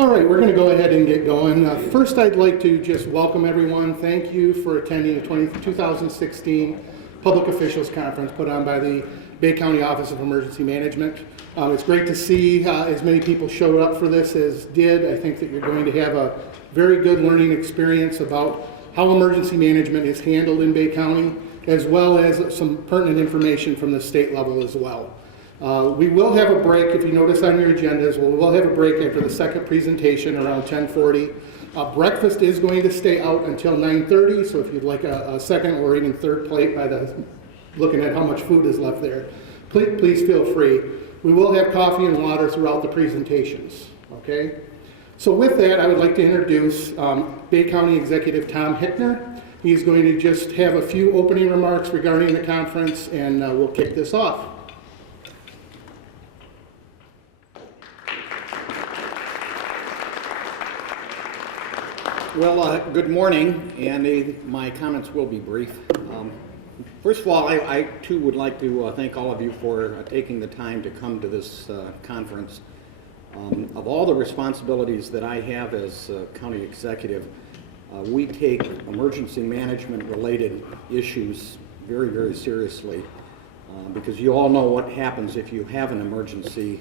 All right, we're going to go ahead and get going. First, I'd like to just welcome everyone. Thank you for attending the 2016 Public Officials Conference put on by the Bay County Office of Emergency Management. It's great to see as many people showed up for this as did. I think that you're going to have a very good learning experience about how emergency management is handled in Bay County, as well as some pertinent information from the state level as well. We will have a break, if you notice on your agendas, we will have a break after the second presentation around 10:40. Breakfast is going to stay out until 9:30, so if you'd like a second or even third plate by looking at how much food is left there, please feel free. We will have coffee and water throughout the presentations, okay? So with that, I would like to introduce Bay County Executive Tom Hickner. He's going to just have a few opening remarks regarding the conference, and we'll kick this off. Well, good morning, and my comments will be brief. First of all, I too would like to thank all of you for taking the time to come to this conference. Of all the responsibilities that I have as county executive, we take emergency management related issues very, very seriously because you all know what happens if you have an emergency.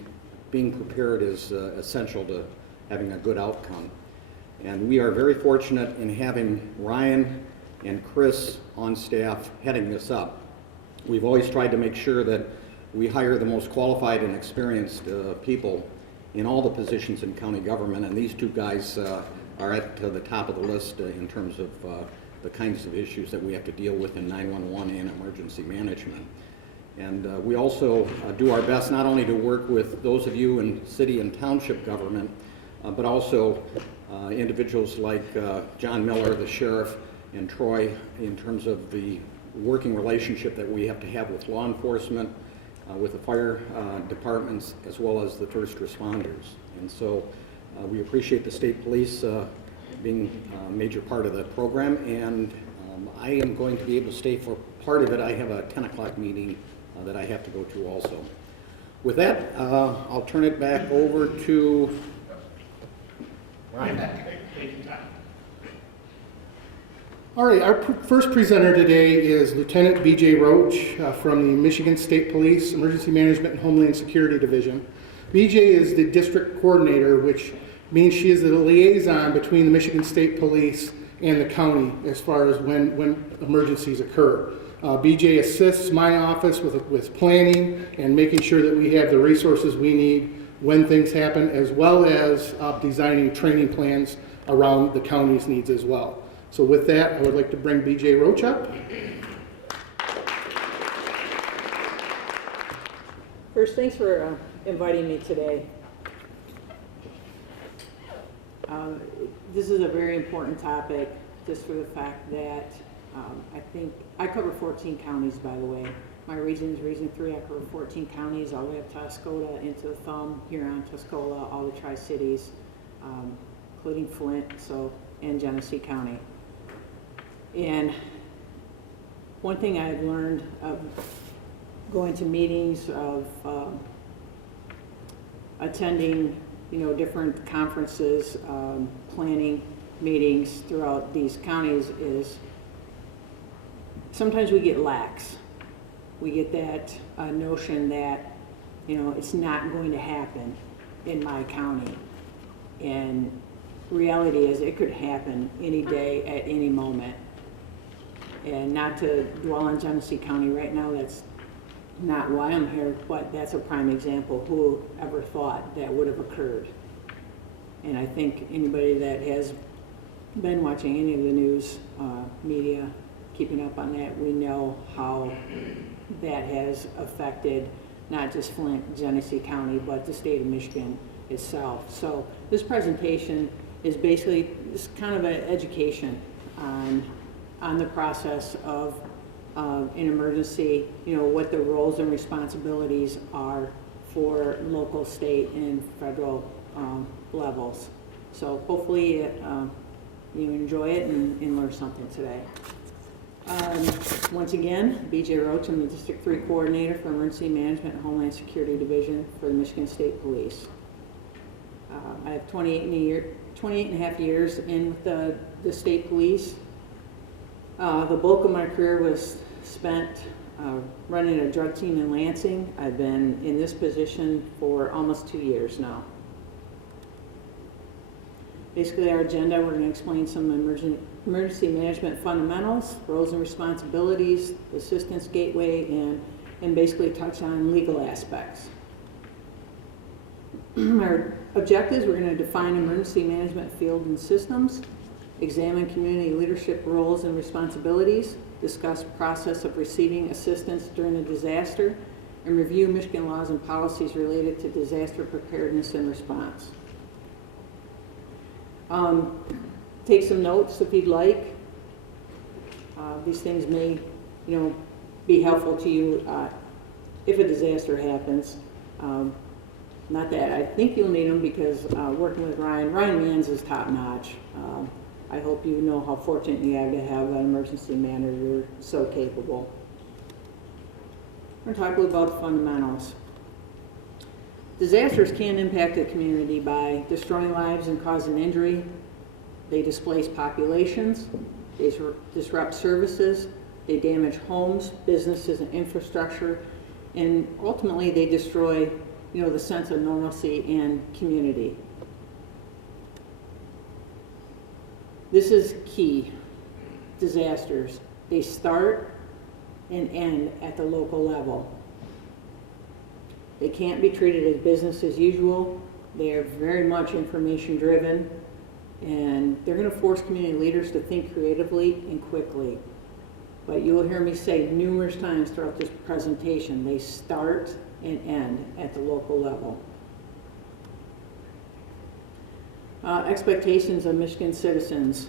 Being prepared is essential to having a good outcome. And we are very fortunate in having Ryan and Chris on staff heading this up. We've always tried to make sure that we hire the most qualified and experienced people in all the positions in county government, and these two guys are at the top of the list in terms of the kinds of issues that we have to deal with in 911 and emergency management. And we also do our best not only to work with those of you in city and township government, but also individuals like John Miller, the sheriff, and Troy, in terms of the working relationship that we have to have with law enforcement, with the fire departments, as well as the first responders. And so we appreciate the state police being a major part of the program, and I am going to be able to stay for part of it. I have a 10 o'clock meeting that I have to go to also. With that, I'll turn it back over to Ryan. All right, our first presenter today is Lieutenant B.J. Roach from the Michigan State Police Emergency Management and Homeland Security Division. B.J. is the district coordinator, which means she is the liaison between the Michigan State Police and the county as far as when emergencies occur. B.J. assists my office with planning and making sure that we have the resources we need when things happen, as well as designing training plans around the county's needs as well. So with that, I would like to bring B.J. Roach up. First, thanks for inviting me today. This is a very important topic, just for the fact that I think I cover 14 counties, by the way. My region is Region 3. I cover 14 counties, all the way up to Escota, into the Thumb, Huron, Tuscola, all the Tri-Cities, including Flint, and Genesee County. And one thing I've learned of going to meetings, of attending, different conferences, planning meetings throughout these counties, is sometimes we get lax. We get that notion that, it's not going to happen in my county. And reality is it could happen any day at any moment. And not to dwell on Genesee County right now, that's not why I'm here, but that's a prime example. Who ever thought that would have occurred? And I think anybody that has been watching any of the news media, keeping up on that, we know how that has affected not just Flint, Genesee County, but the state of Michigan itself. So this presentation is basically just kind of an education on the process of an emergency, what the roles and responsibilities are for local, state, and federal levels. So hopefully you enjoy it and learn something today. Once again, B.J. Roach, I'm the District 3 Coordinator for Emergency Management and Homeland Security Division for the Michigan State Police. I have 28 and a half years in the state police. The bulk of my career was spent running a drug team in Lansing. I've been in this position for almost 2 years now. Basically, our agenda, we're going to explain some emergency management fundamentals, roles and responsibilities, assistance gateway, and basically touch on legal aspects. Our objectives, we're going to define emergency management field and systems, examine community leadership roles and responsibilities, discuss process of receiving assistance during a disaster, and review Michigan laws and policies related to disaster preparedness and response. Take some notes if you'd like. These things may, be helpful to you if a disaster happens. Not that I think you'll need them because working with Ryan Mans is top notch. I hope you know how fortunate you have to have an emergency manager so capable. We're going to talk a little about the fundamentals. Disasters can impact a community by destroying lives and causing injury. They displace populations, they disrupt services, they damage homes, businesses, and infrastructure, and ultimately they destroy, the sense of normalcy and community. This is key. Disasters, they start and end at the local level. They can't be treated as business as usual. They are very much information driven, and they're going to force community leaders to think creatively and quickly. But you will hear me say numerous times throughout this presentation, they start and end at the local level. Expectations of Michigan citizens.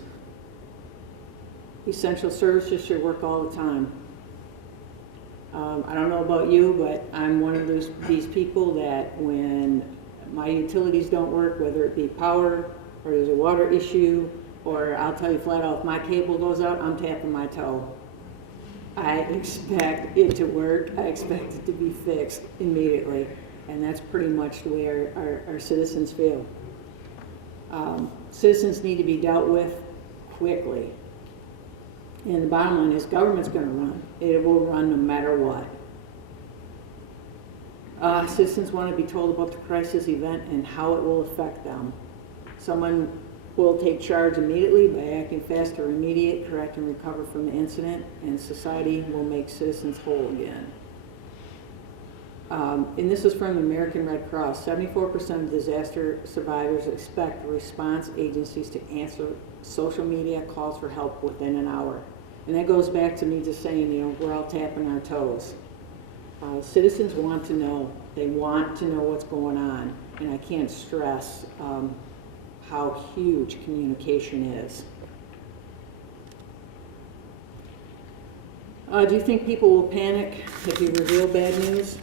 Essential services should work all the time. I don't know about you, but I'm one of these people that when my utilities don't work, whether it be power or there's a water issue, or I'll tell you flat out, if my cable goes out, I'm tapping my toe. I expect it to work. I expect it to be fixed immediately. And that's pretty much the way our citizens feel. Citizens need to be dealt with quickly. And the bottom line is government's going to run. It will run no matter what. Citizens want to be told about the crisis event and how it will affect them. Someone will take charge immediately by acting fast to remediate, correct, and recover from the incident, and society will make citizens whole again. And this is from the American Red Cross. 74% of disaster survivors expect response agencies to answer social media calls for help within an hour. And that goes back to me just saying, we're all tapping our toes. Citizens want to know. They want to know what's going on. And I can't stress how huge communication is. Do you think people will panic if you reveal bad news?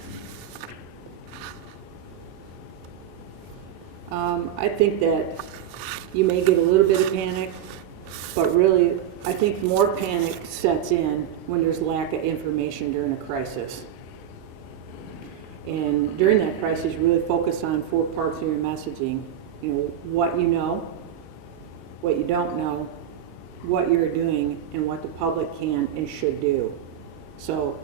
I think that you may get a little bit of panic, but really, I think more panic sets in when there's lack of information during a crisis. And during that crisis, you really focus on 4 parts of your messaging. What you know, what you don't know, what you're doing, and what the public can and should do. So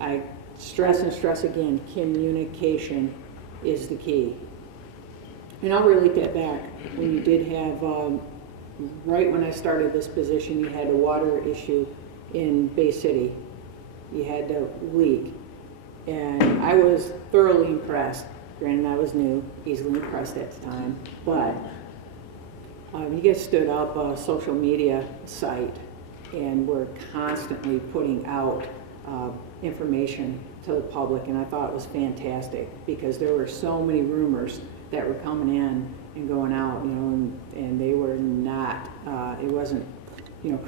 I stress and stress again, communication is the key. And I'll relate that back. When you did have, right when I started this position, you had a water issue in Bay City. You had a leak. And I was thoroughly impressed. Granted, I was new, easily impressed at the time. But you guys stood up a social media site and were constantly putting out information to the public. And I thought it was fantastic because there were so many rumors that were coming in and going out, and they were not, it wasn't,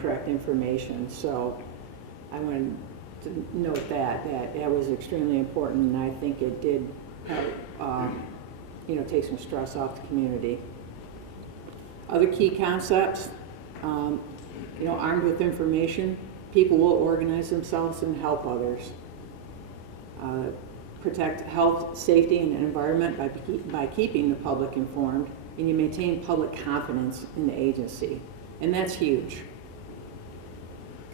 correct information. So I wanted to note that was extremely important, and I think it did help, take some stress off the community. Other key concepts, armed with information, people will organize themselves and help others. protect health, safety, and environment by keeping the public informed, and you maintain public confidence in the agency. And that's huge.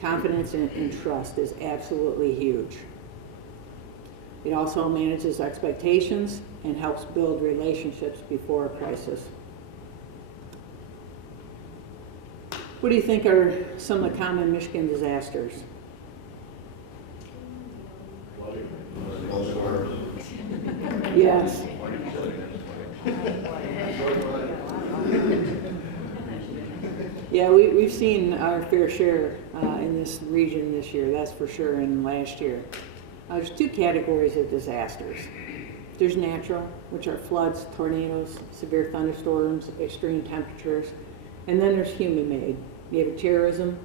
Confidence and trust is absolutely huge. It also manages expectations and helps build relationships before a crisis. What do you think are some of the common Michigan disasters? Yes. Yeah, we've seen our fair share in this region this year, that's for sure, and last year. There's two categories of disasters. There's natural, which are floods, tornadoes, severe thunderstorms, extreme temperatures, and then there's human-made. You have terrorism,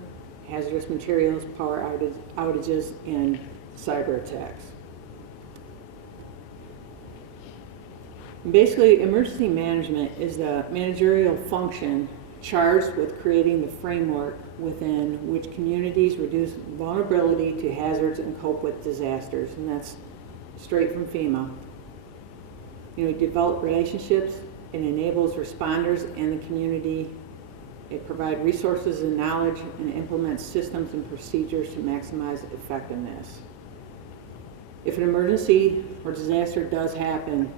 hazardous materials, power outages, and cyber attacks. Basically, emergency management is the managerial function charged with creating the framework within which communities reduce vulnerability to hazards and cope with disasters, and that's straight from FEMA. Develop relationships, it enables responders and the community. It provides resources and knowledge and implements systems and procedures to maximize effectiveness. If an emergency or disaster does happen,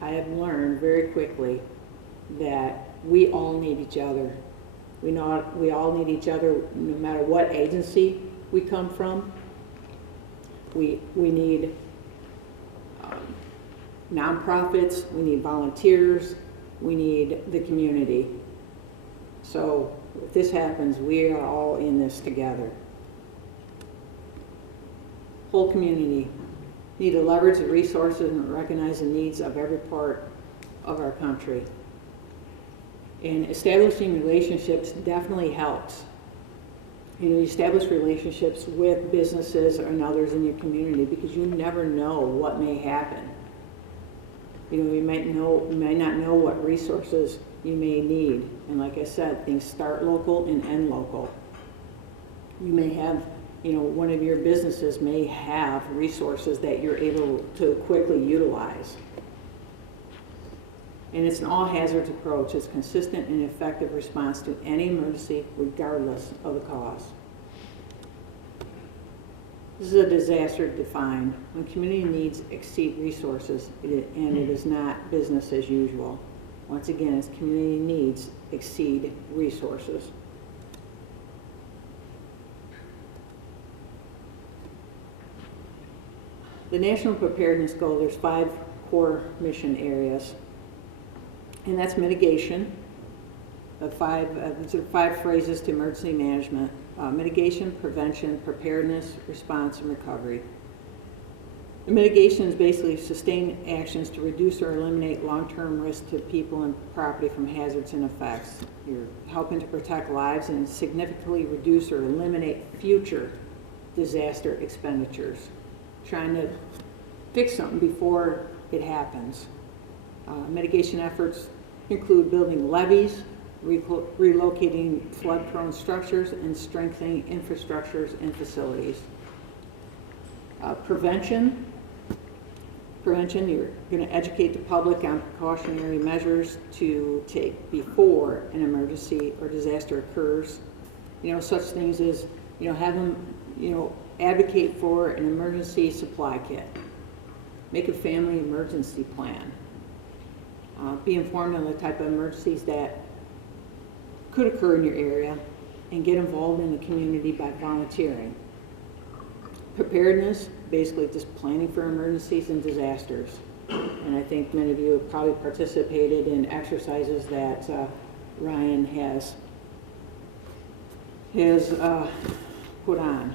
I have learned very quickly that we all need each other. We all need each other no matter what agency we come from. We need nonprofits, we need volunteers, we need the community. So if this happens, we are all in this together. Whole community need to leverage the resources and recognize the needs of every part of our country. And establishing relationships definitely helps. You establish relationships with businesses and others in your community because you never know what may happen. You might not know what resources you may need. And like I said, things start local and end local. You may have, one of your businesses may have resources that you're able to quickly utilize. And it's an all hazards approach. It's consistent and effective response to any emergency regardless of the cause. This is a disaster defined when community needs exceed resources and it is not business as usual. Once again, it's community needs exceed resources. The National Preparedness Goal, there's 5 core mission areas. And that's mitigation. These are 5 phrases to emergency management. Mitigation, prevention, preparedness, response, and recovery. The mitigation is basically sustained actions to reduce or eliminate long-term risk to people and property from hazards and effects. You're helping to protect lives and significantly reduce or eliminate future disaster expenditures. Trying to fix something before it happens. Mitigation efforts include building levees, relocating flood-prone structures, and strengthening infrastructures and facilities. Prevention, you're going to educate the public on precautionary measures to take before an emergency or disaster occurs. Such things as, have them, advocate for an emergency supply kit. Make a family emergency plan. Be informed on the type of emergencies that could occur in your area and get involved in the community by volunteering. Preparedness, basically just planning for emergencies and disasters. And I think many of you have probably participated in exercises that Ryan has put on.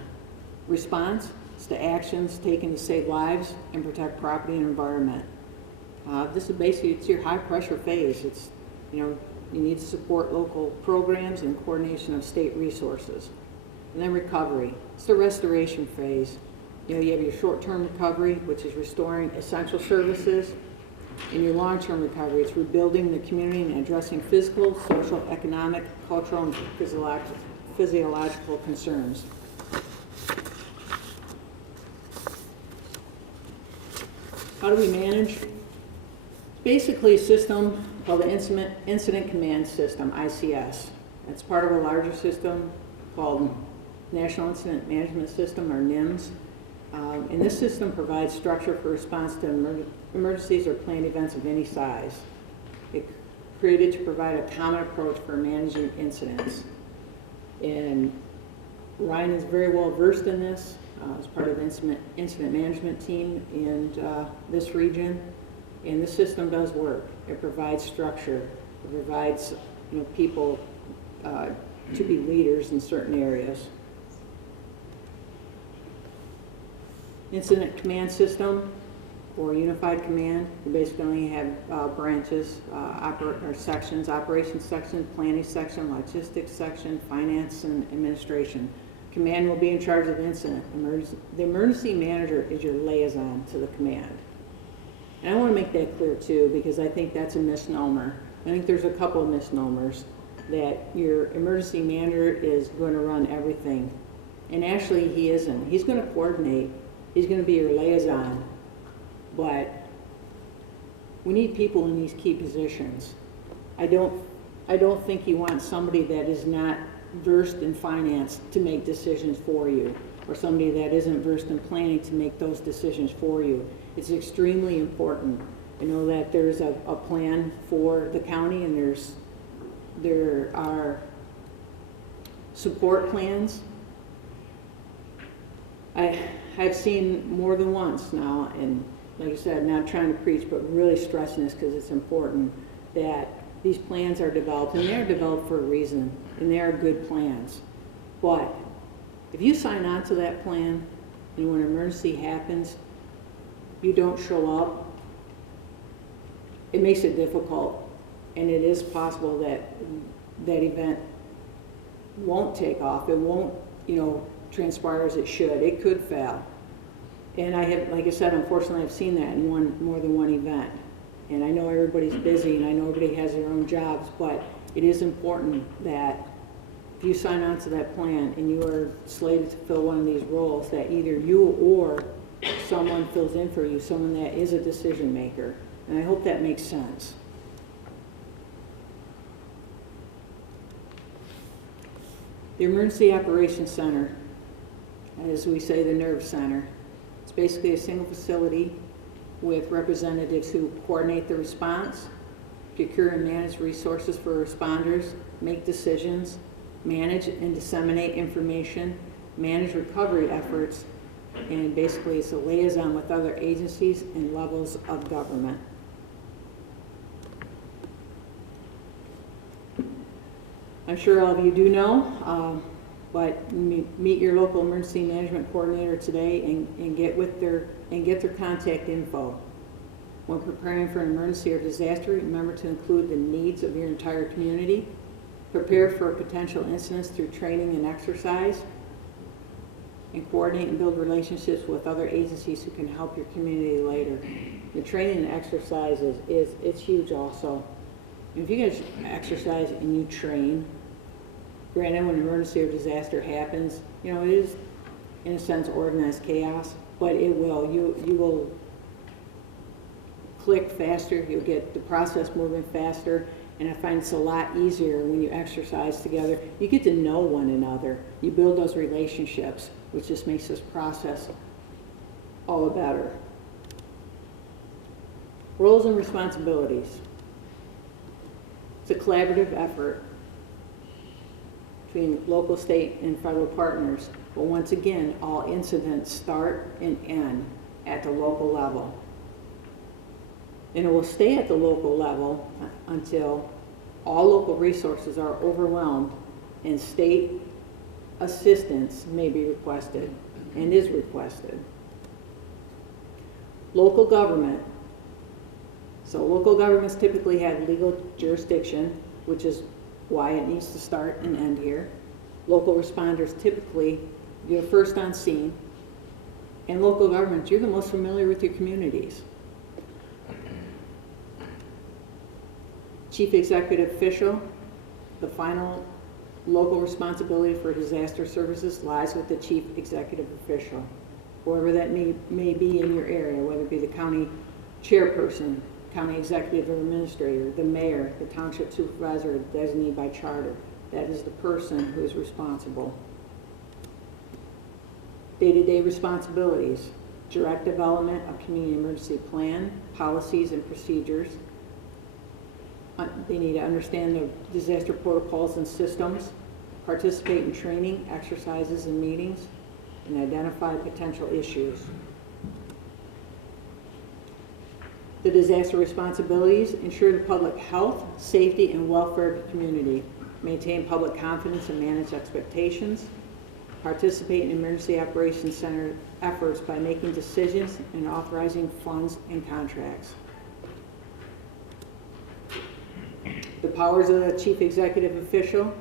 Response is to actions taken to save lives and protect property and environment. This is basically, it's your high pressure phase. It's, you need to support local programs and coordination of state resources. And then recovery, it's the restoration phase. You have your short-term recovery, which is restoring essential services. And your long-term recovery, it's rebuilding the community and addressing physical, social, economic, cultural, and physiological concerns. How do we manage? Basically, a system called the Incident Command System, ICS. It's part of a larger system called National Incident Management System, or NIMS. And this system provides structure for response to emergencies or planned events of any size. It's created to provide a common approach for managing incidents. And Ryan is very well versed in this as part of the incident management team in this region. And this system does work. It provides structure. It provides people to be leaders in certain areas. Incident command system, or unified command, we basically only have branches, or sections: operations section, planning section, logistics section, finance, and administration. Command will be in charge of the incident. The emergency manager is your liaison to the command. And I want to make that clear too, because I think that's a misnomer. I think there's a couple of misnomers that your emergency manager is going to run everything. And actually he isn't. He's going to coordinate. He's going to be your liaison. But we need people in these key positions. I don't think you want somebody that is not versed in finance to make decisions for you, or somebody that isn't versed in planning to make those decisions for you. It's extremely important. I know that there's a plan for the county, and there are support plans. I've seen more than once now, and like I said, not trying to preach, but really stressing this because it's important, that these plans are developed, and they're developed for a reason, and they are good plans. But if you sign on to that plan, and when an emergency happens, you don't show up, it makes it difficult, and it is possible that that event won't take off. It won't, transpire as it should. It could fail. And I have, like I said, unfortunately, I've seen that in more than one event. And I know everybody's busy, and I know everybody has their own jobs, but it is important that if you sign on to that plan and you are slated to fill one of these roles, that either you or someone fills in for you, someone that is a decision maker. And I hope that makes sense. The Emergency Operations Center, as we say, the nerve center. It's basically a single facility with representatives who coordinate the response, procure and manage resources for responders, make decisions, manage and disseminate information, manage recovery efforts, and basically it's a liaison with other agencies and levels of government. I'm sure all of you do know, but meet your local emergency management coordinator today and get their contact info. When preparing for an emergency or disaster, remember to include the needs of your entire community. Prepare for potential incidents through training and exercise, and coordinate and build relationships with other agencies who can help your community later. The training and exercise it's huge also. And if you guys exercise and you train, granted, when an emergency or disaster happens, it is, in a sense, organized chaos, but it will. You will click faster. You'll get the process moving faster, and I find it's a lot easier when you exercise together. You get to know one another. You build those relationships, which just makes this process all the better. Roles and responsibilities. It's a collaborative effort between local, state, and federal partners. But once again, all incidents start and end at the local level. And it will stay at the local level until all local resources are overwhelmed and state assistance may be requested and is requested. Local government. So local governments typically have legal jurisdiction, which is why it needs to start and end here. Local responders typically, you're first on scene. And local governments, you're the most familiar with your communities. Chief executive official, the final local responsibility for disaster services lies with the chief executive official, whoever that may be in your area, whether it be the county chairperson, county executive or administrator, the mayor, the township supervisor designated by charter. That is the person who is responsible. Day-to-day responsibilities, direct development of community emergency plan, policies and procedures. They need to understand the disaster protocols and systems, participate in training, exercises, and meetings, and identify potential issues. The disaster responsibilities: ensure the public health, safety, and welfare of the community, maintain public confidence and manage expectations, participate in emergency operations center efforts by making decisions and authorizing funds and contracts. The powers of the chief executive official: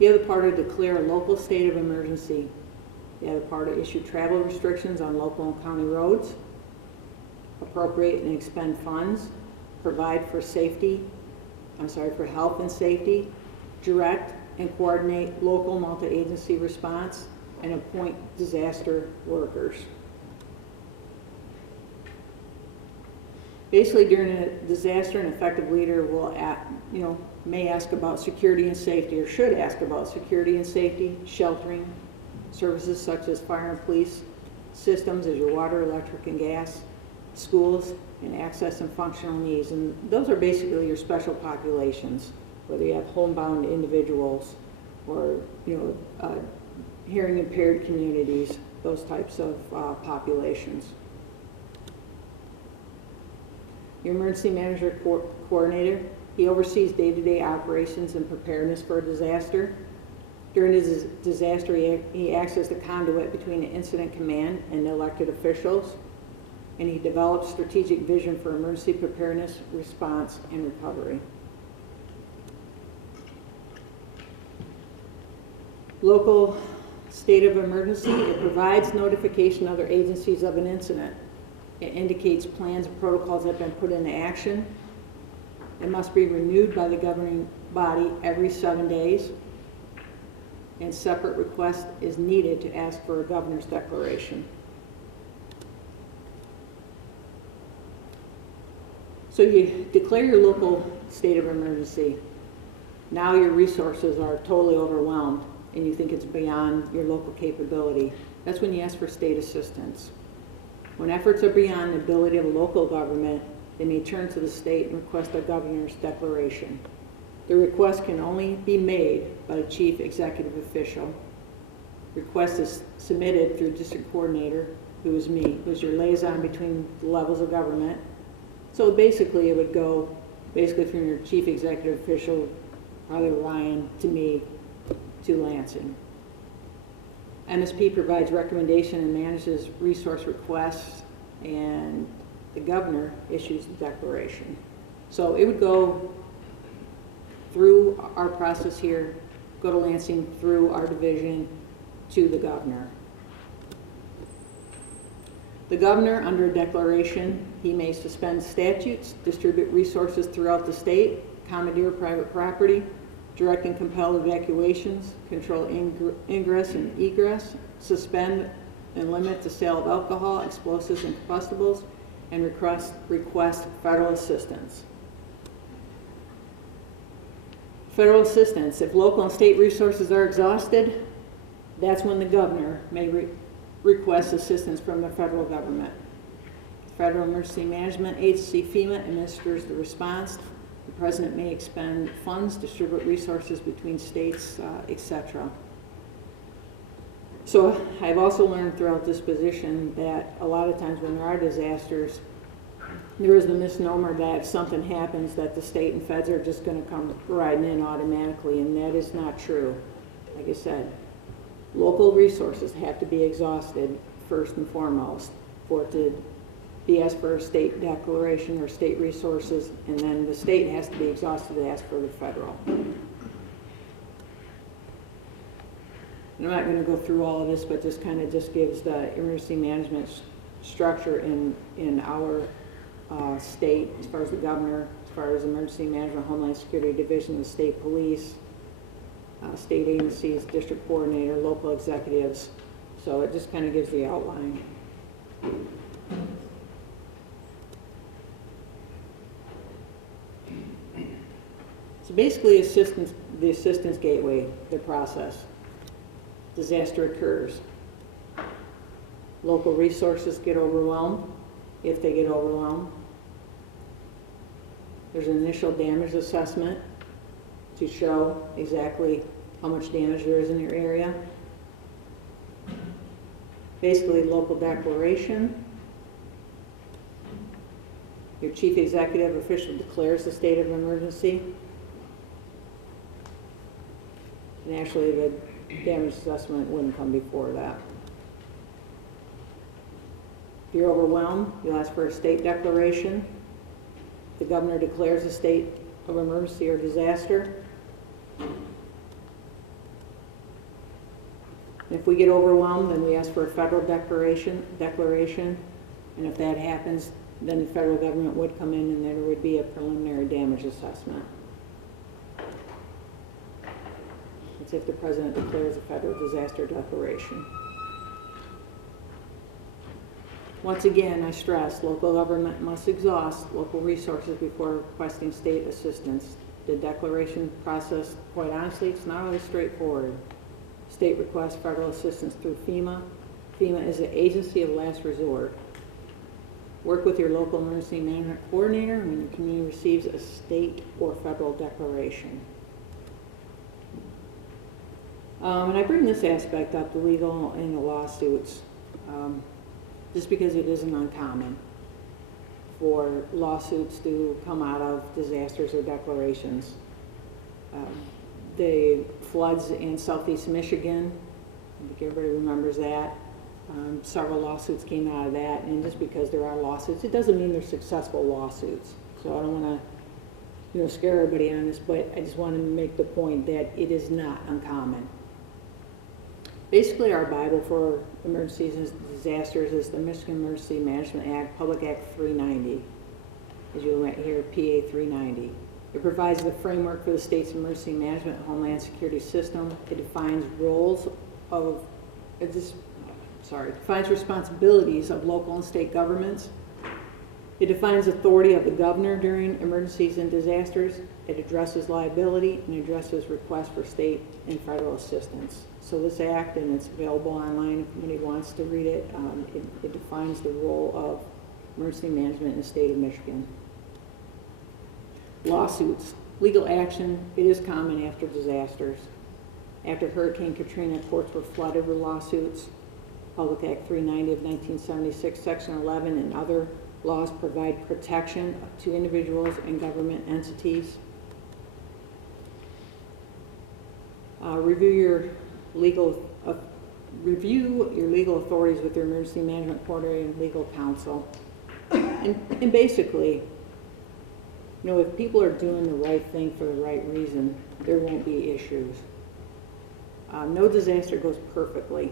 you have the power to declare a local state of emergency. You have the power to issue travel restrictions on local and county roads, appropriate and expend funds, provide for health and safety, direct and coordinate local multi-agency response, and appoint disaster workers. Basically, during a disaster, an effective leader will may ask about security and safety, or should ask about security and safety, sheltering, services such as fire and police systems, as your water, electric, and gas, schools, and access and functional needs. And those are basically your special populations, whether you have homebound individuals or hearing impaired communities, those types of populations. Your emergency manager coordinator, he oversees day-to-day operations and preparedness for a disaster. During a disaster, he acts as the conduit between the incident command and the elected officials, and he develops strategic vision for emergency preparedness, response, and recovery. Local state of emergency, it provides notification to other agencies of an incident. It indicates plans and protocols that have been put into action. It must be renewed by the governing body every 7 days, and separate request is needed to ask for a governor's declaration. So you declare your local state of emergency. Now your resources are totally overwhelmed and you think it's beyond your local capability. That's when you ask for state assistance. When efforts are beyond the ability of a local government, they may turn to the state and request a governor's declaration. The request can only be made by the chief executive official. Request is submitted through district coordinator, who is me, who's your liaison between the levels of government. So basically it would go from your chief executive official, probably Ryan, to me, to Lansing. MSP provides recommendation and manages resource requests, and the governor issues the declaration. So it would go through our process here, go to Lansing, through our division, to the governor. The governor, under a declaration, he may suspend statutes, distribute resources throughout the state, commandeer private property, direct and compel evacuations, control ingress and egress, suspend and limit the sale of alcohol, explosives, and combustibles, and request federal assistance. Federal assistance: if local and state resources are exhausted, that's when the governor may request assistance from the federal government. Federal Emergency Management Agency, FEMA, administers the response. The president may expend funds, distribute resources between states, etc. So I've also learned throughout this position that a lot of times when there are disasters, there is the misnomer that if something happens that the state and feds are just going to come riding in automatically, and that is not true. Like I said, local resources have to be exhausted first and foremost for it to be asked for a state declaration or state resources, and then the state has to be exhausted to ask for the federal. And I'm not going to go through all of this, but this kind of just gives the emergency management structure in our state, as far as the governor, as far as emergency management, Homeland Security Division, the state police, state agencies, district coordinator, local executives. So it just kind of gives the outline. basically the assistance gateway, the process. Disaster occurs. Local resources get overwhelmed, if they get overwhelmed. There's an initial damage assessment to show exactly how much damage there is in your area. Basically, local declaration. Your chief executive official declares the state of emergency. And actually, the damage assessment wouldn't come before that. If you're overwhelmed, you'll ask for a state declaration. The governor declares a state of emergency or disaster. If we get overwhelmed, then we ask for a federal declaration, and if that happens, then the federal government would come in and there would be a preliminary damage assessment. It's if the president declares a federal disaster declaration. Once again, I stress, local government must exhaust local resources before requesting state assistance. The declaration process, quite honestly, it's not always straightforward. State requests federal assistance through FEMA. FEMA is an agency of last resort. Work with your local emergency management coordinator when your community receives a state or federal declaration. And I bring this aspect up, the legal and the lawsuits, just because it isn't uncommon for lawsuits to come out of disasters or declarations. The floods in southeast Michigan, I think everybody remembers that. Several lawsuits came out of that, and just because there are lawsuits, it doesn't mean they're successful lawsuits. So I don't want to, scare everybody on this, but I just want to make the point that it is not uncommon. Basically, our Bible for emergencies and disasters is the Michigan Emergency Management Act, Public Act 390, as you'll hear, PA 390. It provides the framework for the state's emergency management and homeland security system. It defines defines responsibilities of local and state governments. It defines authority of the governor during emergencies and disasters. It addresses liability and addresses requests for state and federal assistance. So this act, and it's available online if anybody wants to read it, it defines the role of emergency management in the state of Michigan. Lawsuits. Legal action, it is common after disasters. After Hurricane Katrina, courts were flooded with lawsuits. Public Act 390 of 1976, Section 11, and other laws provide protection to individuals and government entities. Review your legal authorities with your emergency management coordinator and legal counsel. And basically, if people are doing the right thing for the right reason, there won't be issues. No disaster goes perfectly.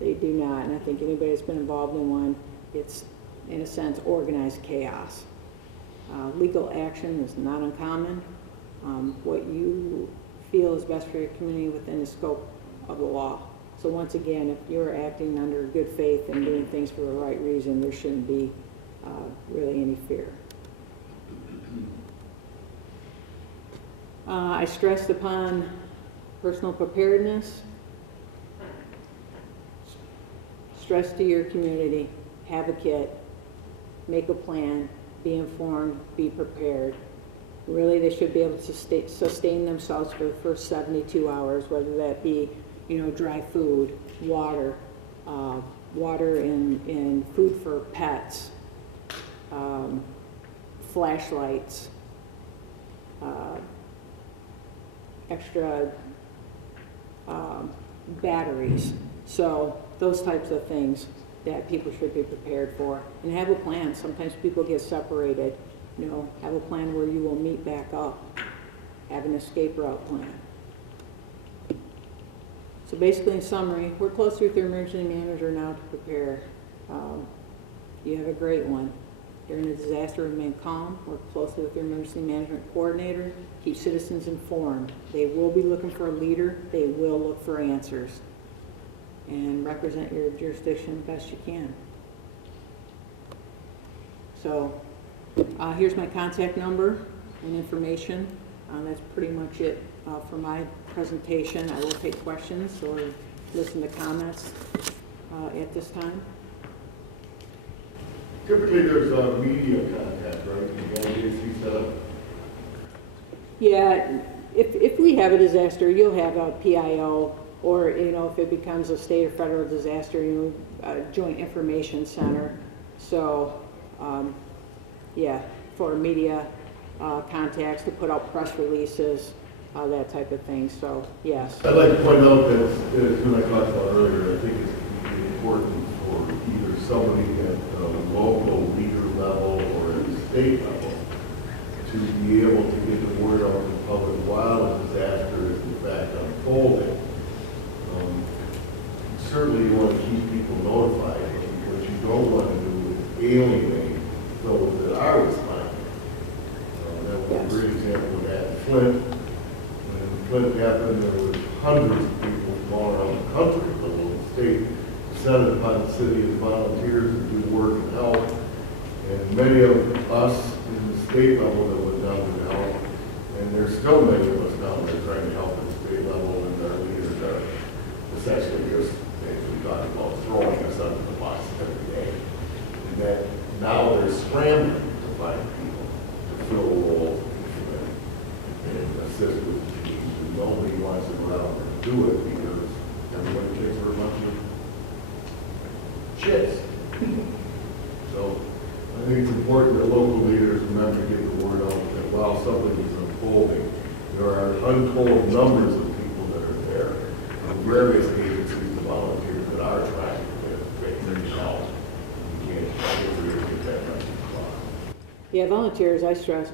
They do not, and I think anybody that's been involved in one, it's, in a sense, organized chaos. Legal action is not uncommon. What you feel is best for your community within the scope of the law. So once again, if you're acting under good faith and doing things for the right reason, there shouldn't be really any fear. I stressed upon personal preparedness. Stress to your community, have a kit, make a plan, be informed, be prepared. Really, they should be able to sustain themselves for the first 72 hours, whether that be, dry food, water, water and food for pets, flashlights, extra batteries. So those types of things that people should be prepared for. And have a plan. Sometimes people get separated. Have a plan where you will meet back up. Have an escape route plan. So basically, in summary, work closely with your emergency manager now to prepare. You have a great one. During a disaster, remain calm. Work closely with your emergency management coordinator. Keep citizens informed. They will be looking for a leader. They will look for answers. And represent your jurisdiction the best you can. So here's my contact number and information. That's pretty much it for my presentation. I will take questions or listen to comments at this time. Typically, there's a media contact, right? The LJC set up. Yeah, if we have a disaster, you'll have a PIO, or, you know, if it becomes a state or federal disaster, you know, a joint information center. So, yeah, for media contacts to put out press releases, that type of thing. So, yes. I'd like to point out that, as you and I talked about earlier, I think it's important for either somebody at the local leader level or at the state level to be able to get the word out to the public while a disaster is in fact unfolding. Certainly you want to keep people notified, but what you don't want to do is alienate those that are responding. That was a great example of that in Flint. When Flint happened, there were hundreds of people from all around the country, let alone the state, descended upon the city as volunteers to do work and help. And many of us in the state level that went down to help, and there's still many of us down there trying to help at the state level, and our leaders are essentially just, as we talked about, throwing us under the bus every day. And that now they're scrambling to find people to fill roles and assist with teams. And nobody wants to go out and do it because everybody thinks we're a bunch of shits. So I think it's important that local leaders remember to get the word out that while something is unfolding, there are untold numbers of people that are there, and various agencies and volunteers that are trying to make things out. You can't get that much across. Yeah, volunteers, I stressed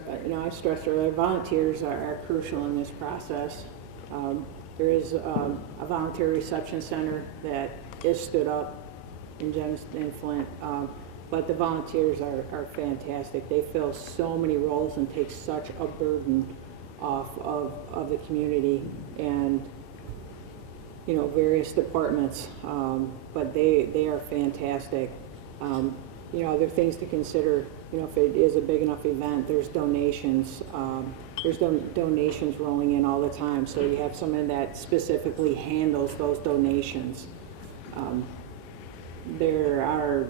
earlier, volunteers are crucial in this process. There is a volunteer reception center that is stood up in Flint, but the volunteers are fantastic. They fill so many roles and take such a burden off of the community and, you know, various departments, but they are fantastic. You know, other things to consider, you know, if it is a big enough event, there's donations. There's donations rolling in all the time, so you have someone that specifically handles those donations. There are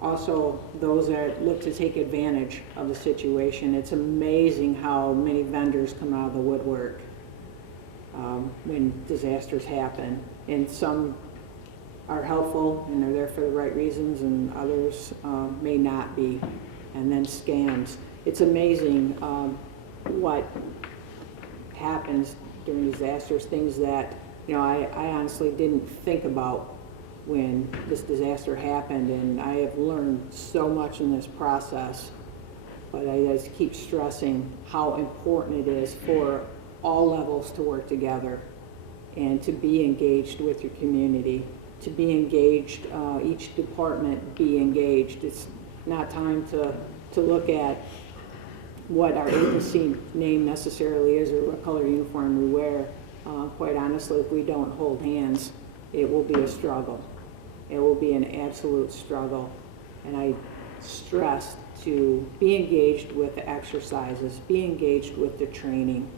also those that look to take advantage of the situation. It's amazing how many vendors come out of the woodwork when disasters happen, and some are helpful and they're there for the right reasons, and others may not be, and then scams. It's amazing what happens during disasters, things that, you know, I honestly didn't think about when this disaster happened, and I have learned so much in this process, but I just keep stressing how important it is for all levels to work together and to be engaged with your community, to be engaged, each department be engaged. It's not time to look at what our agency name necessarily is or what color uniform we wear. Quite honestly, if we don't hold hands, it will be a struggle. It will be an absolute struggle. And I stress to be engaged with the exercises, be engaged with the training,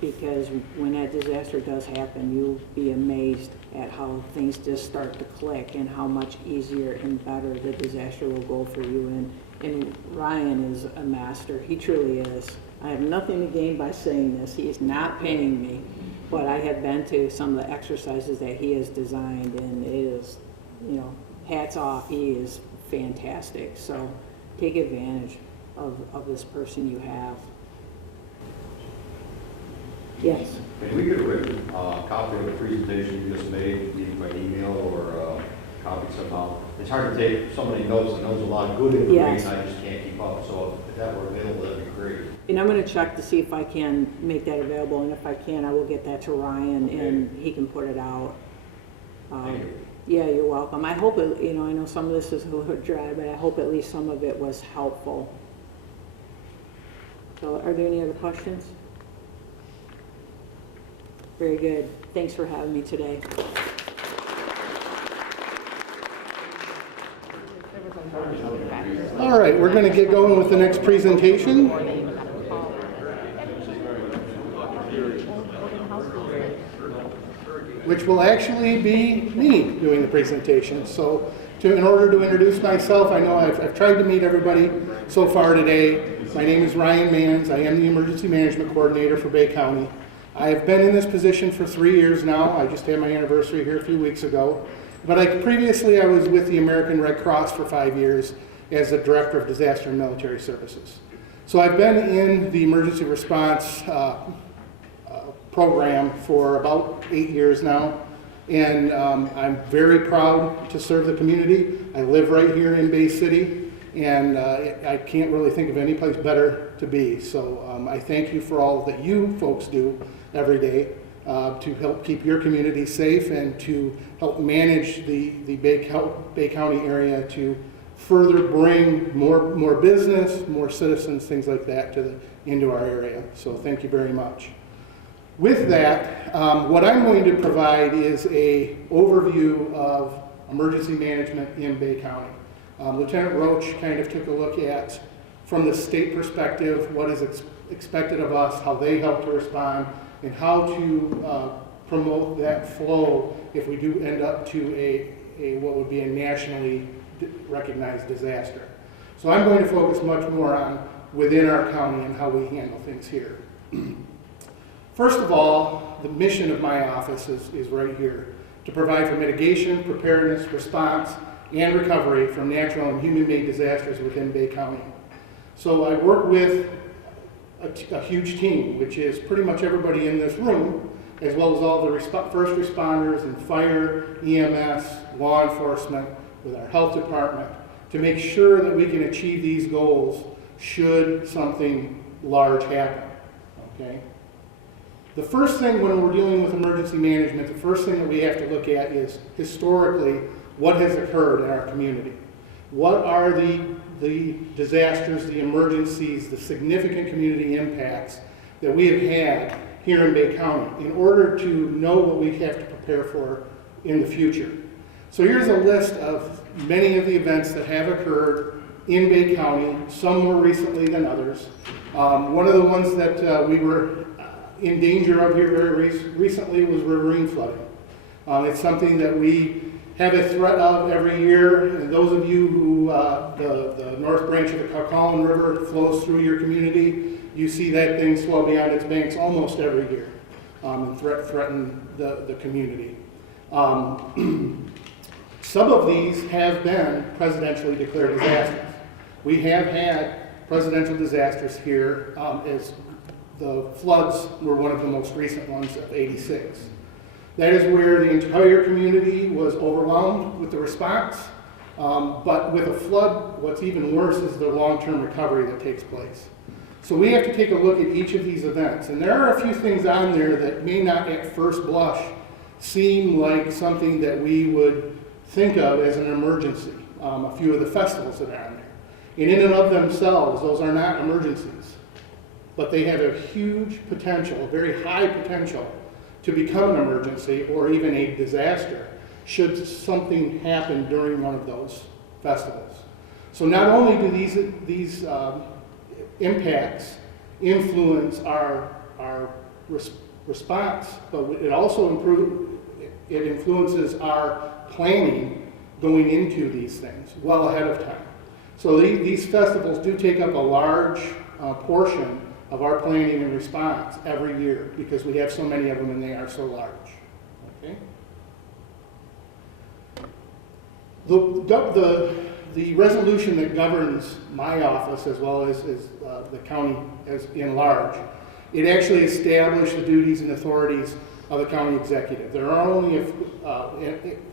because when that disaster does happen, you'll be amazed at how things just start to click and how much easier and better the disaster will go for you. And Ryan is a master. He truly is. I have nothing to gain by saying this. He is not paying me, but I have been to some of the exercises that he has designed, and it is, you know, hats off. He is fantastic. So take advantage of this person you have. Yes. Can we get a written copy of the presentation you just made, either by email or copy somehow? It's hard to take so many notes and knows a lot of good information. Yes. I just can't keep up. So if that were available, that'd be great. And I'm going to check to see if I can make that available, and if I can, I will get that to Ryan, and he can put it out. Thank you. Yeah, you're welcome. I hope it, you know, I know some of this is a little dry, but I hope at least some of it was helpful. So are there any other questions? Very good. Thanks for having me today. All right, we're going to get going with the next presentation. which will actually be me doing the presentation. So in order to introduce myself, I know I've tried to meet everybody so far today. My name is Ryan Manns. I am the Emergency Management Coordinator for Bay County. I have been in this position for 3 years now. I just had my anniversary here a few weeks ago. But previously I was with the American Red Cross for 5 years as the Director of Disaster and Military Services. So I've been in the emergency response program for about 8 years now, and I'm very proud to serve the community. I live right here in Bay City, and I can't really think of any place better to be. So I thank you for all that you folks do every day to help keep your community safe and to help manage the Bay County area to further bring more business, more citizens, things like that into our area. So thank you very much. With that, what I'm going to provide is an overview of emergency management in Bay County. Lieutenant Roach kind of took a look at, from the state perspective, what is expected of us, how they help to respond, and how to promote that flow if we do end up to what would be a nationally recognized disaster. So I'm going to focus much more on within our county and how we handle things here. First of all, the mission of my office is right here, to provide for mitigation, preparedness, response, and recovery from natural and human-made disasters within Bay County. So I work with a huge team, which is pretty much everybody in this room, as well as all the first responders and fire, EMS, law enforcement, with our health department, to make sure that we can achieve these goals should something large happen, okay? The first thing when we're dealing with emergency management, the first thing that we have to look at is historically what has occurred in our community. What are the disasters, the emergencies, the significant community impacts that we have had here in Bay County in order to know what we have to prepare for in the future. So here's a list of many of the events that have occurred in Bay County, some more recently than others. One of the ones that we were in danger of here very recently was riverine flooding. It's something that we have a threat of every year. And those of you who, the north branch of the Caucalan River flows through your community, you see that thing swell beyond its banks almost every year and threaten the community. Some of these have been presidentially declared disasters. We have had presidential disasters here, as the floods were one of the most recent ones of '86. That is where the entire community was overwhelmed with the response. But with a flood, what's even worse is the long-term recovery that takes place. So we have to take a look at each of these events. And there are a few things on there that may not at first blush seem like something that we would think of as an emergency. A few of the festivals that are on there. And in and of themselves, those are not emergencies. But they have a huge potential, a very high potential, to become an emergency or even a disaster should something happen during one of those festivals. So not only do these impacts influence our response, but it also influences our planning going into these things well ahead of time. So these festivals do take up a large portion of our planning and response every year because we have so many of them and they are so large. Okay? The resolution that governs my office as well as the county as in large, it actually established the duties and authorities of the county executive. There are only,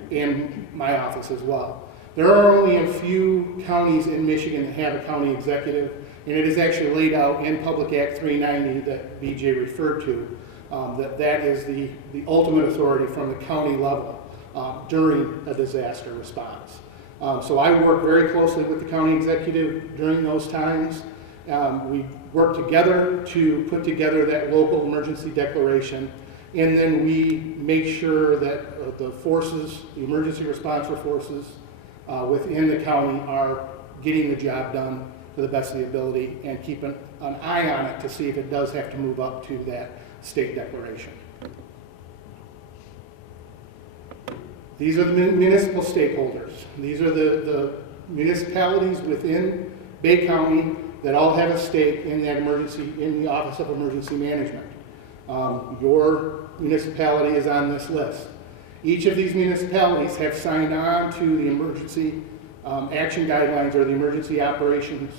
in my office as well, there are only a few counties in Michigan that have a county executive, and it is actually laid out in Public Act 390 that BJ referred to, that is the ultimate authority from the county level during a disaster response. So I work very closely with the county executive during those times. We work together to put together that local emergency declaration, and then we make sure that the forces, the emergency response forces within the county are getting the job done to the best of the ability and keep an eye on it to see if it does have to move up to that state declaration. These are the municipal stakeholders. These are the municipalities within Bay County that all have a stake in that in the Office of Emergency Management. Your municipality is on this list. Each of these municipalities have signed on to the emergency action guidelines or the emergency operations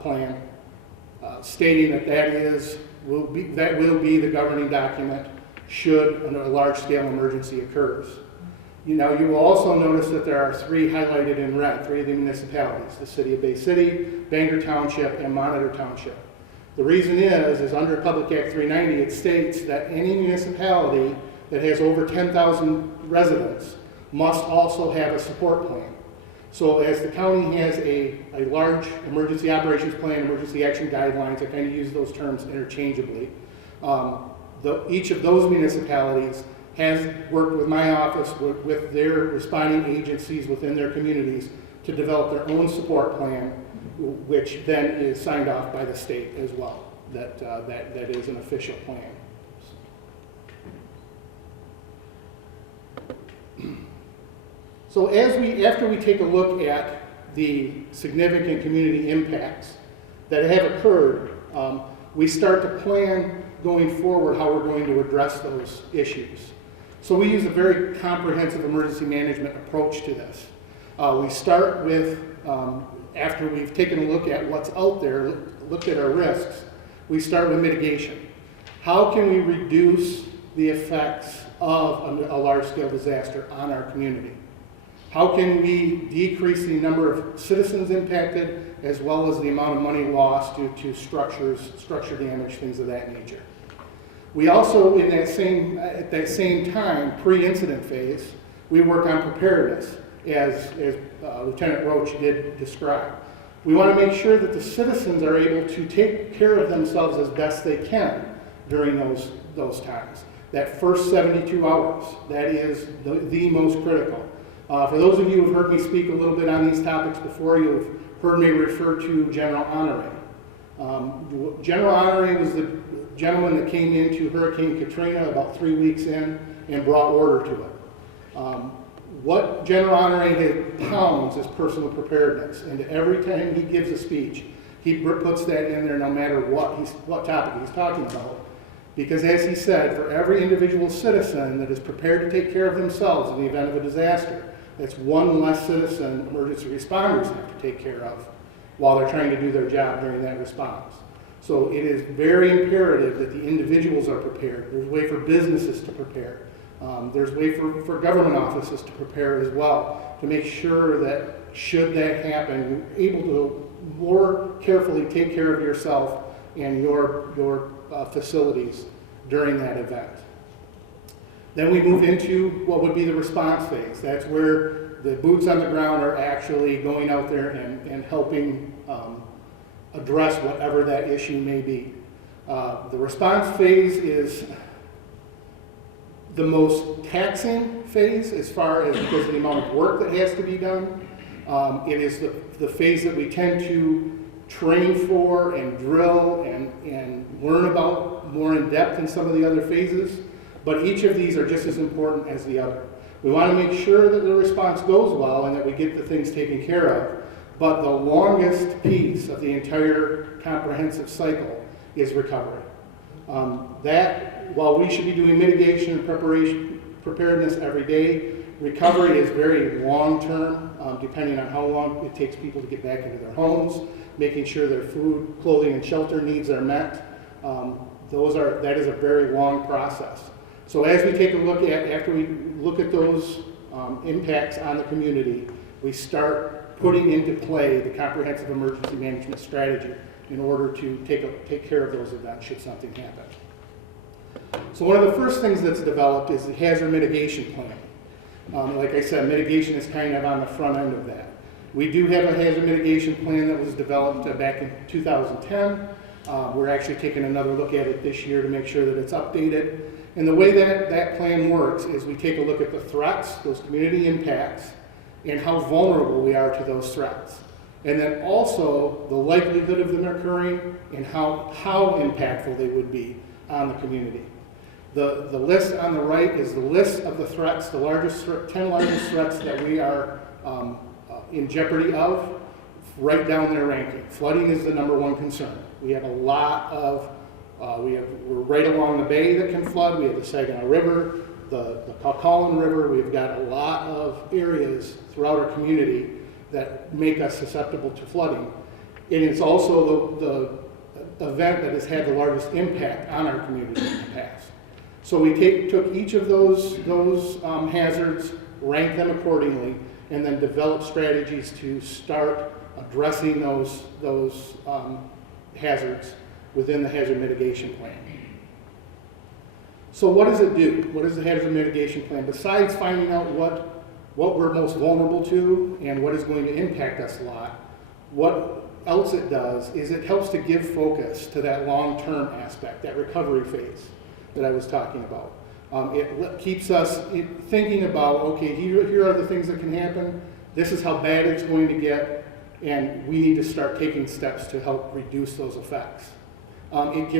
plan, stating that will be the governing document should a large-scale emergency occurs. You will also notice that there are 3 highlighted in red, 3 of the municipalities, the City of Bay City, Bangor Township, and Monitor Township. The reason is under Public Act 390, it states that any municipality that has over 10,000 residents must also have a support plan. So as the county has a large emergency operations plan, emergency action guidelines, I kind of use those terms interchangeably, each of those municipalities has worked with my office, with their responding agencies within their communities to develop their own support plan, which then is signed off by the state as well. That is an official plan. So after we take a look at the significant community impacts that have occurred, we start to plan going forward how we're going to address those issues. So we use a very comprehensive emergency management approach to this. We start with, after we've taken a look at what's out there, looked at our risks, we start with mitigation. How can we reduce the effects of a large-scale disaster on our community? How can we decrease the number of citizens impacted as well as the amount of money lost due to structure damage, things of that nature? We also, at that same time, pre-incident phase, we work on preparedness, as Lieutenant Roach did describe. We want to make sure that the citizens are able to take care of themselves as best they can during those times. That first 72 hours, that is the most critical. For those of you who have heard me speak a little bit on these topics before, you've heard me refer to General Honore. General Honore was the gentleman that came into Hurricane Katrina about 3 weeks in and brought order to it. What General Honore pounds is personal preparedness, and every time he gives a speech, he puts that in there no matter what topic he's talking about. Because as he said, for every individual citizen that is prepared to take care of themselves in the event of a disaster, that's one less citizen emergency responders have to take care of while they're trying to do their job during that response. So it is very imperative that the individuals are prepared. There's a way for businesses to prepare. There's a way for government offices to prepare as well, to make sure that should that happen, you're able to more carefully take care of yourself and your facilities during that event. Then we move into what would be the response phase. That's where the boots on the ground are actually going out there and helping address whatever that issue may be. The response phase is the most taxing phase as far as because of the amount of work that has to be done. It is the phase that we tend to train for and drill and learn about more in depth in some of the other phases, but each of these are just as important as the other. We want to make sure that the response goes well and that we get the things taken care of, but the longest piece of the entire comprehensive cycle is recovery. While we should be doing mitigation and preparedness every day, recovery is very long-term, depending on how long it takes people to get back into their homes, making sure their food, clothing, and shelter needs are met. That is a very long process. So as we take a look at, after we look at those impacts on the community, we start putting into play the comprehensive emergency management strategy in order to take care of those events should something happen. So one of the first things that's developed is the hazard mitigation plan. Like I said, mitigation is kind of on the front end of that. We do have a hazard mitigation plan that was developed back in 2010. We're actually taking another look at it this year to make sure that it's updated. And the way that plan works is we take a look at the threats, those community impacts, and how vulnerable we are to those threats. And then also the likelihood of them occurring and how impactful they would be on the community. The list on the right is the list of the threats, the 10 largest threats that we are in jeopardy of, right down their ranking. Flooding is the #1 concern. We have a lot of, we're right along the bay that can flood. We have the Saginaw River, the Calcallan River. We've got a lot of areas throughout our community that make us susceptible to flooding. And it's also the event that has had the largest impact on our community in the past. So we took each of those hazards, ranked them accordingly, and then developed strategies to start addressing those hazards within the hazard mitigation plan. So what does it do? What is the hazard mitigation plan? Besides finding out what we're most vulnerable to and what is going to impact us a lot, what else it does is it helps to give focus to that long-term aspect, that recovery phase that I was talking about. It keeps us thinking about, okay, here are the things that can happen, this is how bad it's going to get, and we need to start taking steps to help reduce those effects. It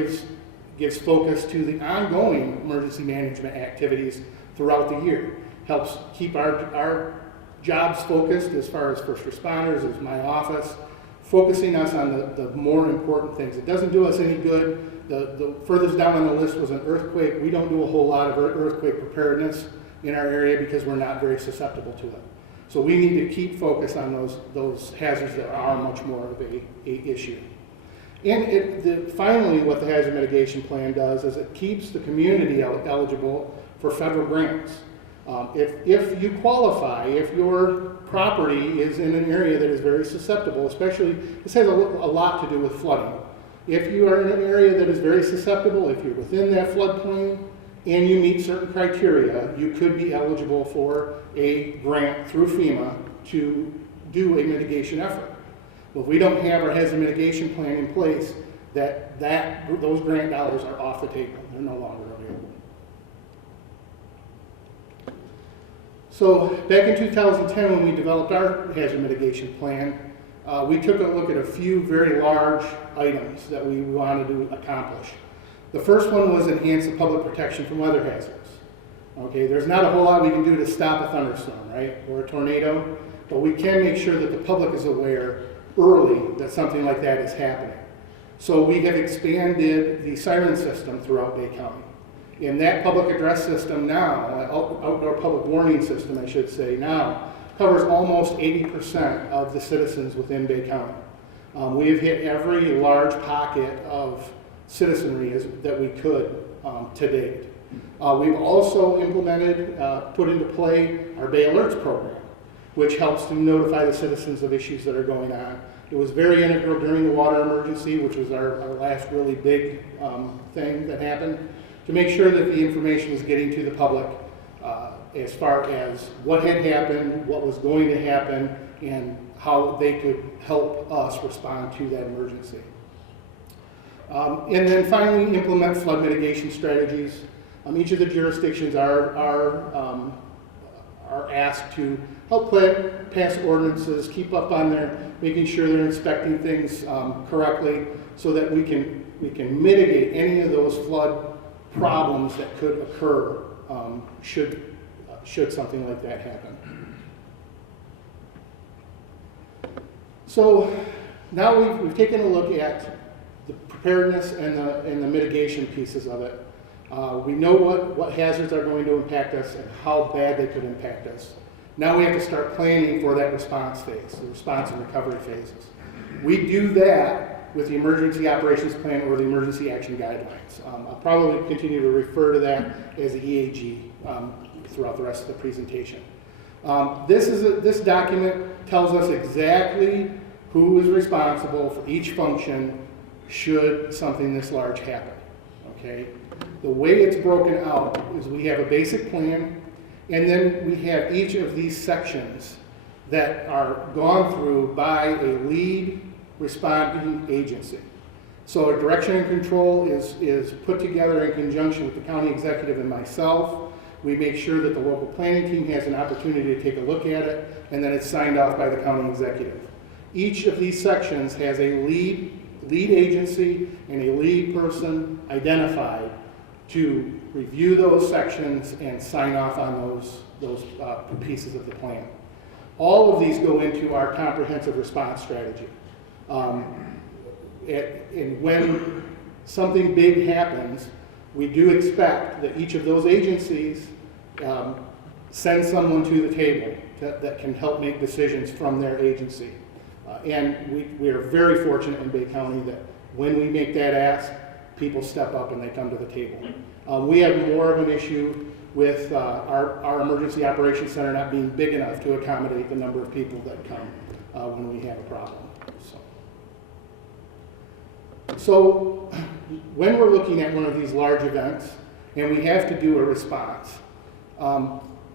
gives focus to the ongoing emergency management activities throughout the year. Helps keep our jobs focused as far as first responders, as my office, focusing us on the more important things. It doesn't do us any good. The furthest down on the list was an earthquake. We don't do a whole lot of earthquake preparedness in our area because we're not very susceptible to it. So we need to keep focus on those hazards that are much more of a issue. And finally, what the hazard mitigation plan does is it keeps the community eligible for federal grants. If you qualify, if your property is in an area that is very susceptible, especially, this has a lot to do with flooding. If you are in an area that is very susceptible, if you're within that floodplain and you meet certain criteria, you could be eligible for a grant through FEMA to do a mitigation effort. Well, if we don't have our hazard mitigation plan in place, those grant dollars are off the table. They're no longer available. So back in 2010, when we developed our hazard mitigation plan, we took a look at a few very large items that we wanted to accomplish. The first one was enhance the public protection from weather hazards. Okay, there's not a whole lot we can do to stop a thunderstorm, right, or a tornado, but we can make sure that the public is aware early that something like that is happening. So we have expanded the siren system throughout Bay County. And that public address system now, outdoor public warning system, I should say, now covers almost 80% of the citizens within Bay County. We have hit every large pocket of citizenry that we could to date. We've also implemented, put into play our Bay Alerts program, which helps to notify the citizens of issues that are going on. It was very integral during the water emergency, which was our last really big thing that happened, to make sure that the information was getting to the public as far as what had happened, what was going to happen, and how they could help us respond to that emergency. And then finally, implement flood mitigation strategies. Each of the jurisdictions are asked to help pass ordinances, keep up on making sure they're inspecting things correctly, so that we can mitigate any of those flood problems that could occur should something like that happen. So now we've taken a look at the preparedness and the mitigation pieces of it. We know what hazards are going to impact us and how bad they could impact us. Now we have to start planning for that response phase, the response and recovery phases. We do that with the Emergency Operations Plan or the Emergency Action Guidelines. I'll probably continue to refer to that as the EAG throughout the rest of the presentation. This document tells us exactly who is responsible for each function should something this large happen. Okay? The way it's broken out is we have a basic plan, and then we have each of these sections that are gone through by a lead responding agency. So a direction and control is put together in conjunction with the county executive and myself. We make sure that the local planning team has an opportunity to take a look at it, and then it's signed off by the county executive. Each of these sections has a lead agency and a lead person identified to review those sections and sign off on those pieces of the plan. All of these go into our comprehensive response strategy. And when something big happens, we do expect that each of those agencies send someone to the table that can help make decisions from their agency. And we are very fortunate in Bay County that when we make that ask, people step up and they come to the table. We have more of an issue with our Emergency Operations Center not being big enough to accommodate the number of people that come when we have a problem. So when we're looking at one of these large events and we have to do a response,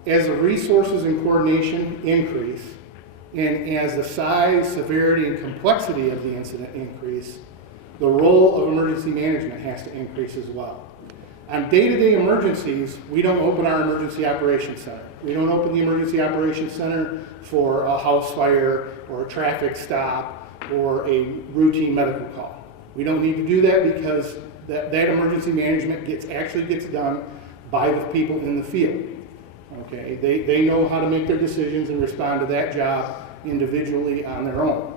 as the resources and coordination increase, and as the size, severity, and complexity of the incident increase, the role of emergency management has to increase as well. On day-to-day emergencies, we don't open our Emergency Operations Center. We don't open the Emergency Operations Center for a house fire or a traffic stop or a routine medical call. We don't need to do that because that emergency management actually gets done by the people in the field. Okay, they know how to make their decisions and respond to that job individually on their own.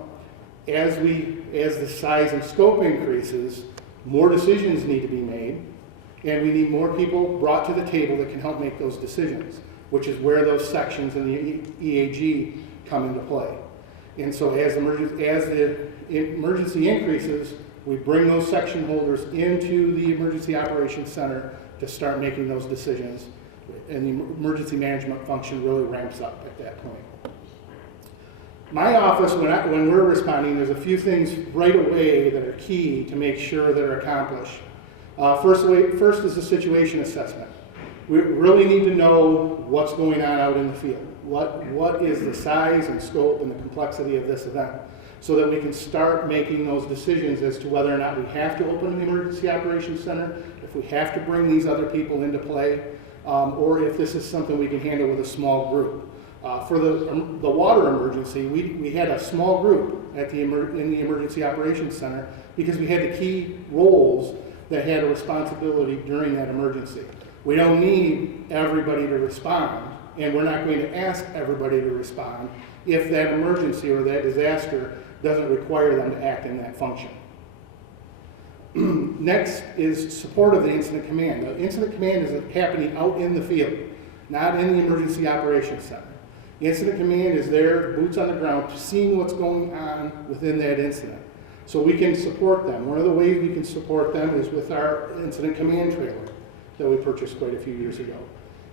As the size and scope increases, more decisions need to be made, and we need more people brought to the table that can help make those decisions, which is where those sections in the EAG come into play. And so as the emergency increases, we bring those section holders into the Emergency Operations Center to start making those decisions, and the emergency management function really ramps up at that point. My office, when we're responding, there's a few things right away that are key to make sure that are accomplished. First is the situation assessment. We really need to know what's going on out in the field. What is the size and scope and the complexity of this event, so that we can start making those decisions as to whether or not we have to open the Emergency Operations Center, if we have to bring these other people into play, or if this is something we can handle with a small group. For the water emergency, we had a small group in the Emergency Operations Center because we had the key roles that had a responsibility during that emergency. We don't need everybody to respond, and we're not going to ask everybody to respond if that emergency or that disaster doesn't require them to act in that function. Next is support of the incident command. The incident command is happening out in the field, not in the Emergency Operations Center. The incident command is there, boots on the ground, seeing what's going on within that incident, so we can support them. One of the ways we can support them is with our incident command trailer that we purchased quite a few years ago.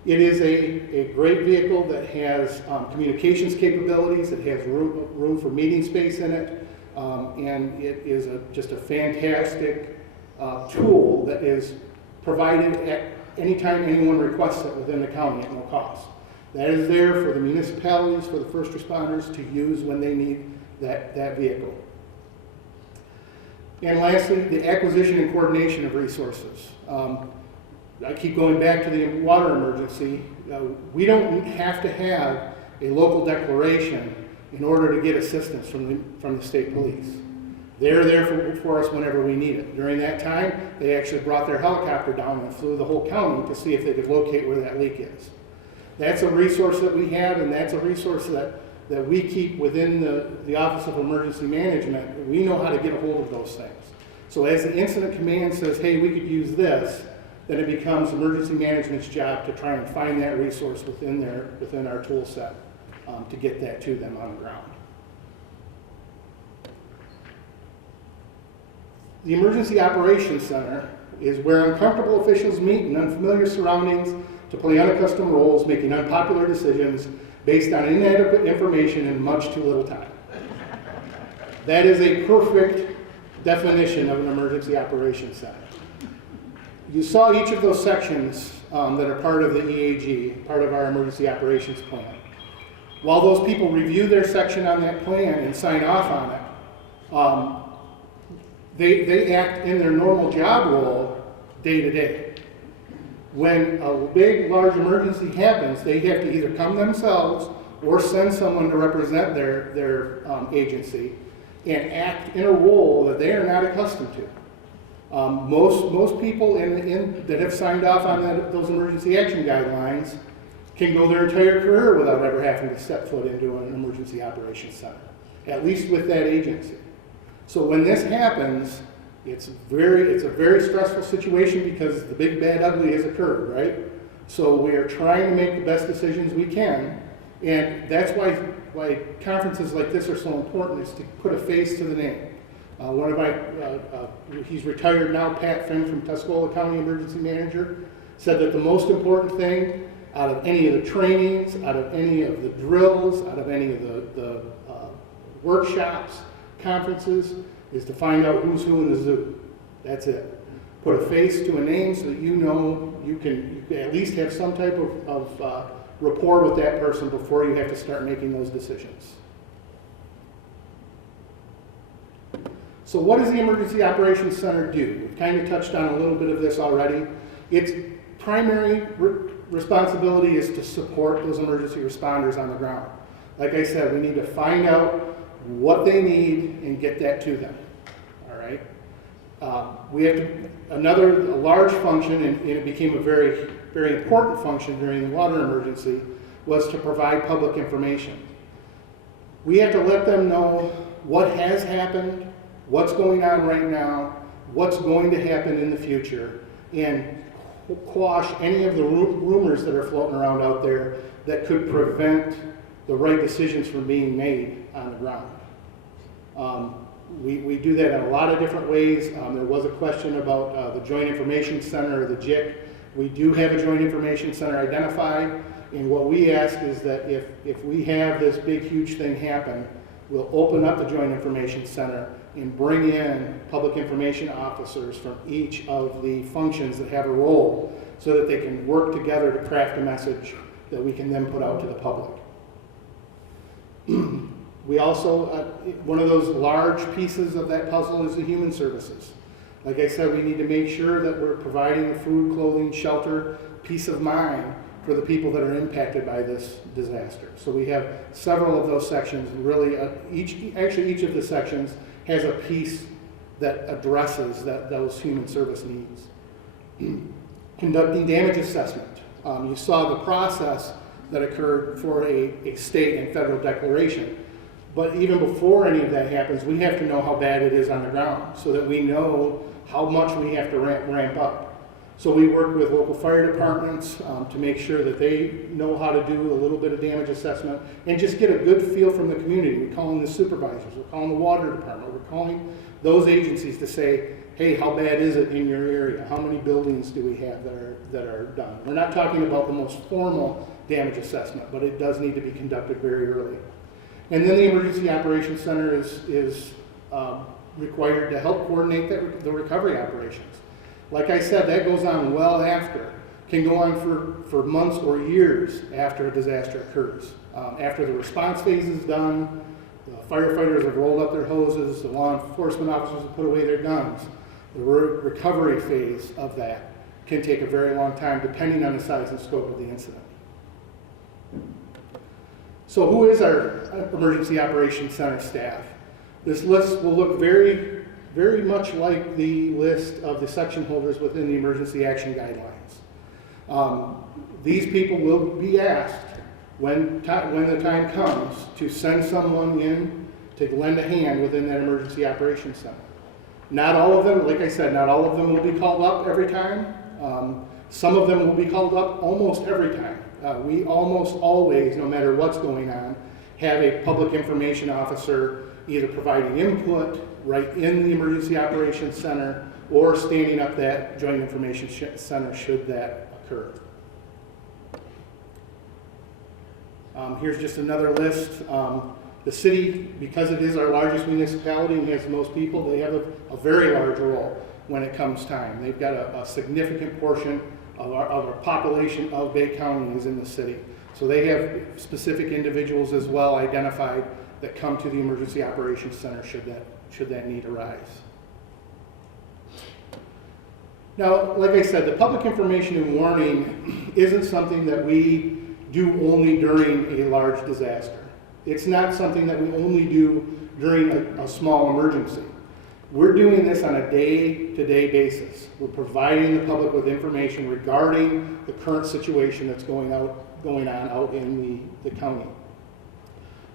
It is a great vehicle that has communications capabilities. It has room for meeting space in it, and it is just a fantastic tool that is provided at any time anyone requests it within the county at no cost. That is there for the municipalities, for the first responders to use when they need that vehicle. And lastly, the acquisition and coordination of resources. I keep going back to the water emergency. We don't have to have a local declaration in order to get assistance from the state police. They're there for us whenever we need it. During that time, they actually brought their helicopter down and flew the whole county to see if they could locate where that leak is. That's a resource that we have, and that's a resource that we keep within the Office of Emergency Management. We know how to get a hold of those things. So as the incident command says, hey, we could use this, then it becomes emergency management's job to try and find that resource within our tool set to get that to them on the ground. The Emergency Operations Center is where uncomfortable officials meet in unfamiliar surroundings to play unaccustomed roles, making unpopular decisions based on inadequate information and much too little time. That is a perfect definition of an Emergency Operations Center. You saw each of those sections that are part of the EAG, part of our Emergency Operations Plan. While those people review their section on that plan and sign off on it, they act in their normal job role day to day. When a big, large emergency happens, they have to either come themselves or send someone to represent their agency and act in a role that they are not accustomed to. Most people that have signed off on those emergency action guidelines can go their entire career without ever having to step foot into an emergency operations center, at least with that agency. So when this happens, it's a very stressful situation because the big bad ugly has occurred, right? So we are trying to make the best decisions we can, and that's why conferences like this are so important, is to put a face to the name. He's retired now, Pat Finn from Tuscola County Emergency Manager, said that the most important thing out of any of the trainings, out of any of the drills, out of any of the workshops, conferences, is to find out who's who in the zoo. That's it. Put a face to a name so that you know you can at least have some type of rapport with that person before you have to start making those decisions. So what does the Emergency Operations Center do? We've kind of touched on a little bit of this already. Its primary responsibility is to support those emergency responders on the ground. Like I said, we need to find out what they need and get that to them. All right. We have a large function, and it became a very, very important function during the water emergency, was to provide public information. We have to let them know what has happened, what's going on right now, what's going to happen in the future, and quash any of the rumors that are floating around out there that could prevent the right decisions from being made on the ground. We do that in a lot of different ways. There was a question about the Joint Information Center, or the JIC. We do have a Joint Information Center identified, and what we ask is that if we have this big, huge thing happen, we'll open up the Joint Information Center and bring in public information officers from each of the functions that have a role so that they can work together to craft a message that we can then put out to the public. We also, one of those large pieces of that puzzle is the human services. Like I said, we need to make sure that we're providing the food, clothing, shelter, peace of mind for the people that are impacted by this disaster. So we have several of those sections. Really, each of the sections has a piece that addresses those human service needs. Conducting damage assessment. You saw the process that occurred for a state and federal declaration. But even before any of that happens, we have to know how bad it is on the ground so that we know how much we have to ramp up. So we work with local fire departments to make sure that they know how to do a little bit of damage assessment and just get a good feel from the community. We're calling the supervisors, we're calling the water department, we're calling those agencies to say, hey, how bad is it in your area? How many buildings do we have that are done? We're not talking about the most formal damage assessment, but it does need to be conducted very early. And then the Emergency Operations Center is required to help coordinate the recovery operations. Like I said, that goes on well after, can go on for months or years after a disaster occurs. After the response phase is done, the firefighters have rolled up their hoses, the law enforcement officers have put away their guns. The recovery phase of that can take a very long time depending on the size and scope of the incident. So who is our Emergency Operations Center staff? This list will look very, very much like the list of the section holders within the Emergency Action Guidelines. These people will be asked when the time comes to send someone in to lend a hand within that Emergency Operations Center. Not all of them, like I said, not all of them will be called up every time. Some of them will be called up almost every time. We almost always, no matter what's going on, have a public information officer either providing input right in the Emergency Operations Center or standing up that Joint Information Center should that occur. Here's just another list. The city, because it is our largest municipality and has the most people, they have a very large role when it comes time. They've got a significant portion of our population of Bay County is in the city. So they have specific individuals as well identified that come to the Emergency Operations Center should that need arise. Now, like I said, the public information and warning isn't something that we do only during a large disaster. It's not something that we only do during a small emergency. We're doing this on a day-to-day basis. We're providing the public with information regarding the current situation that's going on out in the county.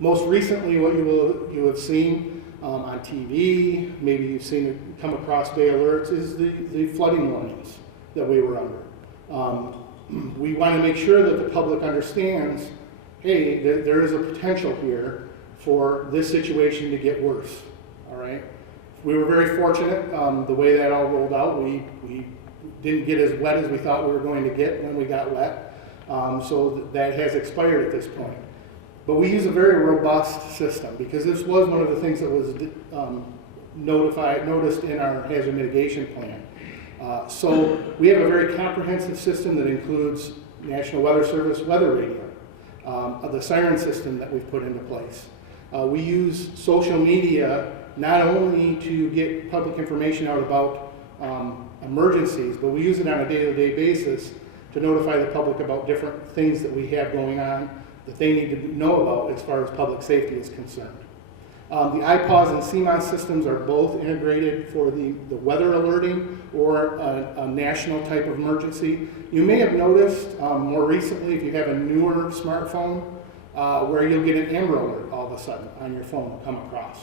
Most recently, what you have seen on TV, maybe you've seen it come across Bay Alerts, is the flooding warnings that we were under. We want to make sure that the public understands, hey, there is a potential here for this situation to get worse, all right? We were very fortunate the way that all rolled out. We didn't get as wet as we thought we were going to get when we got wet, so that has expired at this point. But we use a very robust system because this was one of the things that was noticed in our hazard mitigation plan. So we have a very comprehensive system that includes National Weather Service weather radio, the siren system that we've put into place. We use social media not only to get public information out about emergencies, but we use it on a day-to-day basis to notify the public about different things that we have going on that they need to know about as far as public safety is concerned. The IPAWS and CMOS systems are both integrated for the weather alerting or a national type of emergency. You may have noticed more recently, if you have a newer smartphone, where you'll get an Amber Alert all of a sudden on your phone come across.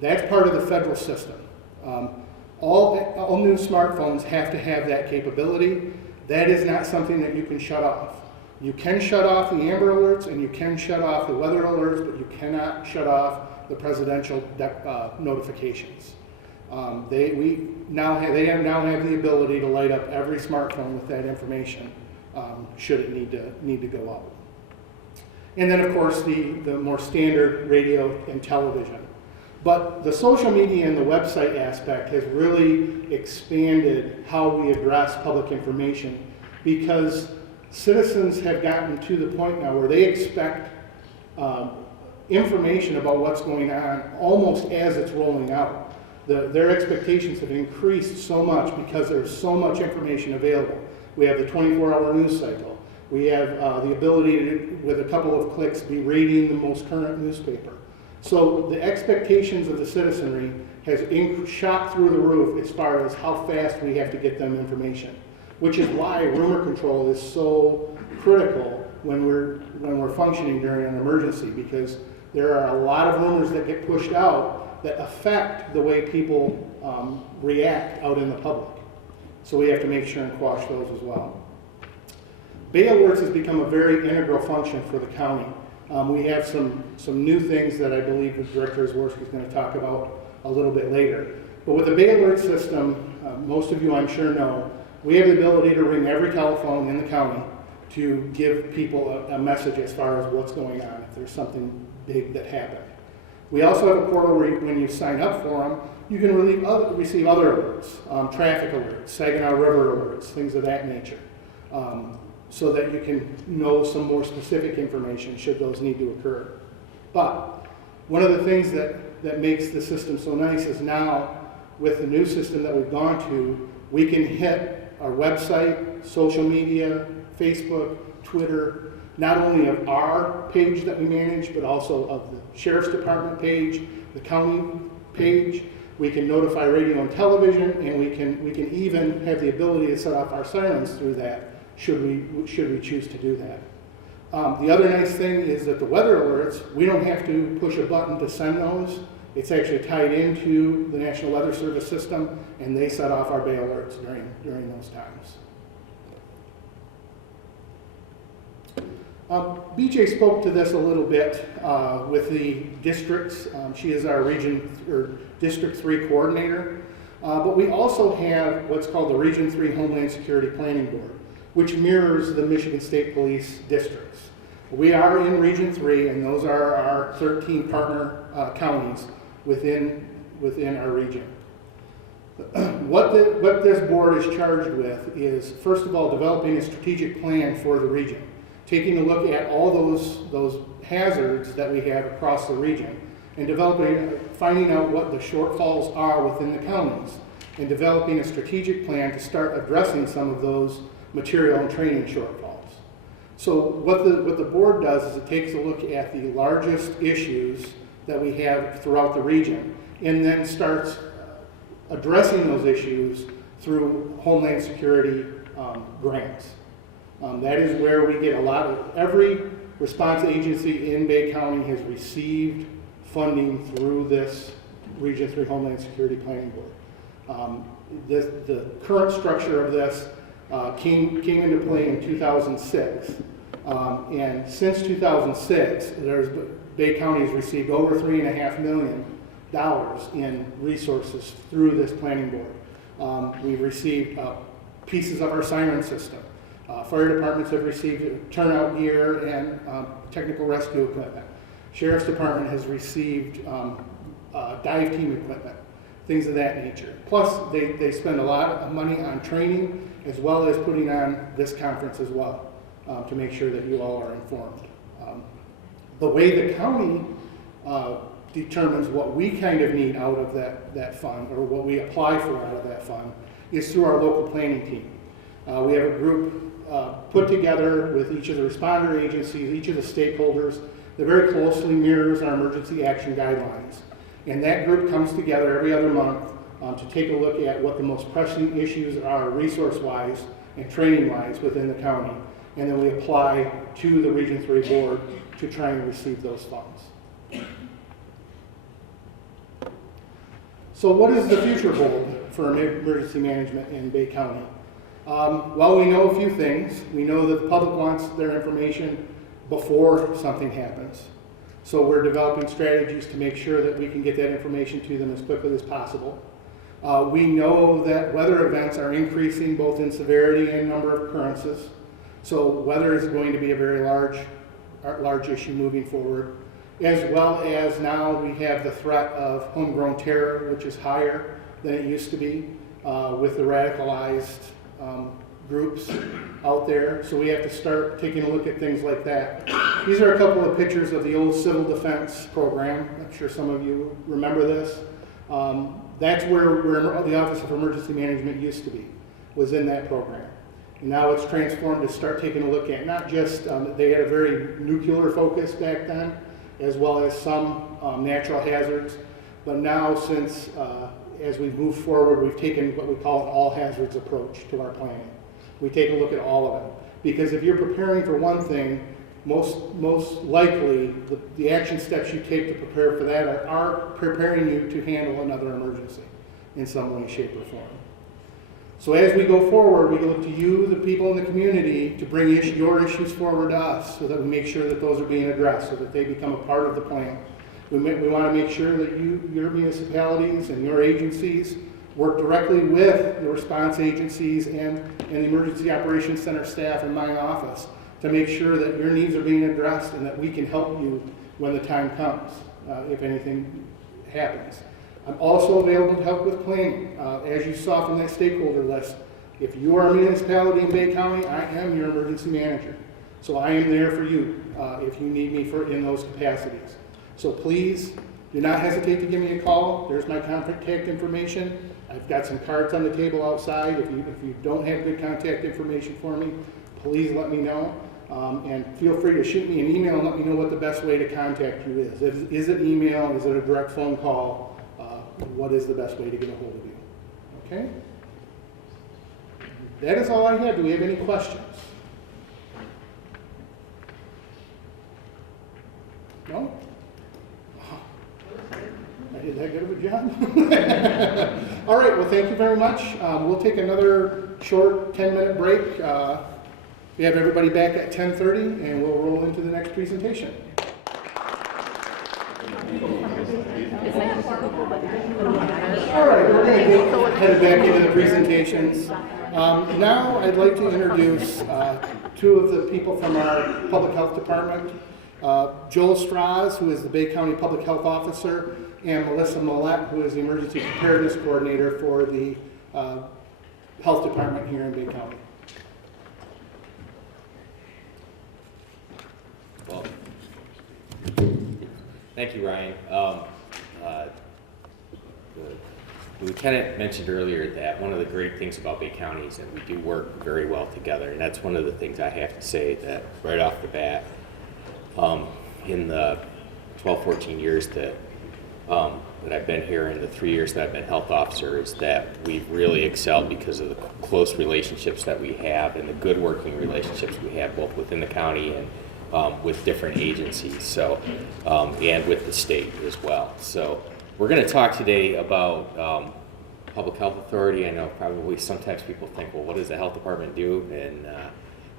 That's part of the federal system. All new smartphones have to have that capability. That is not something that you can shut off. You can shut off the Amber Alerts and you can shut off the weather alerts, but you cannot shut off the presidential notifications. They now have the ability to light up every smartphone with that information should it need to go out. And then of course the more standard radio and television. But the social media and the website aspect has really expanded how we address public information because citizens have gotten to the point now where they expect information about what's going on almost as it's rolling out. Their expectations have increased so much because there's so much information available. We have the 24-hour news cycle. We have the ability to, with a couple of clicks, be reading the most current newspaper. So the expectations of the citizenry has shot through the roof as far as how fast we have to get them information, which is why rumor control is so critical when we're functioning during an emergency, because there are a lot of rumors that get pushed out that affect the way people react out in the public. So we have to make sure and quash those as well. Bay Alerts has become a very integral function for the county. We have some new things that I believe the Director Zworski is going to talk about a little bit later. But with the Bay Alert system, most of you I'm sure know, we have the ability to ring every telephone in the county to give people a message as far as what's going on, if there's something big that happened. We also have a portal where when you sign up for them, you can receive other alerts, traffic alerts, Saginaw River alerts, things of that nature, so that you can know some more specific information should those need to occur. But one of the things that makes the system so nice is now, with the new system that we've gone to, we can hit our website, social media, Facebook, Twitter, not only of our page that we manage, but also of the Sheriff's Department page, the county page. We can notify radio and television, and we can even have the ability to set off our sirens through that, should we choose to do that. The other nice thing is that the weather alerts, we don't have to push a button to send those. It's actually tied into the National Weather Service system, and they set off our Bay Alerts during those times. BJ spoke to this a little bit with the districts. She is our District 3 coordinator. But we also have what's called the Region 3 Homeland Security Planning Board, which mirrors the Michigan State Police districts. We are in Region 3, and those are our 13 partner counties within our region. What this board is charged with is, first of all, developing a strategic plan for the region, taking a look at all those hazards that we have across the region, and finding out what the shortfalls are within the counties, and developing a strategic plan to start addressing some of those material and training shortfalls. So what the board does is it takes a look at the largest issues that we have throughout the region, and then starts addressing those issues through Homeland Security grants. That is where we get a lot of, every response agency in Bay County has received funding through this Region 3 Homeland Security Planning Board. The current structure of this came into play in 2006. And since 2006, Bay County has received over $3.5 million in resources through this planning board. We've received pieces of our siren system. Fire departments have received turnout gear and technical rescue equipment. Sheriff's Department has received dive team equipment, things of that nature. Plus, they spend a lot of money on training as well as putting on this conference as well to make sure that you all are informed. The way the county determines what we kind of need out of that fund, or what we apply for out of that fund, is through our local planning team. We have a group put together with each of the responder agencies, each of the stakeholders, that very closely mirrors our emergency action guidelines. And that group comes together every other month to take a look at what the most pressing issues are resource-wise and training-wise within the county. And then we apply to the Region 3 board to try and receive those funds. So what does the future hold for emergency management in Bay County? Well, we know a few things. We know that the public wants their information before something happens. So we're developing strategies to make sure that we can get that information to them as quickly as possible. We know that weather events are increasing both in severity and number of occurrences. So weather is going to be a very large issue moving forward, as well as now we have the threat of homegrown terror, which is higher than it used to be with the radicalized groups out there. So we have to start taking a look at things like that. These are a couple of pictures of the old civil defense program. I'm sure some of you remember this. That's where the Office of Emergency Management used to be, was in that program. And now it's transformed to start taking a look at not just, they had a very nuclear focus back then, as well as some natural hazards. But now since, as we've moved forward, we've taken what we call an all hazards approach to our planning. We take a look at all of it. Because if you're preparing for one thing, most likely the action steps you take to prepare for that are preparing you to handle another emergency in some way, shape, or form. So as we go forward, we look to you, the people in the community, to bring your issues forward to us so that we make sure that those are being addressed, so that they become a part of the plan. We want to make sure that your municipalities and your agencies work directly with the response agencies and the Emergency Operations Center staff in my office to make sure that your needs are being addressed and that we can help you when the time comes, if anything happens. I'm also available to help with planning. As you saw from that stakeholder list, if you are a municipality in Bay County, I am your emergency manager. So I am there for you if you need me in those capacities. So please do not hesitate to give me a call. There's my contact information. I've got some cards on the table outside. If you don't have good contact information for me, please let me know. And feel free to shoot me an email and let me know what the best way to contact you is. Is it email? Is it a direct phone call? What is the best way to get a hold of you? Okay? That is all I have. Do we have any questions? No? I did that good of a job? All right, well, thank you very much. We'll take another short 10-minute break. We have everybody back at 10:30, and we'll roll into the next presentation. All right, we're going to get headed back into the presentations. Now I'd like to introduce two of the people from our Public Health Department. Joel Strauss, who is the Bay County Public Health Officer, and Melissa Millette, who is the Emergency Preparedness Coordinator for the Health Department here in Bay County. Well, thank you, Ryan. The lieutenant mentioned earlier that one of the great things about Bay County is that we do work very well together, and that's one of the things I have to say that right off the bat, in the 12, 14 years that that I've been here in the 3 years that I've been health officer is that we've really excelled because of the close relationships that we have and the good working relationships we have both within the county and with different agencies, so and with the state as well. So we're going to talk today about Public Health Authority. I know probably sometimes people think, well, what does the health department do?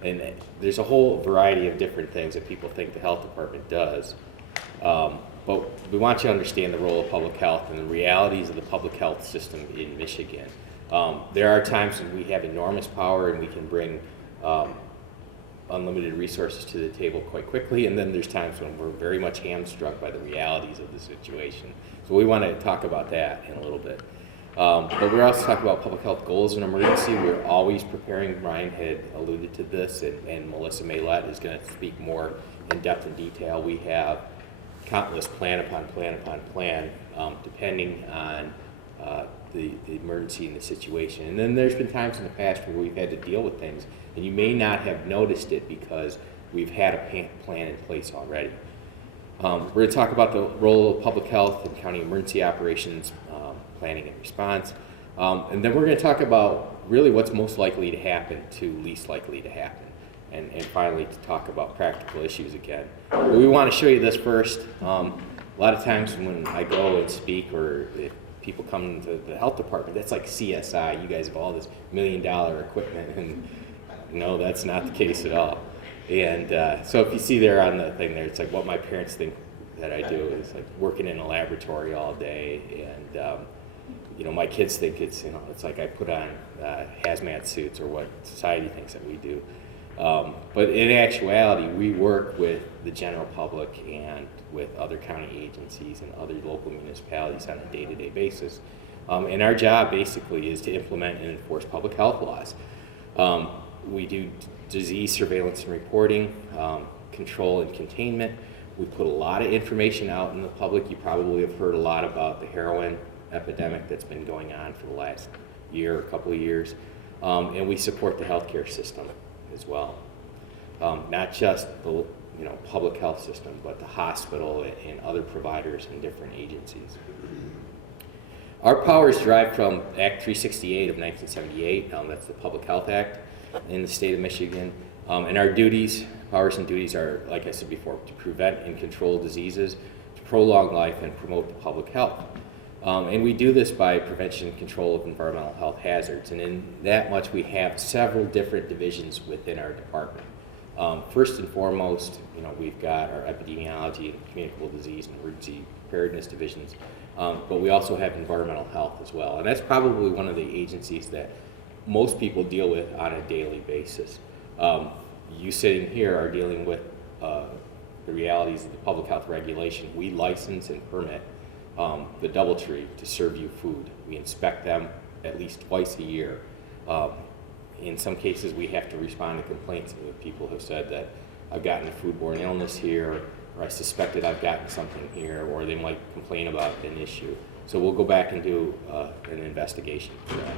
And there's a whole variety of different things that people think the health department does. But we want you to understand the role of public health and the realities of the public health system in Michigan. There are times when we have enormous power and we can bring unlimited resources to the table quite quickly, and then there's times when we're very much hamstrung by the realities of the situation. So we want to talk about that in a little bit. But we're also talking about public health goals in emergency. We're always preparing. Ryan had alluded to this, and Melissa Maylett is going to speak more in depth and detail. We have countless plan upon plan upon plan, depending on the emergency and the situation. And then there's been times in the past where we've had to deal with things, and you may not have noticed it because we've had a plan in place already. We're going to talk about the role of public health and county emergency operations, planning and response. And then we're going to talk about really what's most likely to happen to least likely to happen. And finally to talk about practical issues again. But we want to show you this first. A lot of times when I go and speak or if people come to the health department, that's like CSI. You guys have all this $1 million equipment, and no, that's not the case at all. And so if you see there on the thing there, it's like what my parents think that I do is like working in a laboratory all day, and you know, my kids think it's, you know, it's like I put on hazmat suits or what society thinks that we do. But in actuality, we work with the general public and with other county agencies and other local municipalities on a day-to-day basis. And our job basically is to implement and enforce public health laws. We do disease surveillance and reporting, control and containment. We put a lot of information out in the public. You probably have heard a lot about the heroin epidemic that's been going on for the last year, a couple of years. And we support the healthcare system as well. Not just the public health system, but the hospital and other providers and different agencies. Our powers derive from Act 368 of 1978. That's the Public Health Act in the state of Michigan. And our duties, powers and duties are, like I said before, to prevent and control diseases, to prolong life and promote the public health. And we do this by prevention and control of environmental health hazards. And in that much, we have several different divisions within our department. First and foremost, we've got our epidemiology and communicable disease and emergency preparedness divisions. But we also have environmental health as well. And that's probably one of the agencies that most people deal with on a daily basis. You sitting here are dealing with the realities of the public health regulation. We license and permit the DoubleTree to serve you food. We inspect them at least twice a year. In some cases, we have to respond to complaints. People have said that I've gotten a foodborne illness here, or I suspected I've gotten something here, or they might complain about an issue. So we'll go back and do an investigation for that.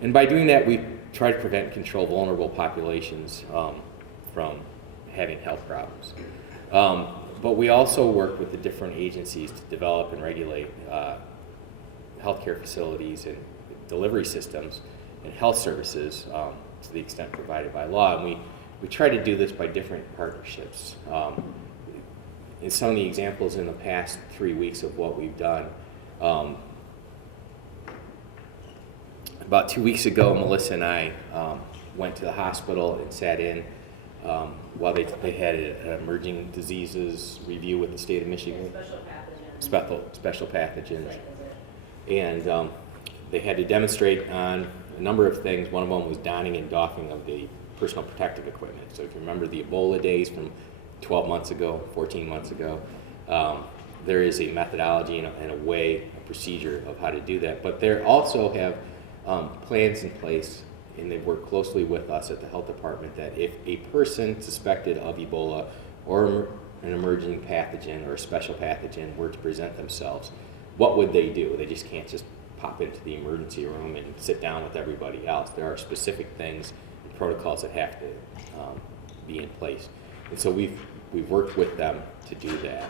And by doing that, we try to prevent and control vulnerable populations from having health problems. But we also work with the different agencies to develop and regulate healthcare facilities and delivery systems and health services to the extent provided by law. And we try to do this by different partnerships. In some of the examples in the past 3 weeks of what we've done, about 2 weeks ago, Melissa and I went to the hospital and sat in while they had an emerging diseases review with the state of Michigan. Special pathogens. And they had to demonstrate on a number of things. One of them was donning and doffing of the personal protective equipment. So if you remember the Ebola days from 12 months ago, 14 months ago, there is a methodology and a way, a procedure of how to do that. But they also have plans in place, and they work closely with us at the health department, that if a person suspected of Ebola or an emerging pathogen or a special pathogen were to present themselves, what would they do? They just can't just pop into the emergency room and sit down with everybody else. There are specific things and protocols that have to be in place. And so we've worked with them to do that.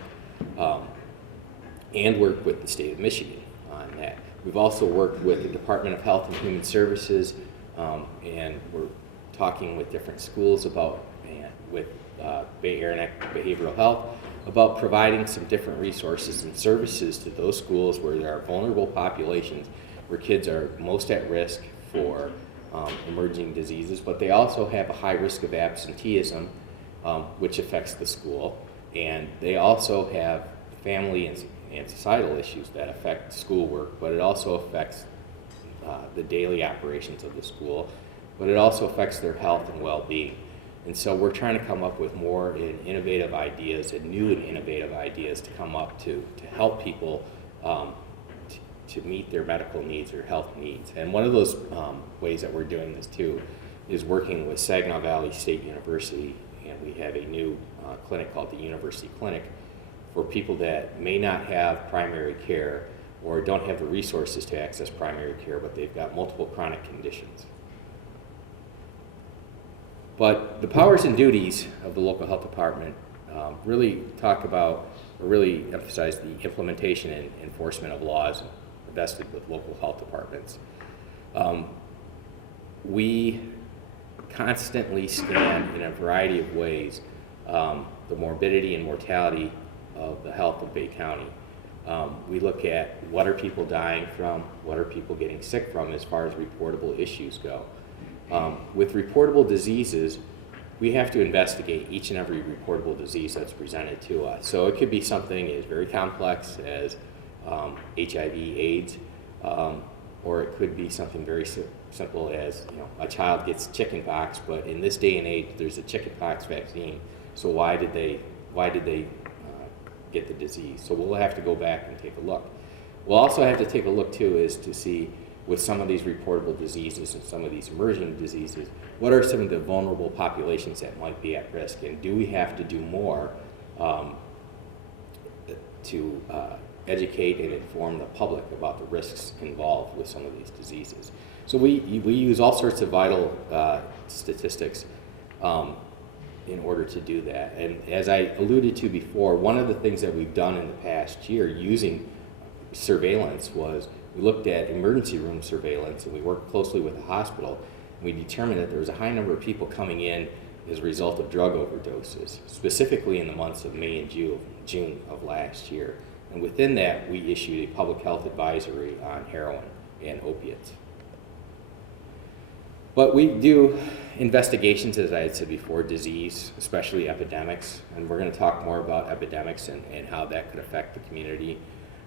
and work with the state of Michigan on that. We've also worked with the Department of Health and Human Services, and we're talking with different schools about, with Bay Area Behavioral Health, about providing some different resources and services to those schools where there are vulnerable populations, where kids are most at risk for emerging diseases, but they also have a high risk of absenteeism, which affects the school, and they also have family and societal issues that affect schoolwork, but it also affects the daily operations of the school, but it also affects their health and well-being. And so we're trying to come up with more innovative ideas and new and innovative ideas to come up to help people to meet their medical needs or health needs. And one of those ways that we're doing this too is working with Saginaw Valley State University, and we have a new clinic called the University Clinic for people that may not have primary care or don't have the resources to access primary care, but they've got multiple chronic conditions. But the powers and duties of the local health department really talk about, or really emphasize the implementation and enforcement of laws vested with local health departments. We constantly scan in a variety of ways the morbidity and mortality of the health of Bay County. We look at what are people dying from, what are people getting sick from as far as reportable issues go. With reportable diseases, we have to investigate each and every reportable disease that's presented to us. So it could be something as very complex as HIV/AIDS, or it could be something very simple as, a child gets chickenpox, but in this day and age, there's a chickenpox vaccine. So why did they get the disease? So we'll have to go back and take a look. We'll also have to take a look too, is to see, with some of these reportable diseases and some of these emerging diseases, what are some of the vulnerable populations that might be at risk, and do we have to do more to educate and inform the public about the risks involved with some of these diseases? So we use all sorts of vital statistics in order to do that. And as I alluded to before, one of the things that we've done in the past year using surveillance was we looked at emergency room surveillance, and we worked closely with the hospital, and we determined that there was a high number of people coming in as a result of drug overdoses, specifically in the months of May and June of last year. And within that, we issued a public health advisory on heroin and opiates. But we do investigations, as I had said before, disease, especially epidemics, and we're going to talk more about epidemics and how that could affect the community.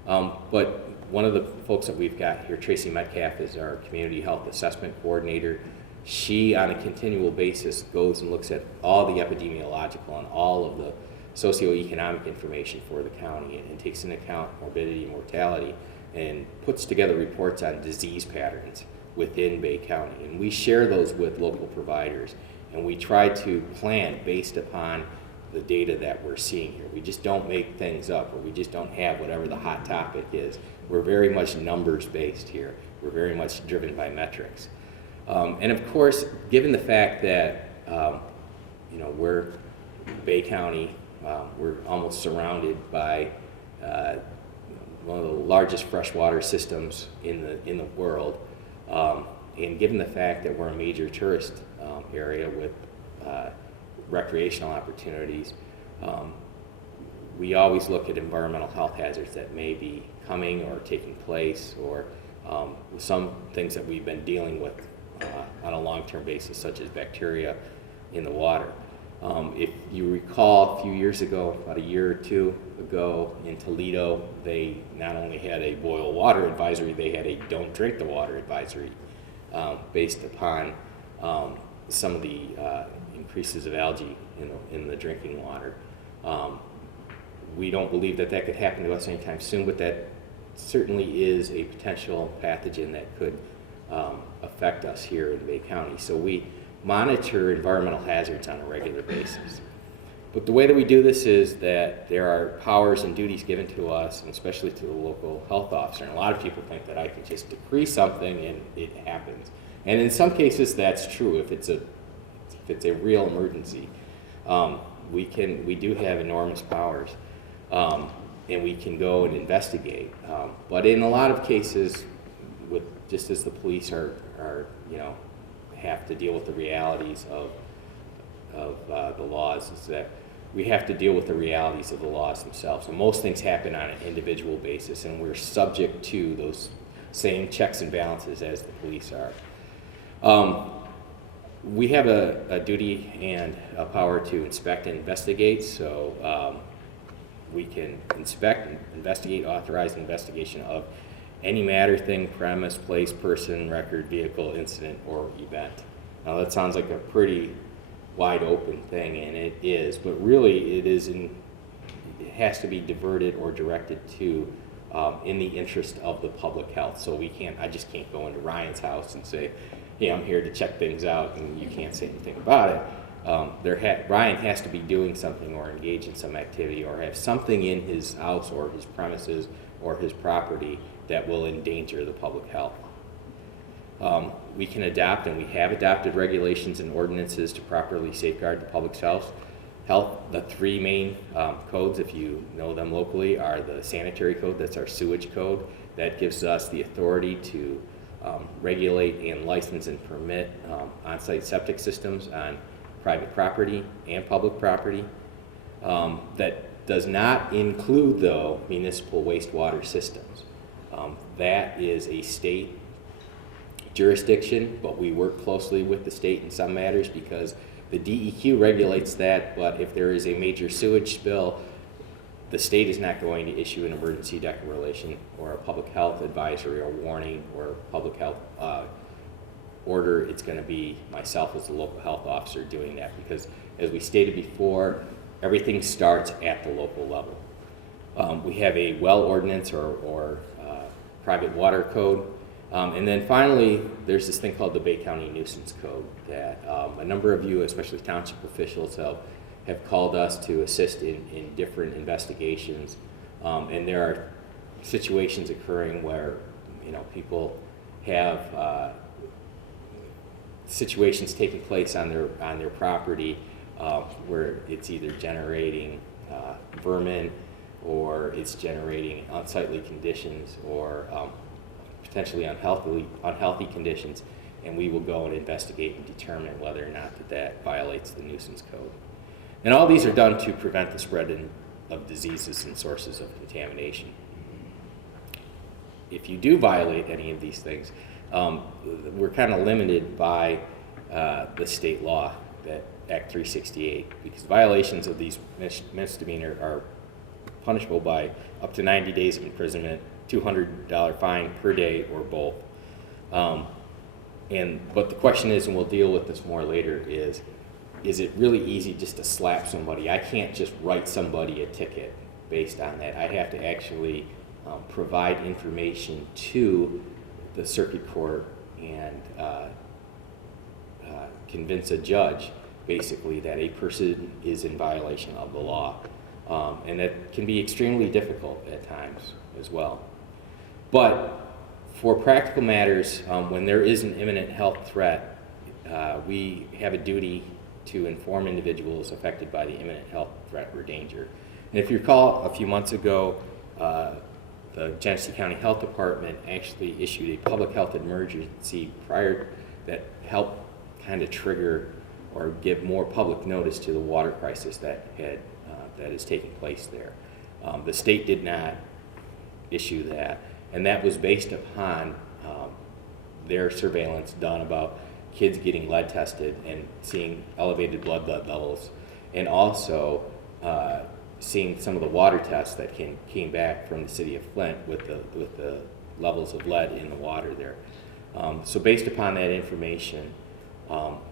But one of the folks that we've got here, Tracy Metcalf, is our community health assessment coordinator. She, on a continual basis, goes and looks at all the epidemiological and all of the socioeconomic information for the county and takes into account morbidity and mortality and puts together reports on disease patterns within Bay County. And we share those with local providers, and we try to plan based upon the data that we're seeing here. We just don't make things up, or we just don't have whatever the hot topic is. We're very much numbers based here. We're very much driven by metrics. And of course, given the fact that we're Bay County, we're almost surrounded by one of the largest freshwater systems in the world, and given the fact that we're a major tourist area with recreational opportunities, we always look at environmental health hazards that may be coming or taking place, or some things that we've been dealing with on a long-term basis, such as bacteria in the water. If you recall, a few years ago, about a year or two ago in Toledo, they not only had a boil water advisory, they had a don't drink the water advisory based upon some of the increases of algae in the drinking water. We don't believe that could happen to us anytime soon, but that certainly is a potential pathogen that could affect us here in Bay County. So we monitor environmental hazards on a regular basis. But the way that we do this is that there are powers and duties given to us, and especially to the local health officer. And a lot of people think that I can just decree something and it happens. And in some cases that's true. If it's a real emergency, we do have enormous powers. and we can go and investigate. But in a lot of cases, with just as the police are have to deal with the realities of the laws, is that we have to deal with the realities of the laws themselves. And most things happen on an individual basis, and we're subject to those same checks and balances as the police are. We have a duty and a power to inspect and investigate, so we can inspect, investigate, authorize investigation of any matter, thing, premise, place, person, record, vehicle, incident, or event. Now that sounds like a pretty wide open thing, and it is, but really it has to be diverted or directed to in the interest of the public health. So I just can't go into Ryan's house and say, hey, I'm here to check things out, and you can't say anything about it. Ryan has to be doing something or engage in some activity or have something in his house or his premises or his property that will endanger the public health. We can adopt, and we have adopted, regulations and ordinances to properly safeguard the public's health. The three main codes, if you know them locally, are the sanitary code, that's our sewage code. That gives us the authority to regulate and license and permit on-site septic systems on private property and public property. That does not include, though, municipal wastewater systems. That is a state jurisdiction, but we work closely with the state in some matters because the DEQ regulates that, but if there is a major sewage spill, the state is not going to issue an emergency declaration or a public health advisory or warning or public health order. It's going to be myself as the local health officer doing that because, as we stated before, everything starts at the local level. We have a well ordinance or private water code. And then finally, there's this thing called the Bay County Nuisance Code that a number of you, especially township officials, have called us to assist in different investigations. And there are situations occurring where people have situations taking place on their property where it's either generating vermin or it's generating unsightly conditions or potentially unhealthy conditions, and we will go and investigate and determine whether or not that violates the nuisance code. And all these are done to prevent the spread of diseases and sources of contamination. If you do violate any of these things, we're kind of limited by the state law, that Act 368, because violations of these misdemeanor are punishable by up to 90 days of imprisonment, $200 fine per day, or both. But the question is, and we'll deal with this more later, is it really easy just to slap somebody? I can't just write somebody a ticket based on that. I have to actually provide information to the circuit court and convince a judge, basically, that a person is in violation of the law. And that can be extremely difficult at times as well. But for practical matters, when there is an imminent health threat, we have a duty to inform individuals affected by the imminent health threat or danger. And if you recall, a few months ago, the Genesee County Health Department actually issued a public health emergency that helped kind of trigger or give more public notice to the water crisis that is taking place there. The state did not issue that, and that was based upon their surveillance done about kids getting lead tested and seeing elevated blood levels, and also seeing some of the water tests that came back from the city of Flint with the levels of lead in the water there. So based upon that information,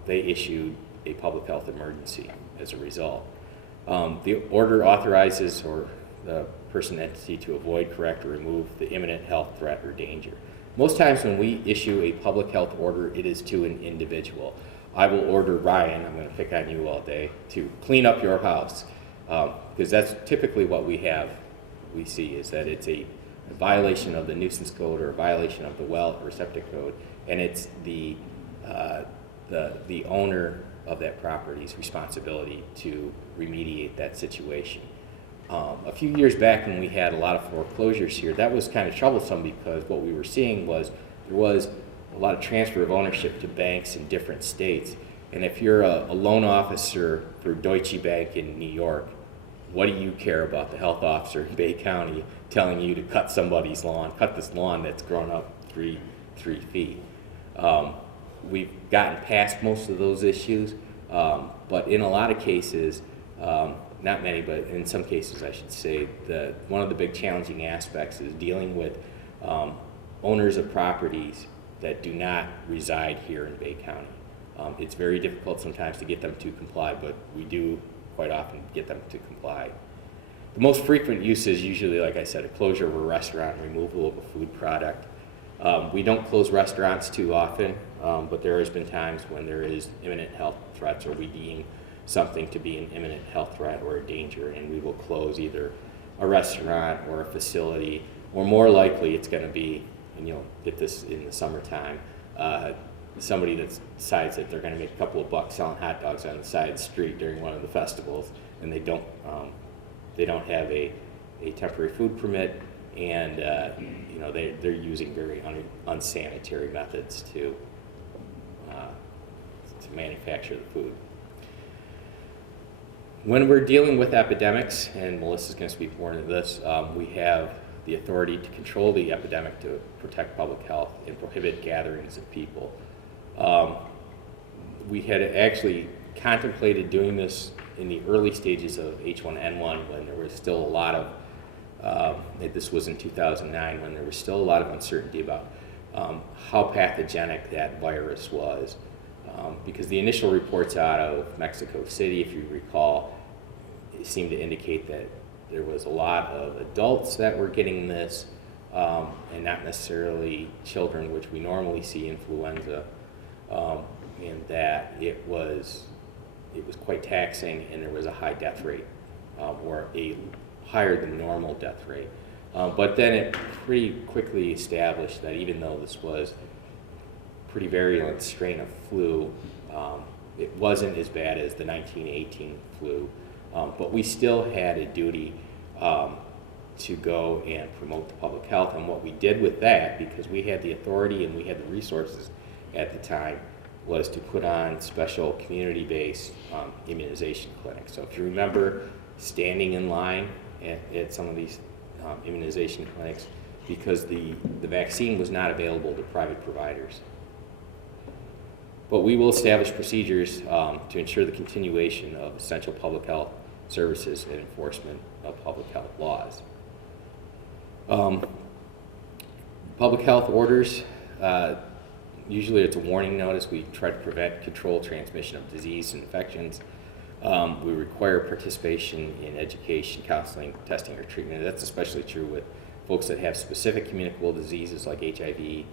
they issued a public health emergency as a result. The order authorizes the person entity to avoid, correct, or remove the imminent health threat or danger. Most times when we issue a public health order, it is to an individual. I will order Ryan, I'm going to pick on you all day, to clean up your house, because that's typically what we see is that it's a violation of the nuisance code or a violation of the well or septic code, and it's the owner of that property's responsibility to remediate that situation. A few years back when we had a lot of foreclosures here, that was kind of troublesome because what we were seeing was there was a lot of transfer of ownership to banks in different states. And if you're a loan officer for Deutsche Bank in New York, what do you care about the health officer in Bay County telling you to cut somebody's lawn, cut this lawn that's grown up three feet? We've gotten past most of those issues, but in a lot of cases, not many, but in some cases I should say, one of the big challenging aspects is dealing with owners of properties that do not reside here in Bay County. It's very difficult sometimes to get them to comply, but we do quite often get them to comply. The most frequent use is usually, like I said, a closure of a restaurant, removal of a food product. We don't close restaurants too often, but there has been times when there is imminent health threats or we deem something to be an imminent health threat or a danger, and we will close either a restaurant or a facility, or more likely it's going to be, and you'll get this in the summertime, somebody that decides that they're going to make a couple of bucks selling hot dogs on the side of the street during one of the festivals, and they don't have a temporary food permit, and they're using very unsanitary methods to manufacture the food. When we're dealing with epidemics, and Melissa's going to speak more into this, we have the authority to control the epidemic to protect public health and prohibit gatherings of people. We had actually contemplated doing this in the early stages of H1N1 when there was still a lot of, this was in 2009, when there was still a lot of uncertainty about how pathogenic that virus was. Because the initial reports out of Mexico City, if you recall, seemed to indicate that there was a lot of adults that were getting this, and not necessarily children, which we normally see influenza, and that it was quite taxing, and there was a high death rate, or a higher than normal death rate. But then it pretty quickly established that even though this was a pretty virulent strain of flu, it wasn't as bad as the 1918 flu, but we still had a duty to go and promote the public health. And what we did with that, because we had the authority and we had the resources at the time, was to put on special community-based immunization clinics. So if you remember standing in line at some of these immunization clinics, because the vaccine was not available to private providers. But we will establish procedures to ensure the continuation of essential public health services and enforcement of public health laws. Public health orders, usually it's a warning notice. We try to prevent, control transmission of disease and infections. We require participation in education, counseling, testing, or treatment. That's especially true with folks that have specific communicable diseases like HIV.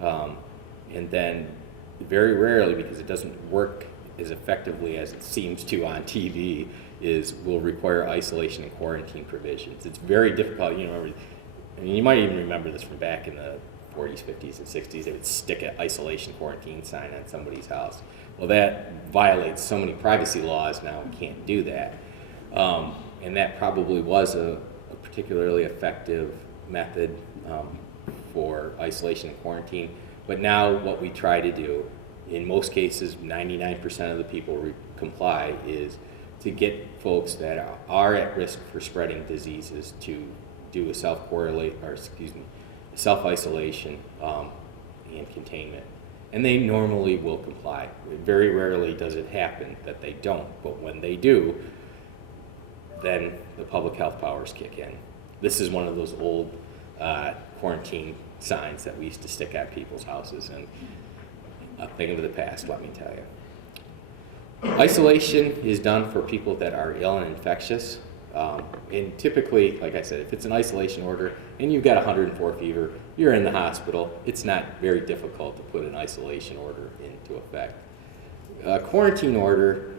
And then very rarely, because it doesn't work as effectively as it seems to on TV, will require isolation and quarantine provisions. It's very difficult. You might even remember this from back in the 40s, 50s, and 60s. They would stick an isolation quarantine sign on somebody's house. Well, that violates so many privacy laws now. We can't do that. And that probably was a particularly effective method for isolation and quarantine. But now what we try to do, in most cases, 99% of the people comply, is to get folks that are at risk for spreading diseases to do a self-isolation and containment. And they normally will comply. Very rarely does it happen that they don't, but when they do, then the public health powers kick in. This is one of those old quarantine signs that we used to stick at people's houses, and a thing of the past, let me tell you. Isolation is done for people that are ill and infectious. And typically, like I said, if it's an isolation order and you've got 104 fever, you're in the hospital, it's not very difficult to put an isolation order into effect. A quarantine order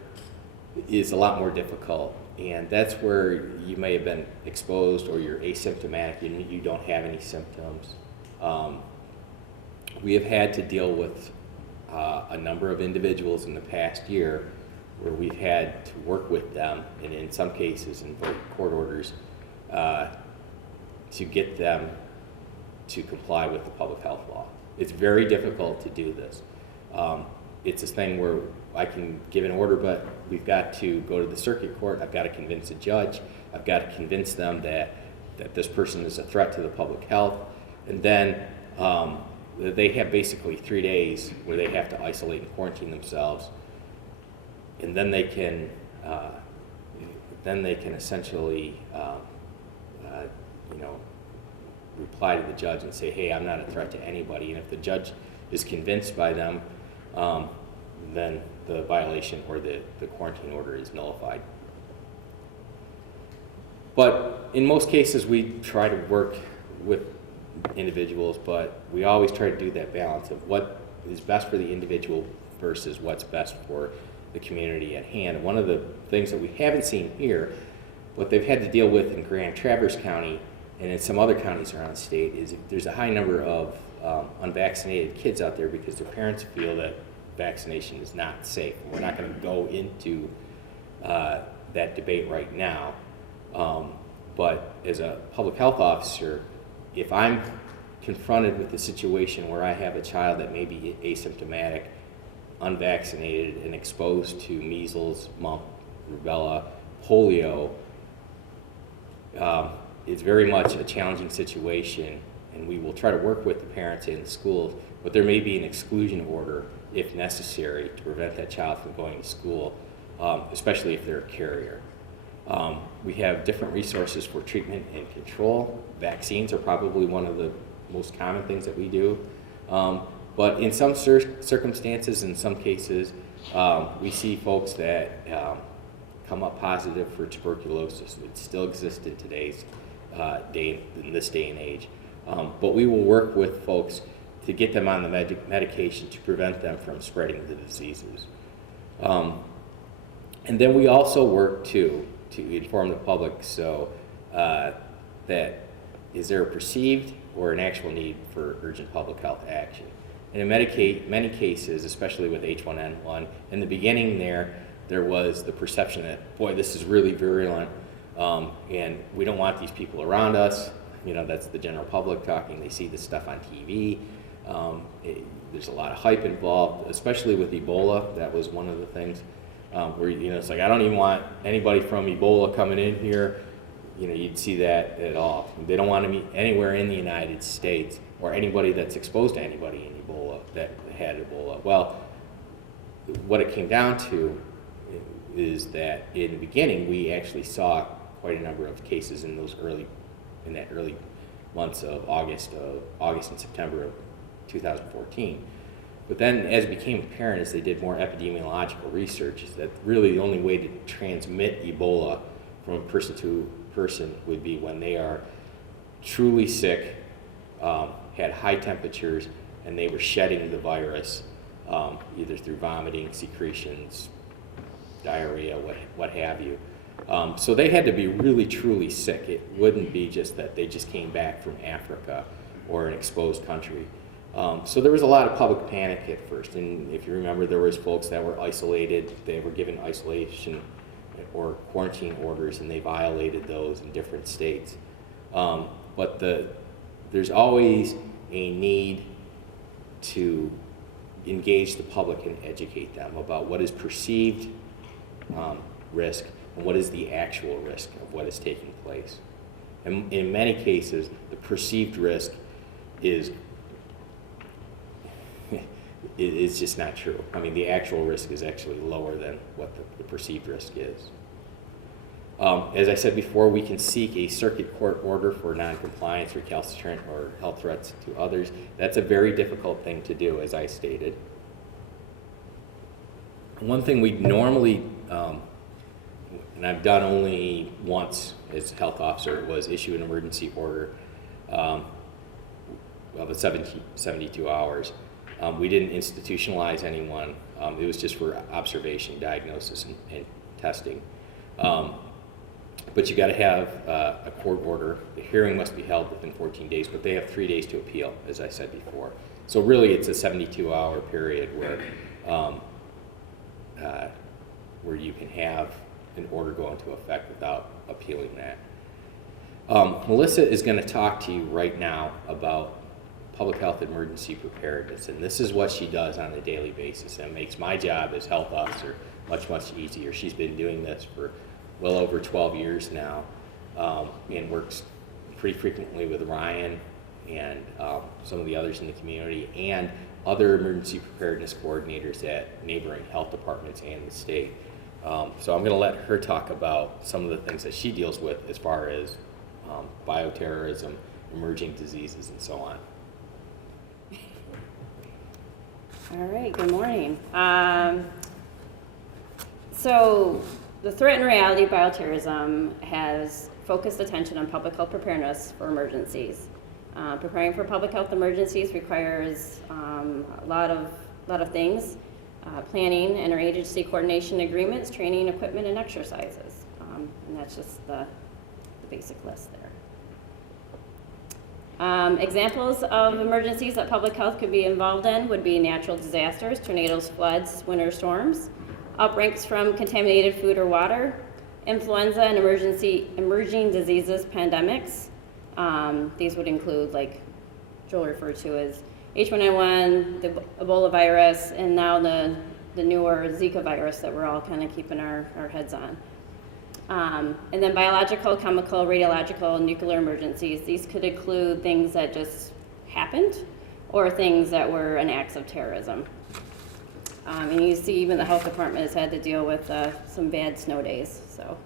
is a lot more difficult, and that's where you may have been exposed or you're asymptomatic and you don't have any symptoms. We have had to deal with a number of individuals in the past year where we've had to work with them, and in some cases invoke court orders to get them to comply with the public health law. It's very difficult to do this. It's a thing where I can give an order, but we've got to go to the circuit court. I've got to convince a judge. I've got to convince them that this person is a threat to the public health. And then they have basically 3 days where they have to isolate and quarantine themselves. And then they can essentially, reply to the judge and say, hey, I'm not a threat to anybody. And if the judge is convinced by them, then the violation or the quarantine order is nullified. But in most cases, we try to work with individuals, but we always try to do that balance of what is best for the individual versus what's best for the community at hand. And one of the things that we haven't seen here, what they've had to deal with in Grand Traverse County and in some other counties around the state, is there's a high number of unvaccinated kids out there because their parents feel that vaccination is not safe. We're not going to go into that debate right now. But as a public health officer, if I'm confronted with a situation where I have a child that may be asymptomatic, unvaccinated, and exposed to measles, mumps, rubella, polio, it's very much a challenging situation, and we will try to work with the parents and the schools, but there may be an exclusion order if necessary to prevent that child from going to school, especially if they're a carrier. We have different resources for treatment and control. Vaccines are probably one of the most common things that we do. But in some circumstances, in some cases, we see folks that come up positive for tuberculosis. It still exists in today's in this day and age. But we will work with folks to get them on the medication to prevent them from spreading the diseases. And then we also work to inform the public so that is there a perceived or an actual need for urgent public health action. And in many cases, especially with H1N1, in the beginning there was the perception that, boy, this is really virulent, and we don't want these people around us. That's the general public talking. They see this stuff on TV. There's a lot of hype involved, especially with Ebola. That was one of the things where, it's like, I don't even want anybody from Ebola coming in here. You'd see that at all. They don't want to meet anywhere in the United States or anybody that's exposed to anybody in Ebola that had Ebola. Well, what it came down to is that in the beginning, we actually saw quite a number of cases in that early months of August and September of 2014. But then as it became apparent as they did more epidemiological research is that really the only way to transmit Ebola from person to person would be when they are truly sick, had high temperatures, and they were shedding the virus either through vomiting, secretions, diarrhea, what have you. So they had to be really truly sick. It wouldn't be just that they just came back from Africa or an exposed country. So there was a lot of public panic at first, and if you remember, there was folks that were isolated. They were given isolation or quarantine orders, and they violated those in different states. But there's always a need to engage the public and educate them about what is perceived risk and what is the actual risk of what is taking place. And in many cases, the perceived risk is just not true. I mean, the actual risk is actually lower than what the perceived risk is. As I said before, we can seek a circuit court order for noncompliance, recalcitrant, or health threats to others. That's a very difficult thing to do, as I stated. One thing we normally, and I've done only once as health officer, was issue an emergency order of 72 hours. We didn't institutionalize anyone. It was just for observation, diagnosis, and testing. But you got to have a court order. The hearing must be held within 14 days, but they have 3 days to appeal, as I said before. So really, it's a 72-hour period where you can have an order go into effect without appealing that. Melissa is going to talk to you right now about public health emergency preparedness, and this is what she does on a daily basis, and it makes my job as health officer much, much easier. She's been doing this for well over 12 years now, and works pretty frequently with Ryan and some of the others in the community and other emergency preparedness coordinators at neighboring health departments and the state. So I'm going to let her talk about some of the things that she deals with as far as bioterrorism, emerging diseases, and so on. All right, good morning. So the threat and reality of bioterrorism has focused attention on public health preparedness for emergencies. Preparing for public health emergencies requires a lot of things: planning, interagency coordination agreements, training, equipment, and exercises. And that's just the basic list there. Examples of emergencies that public health could be involved in would be natural disasters, tornadoes, floods, winter storms, outbreaks from contaminated food or water, influenza and emerging diseases, pandemics. These would include, like Joel referred to as H1N1, the Ebola virus, and now the newer Zika virus that we're all kind of keeping our heads on. And then biological, chemical, radiological, nuclear emergencies. These could include things that just happened or things that were an acts of terrorism. And you see even the health department has had to deal with some bad snow days. So,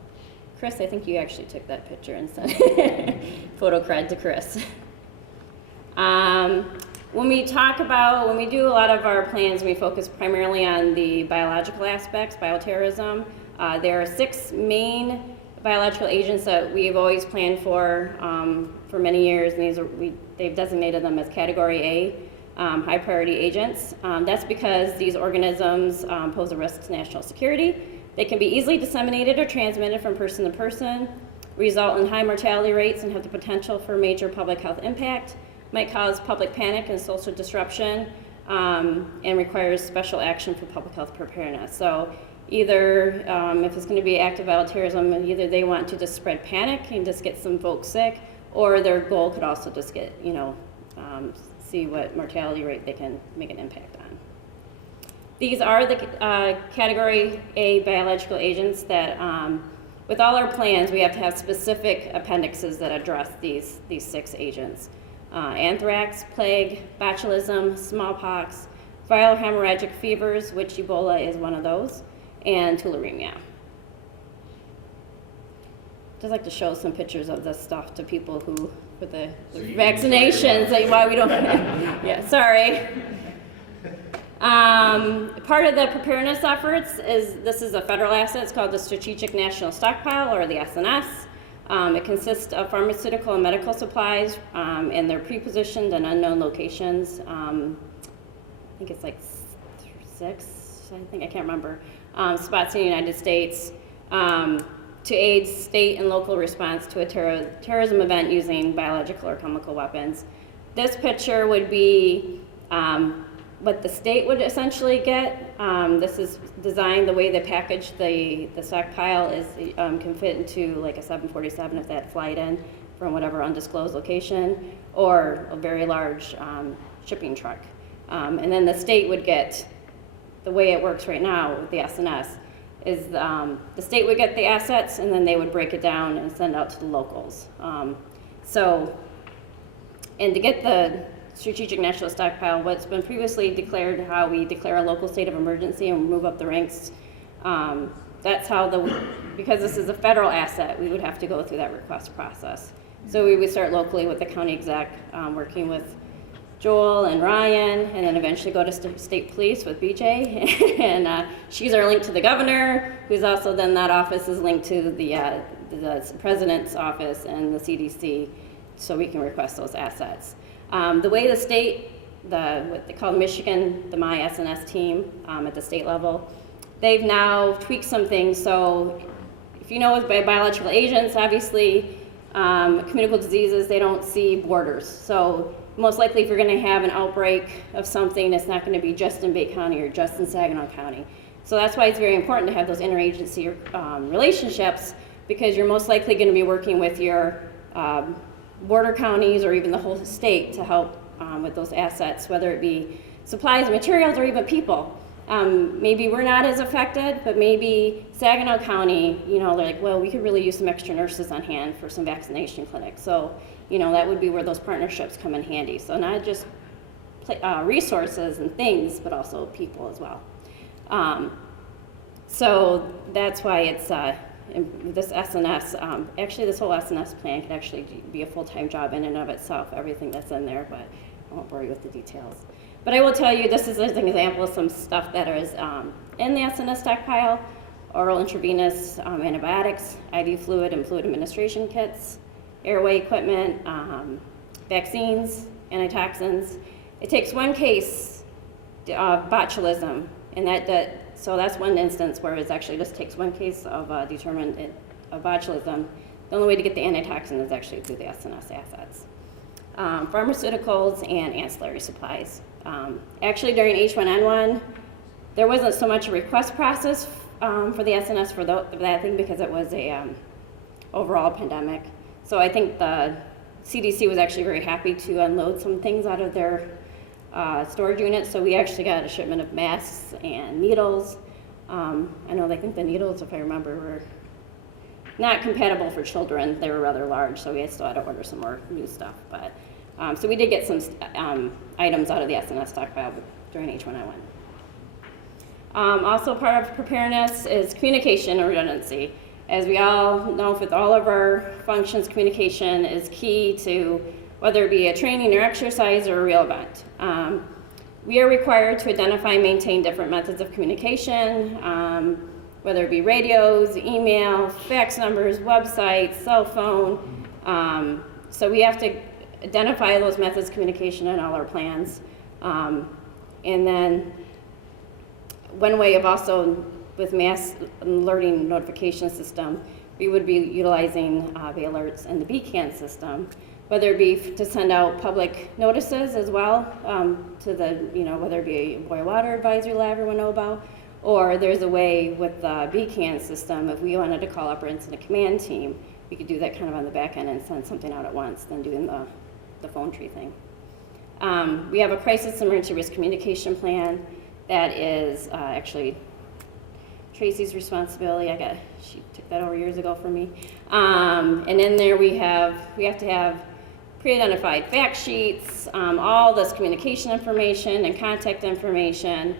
Chris, I think you actually took that picture and sent photo cred to Chris. When we do a lot of our plans, we focus primarily on the biological aspects, bioterrorism. There are 6 main biological agents that we've always planned for many years, and they've designated them as Category A, high priority agents. That's because these organisms pose a risk to national security. They can be easily disseminated or transmitted from person to person, result in high mortality rates, and have the potential for major public health impact, might cause public panic and social disruption, and requires special action for public health preparedness. So either, if it's going to be active bioterrorism, either they want to just spread panic and just get some folks sick, or their goal could also just get, see what mortality rate they can make an impact on. These are the Category A biological agents that, with all our plans, we have to have specific appendixes that address these 6 agents. Anthrax, plague, botulism, smallpox, viral hemorrhagic fevers, which Ebola is one of those, and tularemia. Just like to show some pictures of this stuff to people who, for the vaccinations, like why we don't, yeah, sorry. Part of the preparedness efforts this is a federal asset. It's called the Strategic National Stockpile, or the SNS. It consists of pharmaceutical and medical supplies, and they're pre-positioned in unknown locations. I think it's like 6, I can't remember, spots in the United States, to aid state and local response to a terrorism event using biological or chemical weapons. This picture would be what the state would essentially get. This is designed the way they package the stockpile is can fit into like a 747 if they had flight in from whatever undisclosed location, or a very large shipping truck. And then the state would get, the way it works right now with the SNS, is the state would get the assets and then they would break it down and send it out to the locals. And to get the Strategic National Stockpile, what's been previously declared, how we declare a local state of emergency and move up the ranks, that's how because this is a federal asset, we would have to go through that request process. So we would start locally with the county exec, working with Joel and Ryan, and then eventually go to state police with BJ, and she's our link to the governor, who's also then that office is linked to the president's office and the CDC, so we can request those assets. The way the state, what they call Michigan, the My SNS team at the state level, they've now tweaked some things. So if you know with biological agents, obviously communicable diseases, they don't see borders. So most likely if you're going to have an outbreak of something, it's not going to be just in Bay County or just in Saginaw County. So that's why it's very important to have those interagency relationships, because you're most likely going to be working with your border counties or even the whole state to help with those assets, whether it be supplies, materials, or even people. Maybe we're not as affected, but maybe Saginaw County, you know, they're like, well, we could really use some extra nurses on hand for some vaccination clinics. So, you know, that would be where those partnerships come in handy. So not just resources and things, but also people as well. So that's why it's this SNS, actually this whole SNS plan could actually be a full-time job in and of itself, everything that's in there, but I won't bore you with the details. But I will tell you, this is an example of some stuff that is in the SNS stockpile: oral intravenous antibiotics, IV fluid and fluid administration kits, airway equipment, vaccines, antitoxins. It takes one case of botulism, and so that's one instance where it actually just takes one case of determined of botulism. The only way to get the antitoxin is actually through the SNS assets. Pharmaceuticals and ancillary supplies. Actually, during H1N1, there wasn't so much a request process for the SNS for that thing, because it was a overall pandemic. So I think the CDC was actually very happy to unload some things out of their storage units. So we actually got a shipment of masks and needles. I know, I think the needles, if I remember, were not compatible for children. They were rather large, so we still had to order some more new stuff. But so we did get some items out of the SNS stockpile during H1N1. Also part of preparedness is communication and redundancy. As we all know, with all of our functions, communication is key to whether it be a training or exercise or a real event. We are required to identify and maintain different methods of communication, whether it be radios, email, fax numbers, websites, cell phone. So we have to identify those methods of communication in all our plans. And then one way of also, with mass alerting notification system, we would be utilizing the alerts in the BCAN system, whether it be to send out public notices as well to the, you know, whether it be a boil water advisory let everyone know about, or there's a way with the BCAN system, if we wanted to call up our incident command team, we could do that kind of on the back end and send something out at once than doing the phone tree thing. We have a crisis emergency risk communication plan that is actually Tracy's responsibility. She took that over years ago from me. And in there we have to have pre-identified fact sheets, all this communication information and contact information.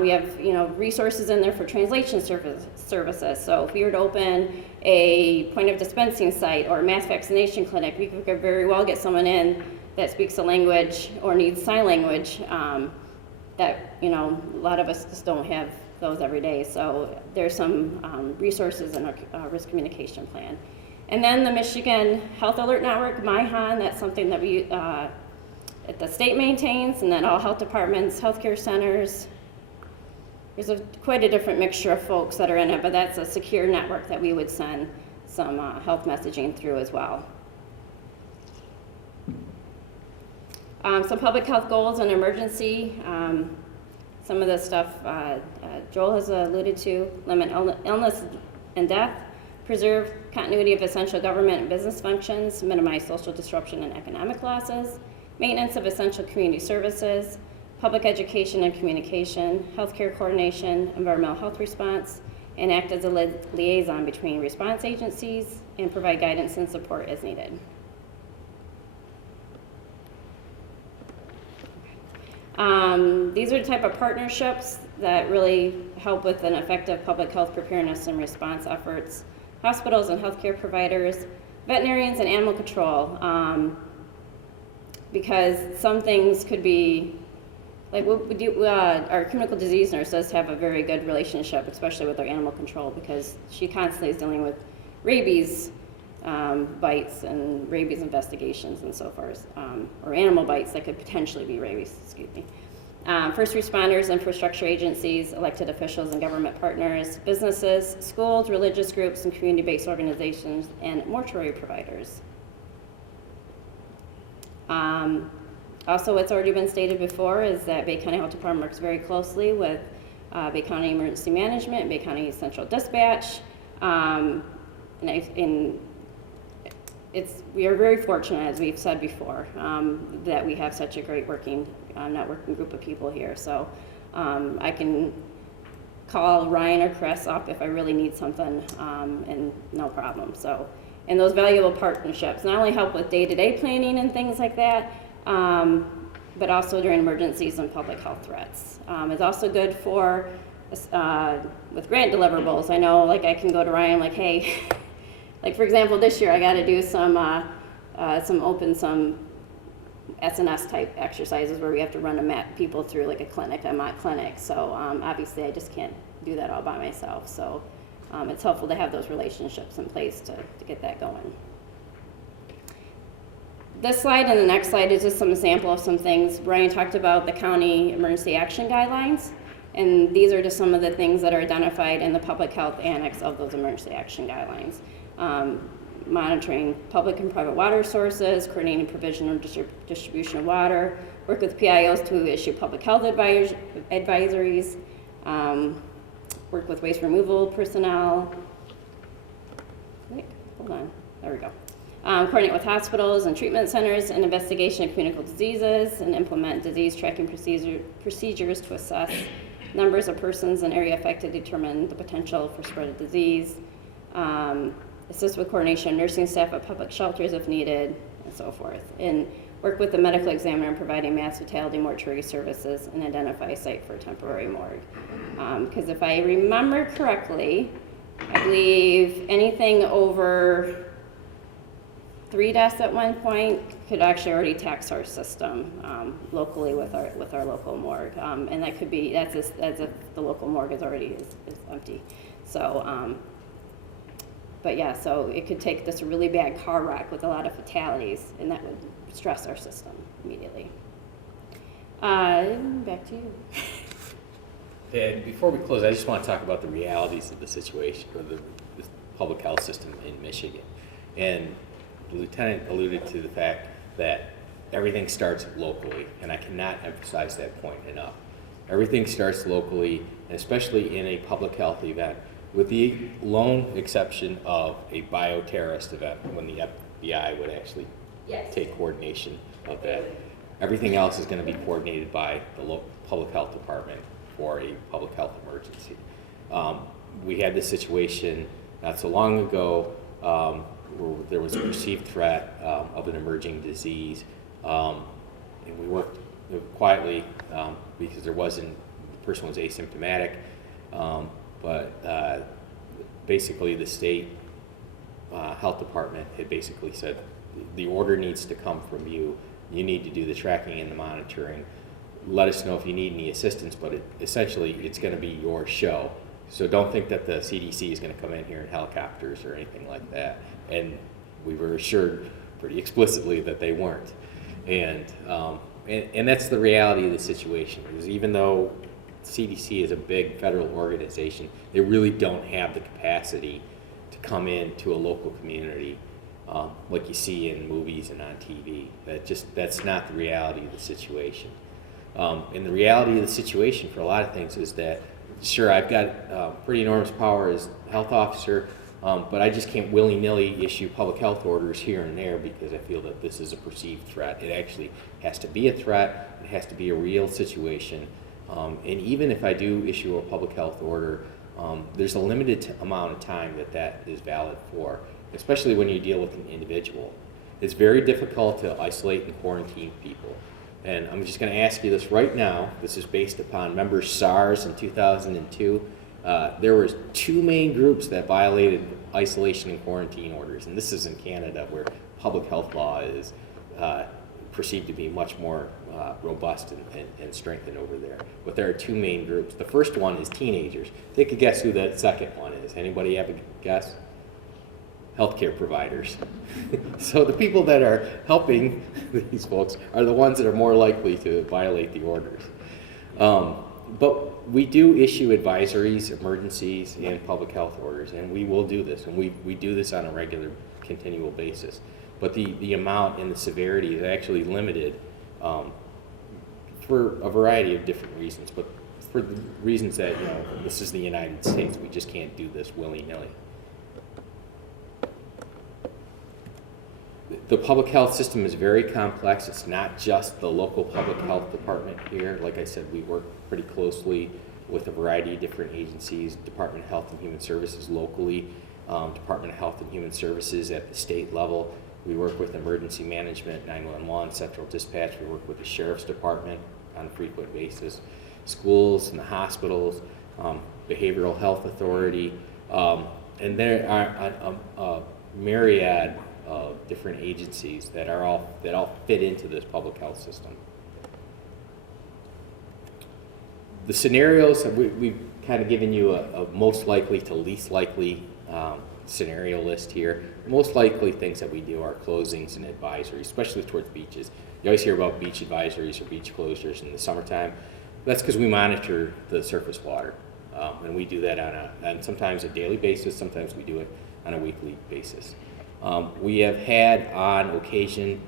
We have, you know, resources in there for translation services. So if we were to open a point of dispensing site or a mass vaccination clinic, we could very well get someone in that speaks a language or needs sign language that, you know, a lot of us just don't have those every day. So there's some resources in our risk communication plan. And then the Michigan Health Alert Network, MyHON, that's something that we, that the state maintains, and then all health departments, healthcare centers. There's quite a different mixture of folks that are in it, but that's a secure network that we would send some health messaging through as well. Some public health goals and emergency. Some of the stuff Joel has alluded to: limit illness and death, preserve continuity of essential government and business functions, minimize social disruption and economic losses, maintenance of essential community services, public education and communication, healthcare coordination, environmental health response, and act as a liaison between response agencies and provide guidance and support as needed. These are the type of partnerships that really help with an effective public health preparedness and response efforts. Hospitals and healthcare providers, veterinarians and animal control, because some things could be, like our clinical disease nurse does have a very good relationship, especially with our animal control, because she constantly is dealing with rabies bites and rabies investigations and so forth, or animal bites that could potentially be rabies, excuse me. First responders, infrastructure agencies, elected officials and government partners, businesses, schools, religious groups, and community-based organizations, and mortuary providers. Also, what's already been stated before is that Bay County Health Department works very closely with Bay County Emergency Management, Bay County Central Dispatch, we are very fortunate, as we've said before, that we have such a great working, networking group of people here. So I can call Ryan or Chris up if I really need something, and no problem. So, and those valuable partnerships not only help with day-to-day planning and things like that, but also during emergencies and public health threats. It's also good for with grant deliverables. I know, like, I can go to Ryan, like, hey, like, for example, this year I got to do some SNS type exercises where we have to run people through like a mock clinic. So obviously I just can't do that all by myself. So it's helpful to have those relationships in place to get that going. This slide and the next slide is just some example of some things. Brian talked about the county emergency action guidelines, and these are just some of the things that are identified in the public health annex of those emergency action guidelines. Monitoring public and private water sources, coordinating provision or distribution of water, work with PIOs to issue public health advisories, work with waste removal personnel. Wait, hold on, there we go. Coordinate with hospitals and treatment centers and investigation of communicable diseases, and implement disease tracking procedures to assess numbers of persons in area affected, determine the potential for spread of disease. Assist with coordination of nursing staff at public shelters if needed, and so forth. And work with the medical examiner in providing mass fatality mortuary services and identify a site for a temporary morgue. Because if I remember correctly, I believe anything over 3 deaths at one point could actually already tax our system locally with our local morgue. And that could be, that's as if the local morgue is already is empty. So, but yeah, so it could take this really bad car wreck with a lot of fatalities, and that would stress our system immediately. Back to you. And before we close, I just want to talk about the realities of the situation for the public health system in Michigan. And the lieutenant alluded to the fact that everything starts locally, and I cannot emphasize that point enough. Everything starts locally, and especially in a public health event, with the lone exception of a bioterrorist event when the FBI would actually take coordination of that. Everything else is going to be coordinated by the local public health department for a public health emergency. We had this situation not so long ago where there was a perceived threat of an emerging disease, and we worked quietly because the person was asymptomatic. But basically the state health department had basically said, the order needs to come from you. You need to do the tracking and the monitoring. Let us know if you need any assistance, but essentially it's going to be your show. So don't think that the CDC is going to come in here in helicopters or anything like that. And we were assured pretty explicitly that they weren't. And that's the reality of the situation, because even though CDC is a big federal organization, they really don't have the capacity to come into a local community like you see in movies and on TV. That's not the reality of the situation. And the reality of the situation for a lot of things is that, sure, I've got pretty enormous power as health officer, but I just can't willy-nilly issue public health orders here and there because I feel that this is a perceived threat. It actually has to be a threat. It has to be a real situation. And even if I do issue a public health order, there's a limited amount of time that is valid for, especially when you deal with an individual. It's very difficult to isolate and quarantine people. And I'm just going to ask you this right now. This is based upon, remember SARS in 2002? There were 2 main groups that violated isolation and quarantine orders. And this is in Canada, where public health law is perceived to be much more robust and strengthened over there. But there are 2 main groups. The first one is teenagers. Take a guess who the second one is. Anybody have a guess? Healthcare providers. So the people that are helping these folks are the ones that are more likely to violate the orders. But we do issue advisories, emergencies, and public health orders, and we will do this, and we do this on a regular, continual basis. But the amount and the severity is actually limited for a variety of different reasons. But for the reasons that, this is the United States. We just can't do this willy-nilly. The public health system is very complex. It's not just the local public health department here. Like I said, we work pretty closely with a variety of different agencies, Department of Health and Human Services locally, Department of Health and Human Services at the state level. We work with emergency management, 911, central dispatch. We work with the sheriff's department on a frequent basis, schools and the hospitals, behavioral health authority, and there are a myriad of different agencies that all fit into this public health system. The scenarios, we've kind of given you a most likely to least likely scenario list here. Most likely things that we do are closings and advisories, especially towards beaches. You always hear about beach advisories or beach closures in the summertime. That's because we monitor the surface water. And we do that on sometimes a daily basis, sometimes we do it on a weekly basis. We have had on occasion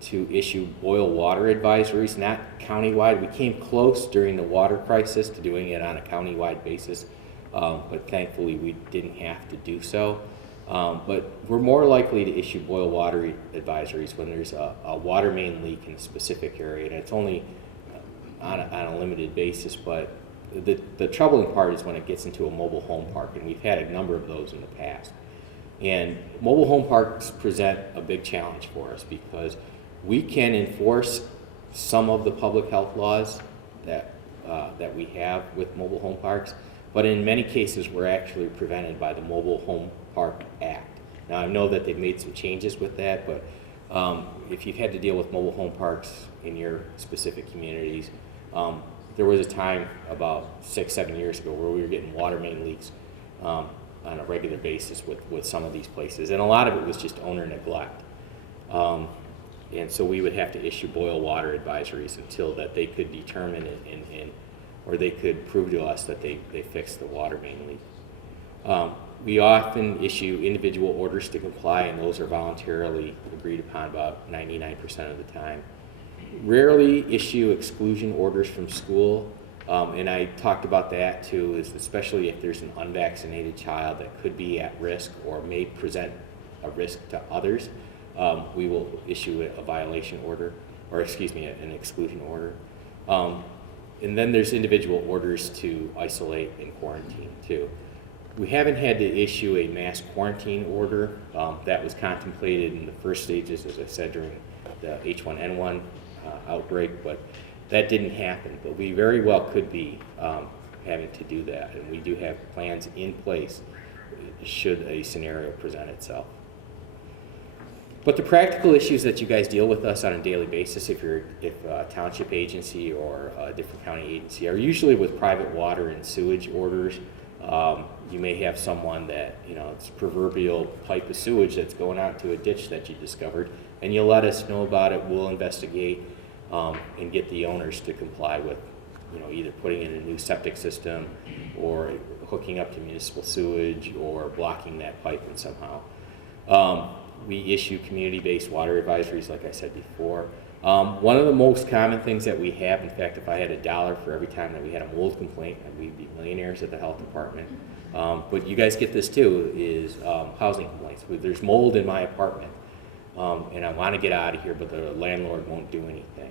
to issue boil water advisories, not countywide. We came close during the water crisis to doing it on a countywide basis, but thankfully we didn't have to do so. But we're more likely to issue boil water advisories when there's a water main leak in a specific area, and it's only on a limited basis. But the troubling part is when it gets into a mobile home park, and we've had a number of those in the past. And mobile home parks present a big challenge for us because we can enforce some of the public health laws that we have with mobile home parks, but in many cases we're actually prevented by the Mobile Home Park Act. Now I know that they've made some changes with that, but if you've had to deal with mobile home parks in your specific communities, there was a time about 6-7 years ago where we were getting water main leaks on a regular basis with some of these places, and a lot of it was just owner neglect. And so we would have to issue boil water advisories until that they could determine it or they could prove to us that they fixed the water main leak. We often issue individual orders to comply, and those are voluntarily agreed upon about 99% of the time. Rarely issue exclusion orders from school, and I talked about that too, is especially if there's an unvaccinated child that could be at risk or may present a risk to others. We will issue a violation order, or excuse me, an exclusion order. And then there's individual orders to isolate and quarantine too. We haven't had to issue a mass quarantine order. That was contemplated in the first stages, as I said, during the H1N1 outbreak, but that didn't happen. But we very well could be having to do that, and we do have plans in place should a scenario present itself. But the practical issues that you guys deal with us on a daily basis, if a township agency or a different county agency, are usually with private water and sewage orders. You may have someone that, it's proverbial pipe of sewage that's going out to a ditch that you discovered, and you'll let us know about it. We'll investigate and get the owners to comply with, either putting in a new septic system or hooking up to municipal sewage or blocking that pipe in somehow. We issue community-based water advisories, like I said before. One of the most common things that we have, in fact, if I had $1 for every time that we had a mold complaint, we'd be millionaires at the health department. But you guys get this too, is housing complaints. There's mold in my apartment, and I want to get out of here, but the landlord won't do anything.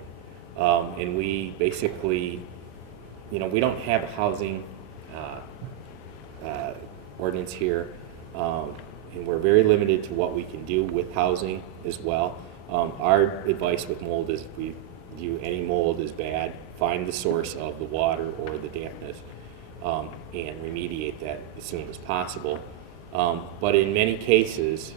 And we basically, we don't have a housing ordinance here. And we're very limited to what we can do with housing as well. Our advice with mold is we view any mold as bad, find the source of the water or the dampness, and remediate that as soon as possible. But in many cases,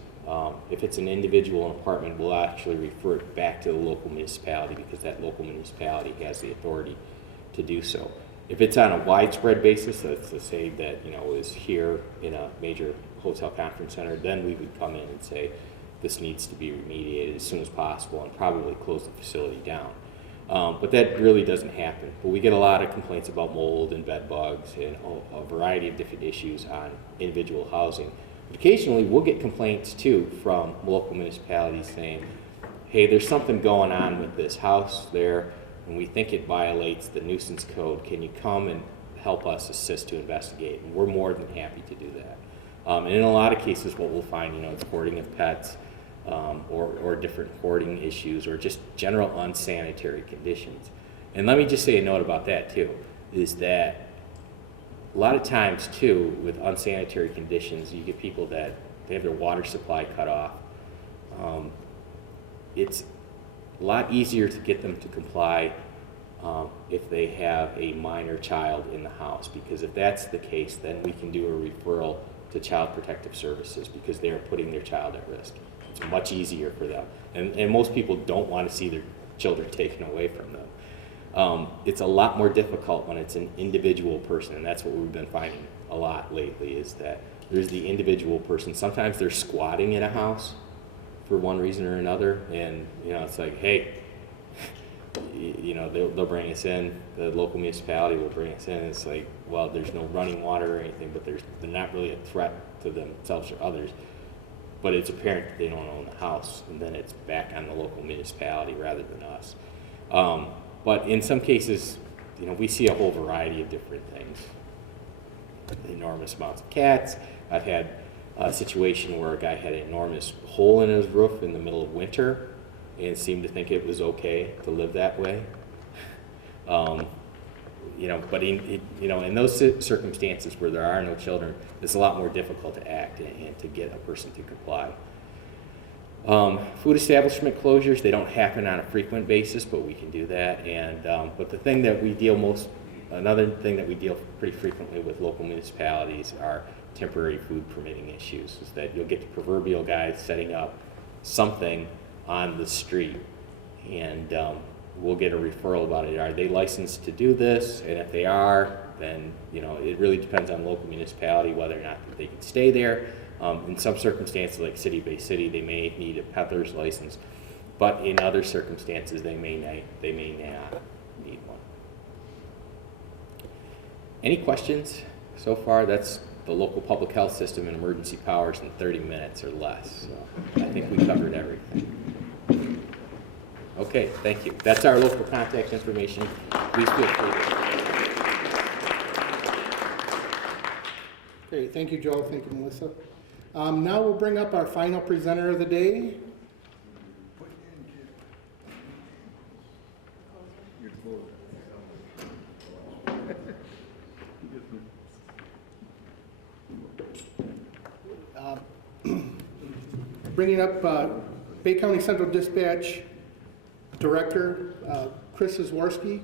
if it's an individual apartment, we'll actually refer it back to the local municipality because that local municipality has the authority to do so. If it's on a widespread basis, let's say that is here in a major hotel conference center, then we would come in and say this needs to be remediated as soon as possible and probably close the facility down. But that really doesn't happen. But we get a lot of complaints about mold and bed bugs and a variety of different issues on individual housing. But occasionally we'll get complaints too from local municipalities saying, hey, there's something going on with this house there and we think it violates the nuisance code. Can you come and help us assist to investigate, and we're more than happy to do that. And in a lot of cases, what we'll find, it's hoarding of pets, or different hoarding issues, or just general unsanitary conditions. And let me just say a note about that too, is that a lot of times too, with unsanitary conditions, you get people that they have their water supply cut off. It's a lot easier to get them to comply if they have a minor child in the house, because if that's the case, then we can do a referral to Child Protective Services, because they are putting their child at risk. It's much easier for them. And most people don't want to see their children taken away from them. It's a lot more difficult when it's an individual person, and that's what we've been finding a lot lately, is that there's the individual person. Sometimes they're squatting in a house for one reason or another, and it's like, hey, they'll bring us in, the local municipality will bring us in, and it's like, well, there's no running water or anything, but they're not really a threat to themselves or others, but it's apparent that they don't own the house, and then it's back on the local municipality rather than us. But in some cases, we see a whole variety of different things. Enormous amounts of cats. I've had a situation where a guy had an enormous hole in his roof in the middle of winter and seemed to think it was okay to live that way. But in those circumstances where there are no children, it's a lot more difficult to act and to get a person to comply. Food establishment closures, they don't happen on a frequent basis, but we can do that. And but the thing that we another thing that we deal pretty frequently with local municipalities are temporary food permitting issues, is that you'll get the proverbial guy setting up something on the street, and we'll get a referral about it. Are they licensed to do this? And if they are, then it really depends on local municipality whether or not they can stay there. In some circumstances, like City Bay City, they may need a peddler's license, but in other circumstances, they may not need one. Any questions so far? That's the local public health system and emergency powers in 30 minutes or less. So I think we covered everything. Okay, thank you. That's our local contact information. Please feel free to. Great, thank you, Joe. Thank you, Melissa. Now we'll bring up our final presenter of the day. Bringing up Bay County Central Dispatch Director Chris Zworski.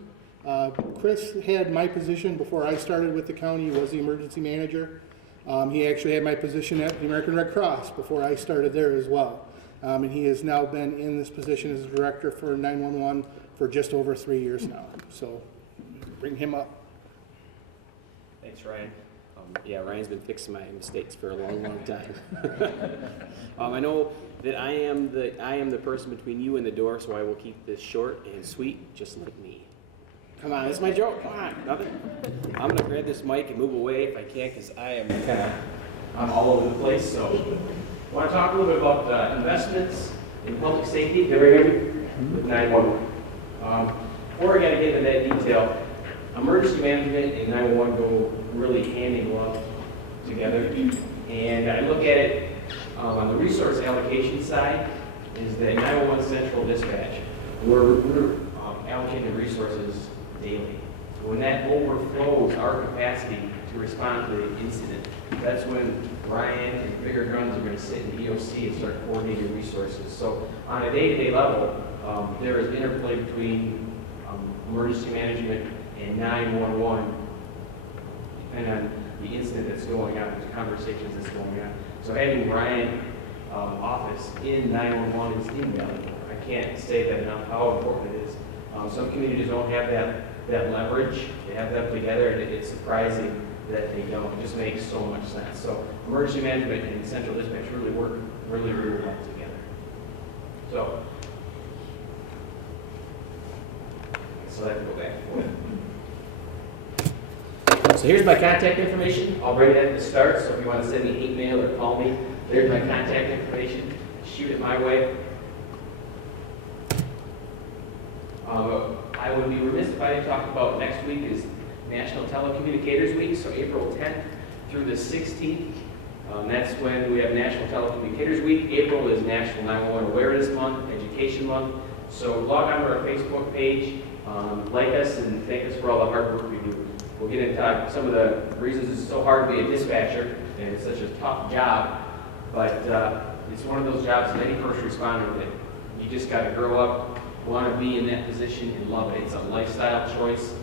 Chris had my position before I started with the county. He was the emergency manager. He actually had my position at the American Red Cross before I started there as well. And he has now been in this position as a director for 911 for just over 3 years now. So bring him up. Thanks, Ryan. Ryan's been fixing my mistakes for a long, long time. I know that I am the person between you and the door, so I will keep this short and sweet, just like me. Come on, this is my joke. Come on, nothing. I'm gonna grab this mic and move away if I can, because I'm all over the place. So, I want to talk a little bit about investments in public safety. Can everybody hear me? With 911. Before I got to get into that detail, emergency management and 911 go really hand in glove together. And I look at it on the resource allocation side, is that 911 Central Dispatch, we're allocating resources daily. When that overflows our capacity to respond to the incident, that's when Ryan and bigger guns are going to sit in the EOC and start coordinating resources. So on a day-to-day level, there is interplay between emergency management and 911, depending on the incident that's going on, the conversations that's going on. So having Ryan office in 911 is invaluable. I can't say that enough how important it is. Some communities don't have that leverage. They have them together, and it's surprising that they don't. It just makes so much sense. So emergency management and central dispatch really work really well together. So I have to go back forward. So here's my contact information. I'll bring it at the start, so if you want to send me an email or call me, there's my contact information. Shoot it my way. I would be remiss if I didn't talk about next week is National Telecommunicators Week, so April 10th through the 16th. That's when we have National Telecommunicators Week. April is National 911 Awareness Month, Education Month. So log on to our Facebook page, like us, and thank us for all the hard work we do. We'll get into some of the reasons it's so hard to be a dispatcher, and it's such a tough job. But it's one of those jobs that any first responder that you just got to grow up, want to be in that position, and love it. It's a lifestyle choice.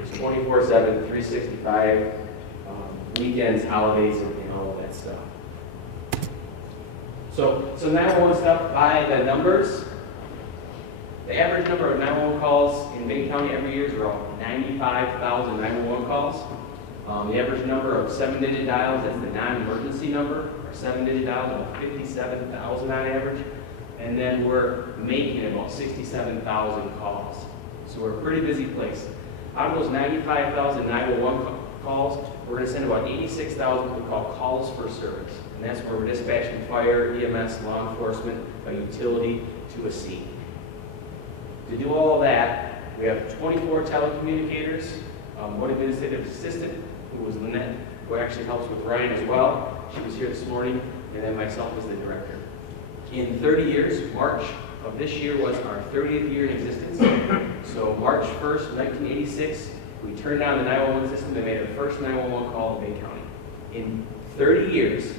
It's 24/7, 365, weekends, holidays, and all of that stuff. So 911 stuff by the numbers. The average number of 911 calls in Macon County every year is around 95,000 911 calls. The average number of 7-digit dials, that's the non-emergency number, or 7-digit dials, about 57,000 on average. And then we're making about 67,000 calls. So we're a pretty busy place. Out of those 95,000 911 calls, we're going to send about 86,000 what we call calls for service. And that's where we're dispatching fire, EMS, law enforcement, a utility to a scene. To do all of that, we have 24 telecommunicators, one administrative assistant, who was Lynette, who actually helps with Ryan as well. She was here this morning, and then myself as the director. In 30 years, March of this year was our 30th year in existence. So March 1st, 1986, we turned on the 911 system and made our first 911 call in Bay County. In 30 years,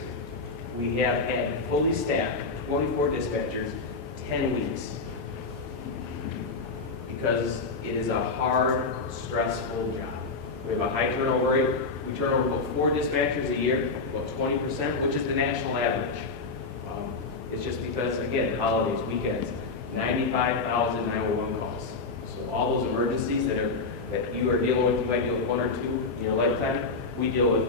we have had fully staffed 24 dispatchers, 10 weeks. Because it is a hard, stressful job. We have a high turnover rate. We turn over about 4 dispatchers a year, about 20%, which is the national average. It's just because, again, holidays, weekends, 95,000 911 calls. So all those emergencies that you are dealing with, you might deal with 1 or 2 in your lifetime, we deal with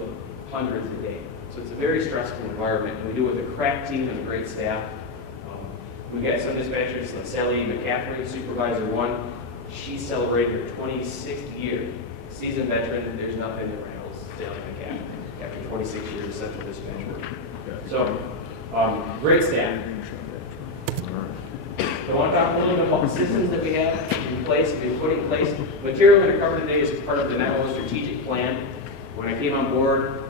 hundreds a day. So it's a very stressful environment, and we do it with a crack team and a great staff. We've got some dispatchers, like Sally McCaffrey, Supervisor 1. She celebrated her 26th year. Seasoned veteran, there's nothing that rivals Sally McCaffrey after 26 years of central dispatch work. So, great staff. I want to talk a little bit about the systems that we have in place, we've put in place. The material we're going to cover today is part of the 911 strategic plan. When I came on board,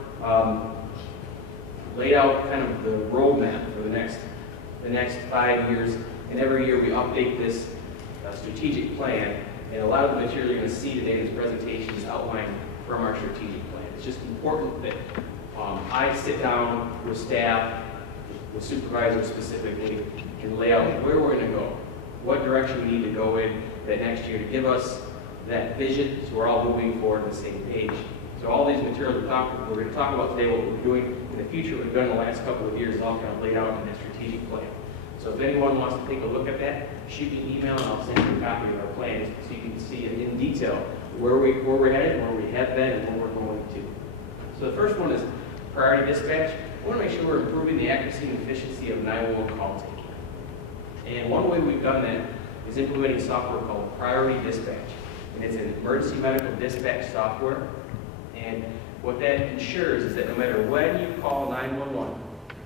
laid out kind of the roadmap for the next 5 years, and every year we update this strategic plan, and a lot of the material you're going to see today in this presentation is outlined from our strategic plan. It's just important that I sit down with staff, with supervisors specifically, and lay out where we're going to go, what direction we need to go in that next year to give us that vision so we're all moving forward on the same page. So all these materials we're going to talk about today, what we're doing in the future, what we've done in the last couple of years, is all kind of laid out in that strategic plan. So if anyone wants to take a look at that, shoot me an email and I'll send you a copy of our plans so you can see in detail where we're headed, where we have been, and where we're going to. So the first one is priority dispatch. I want to make sure we're improving the accuracy and efficiency of 911 call taking. And one way we've done that is implementing software called Priority Dispatch. And it's an emergency medical dispatch software. And what that ensures is that no matter when you call 911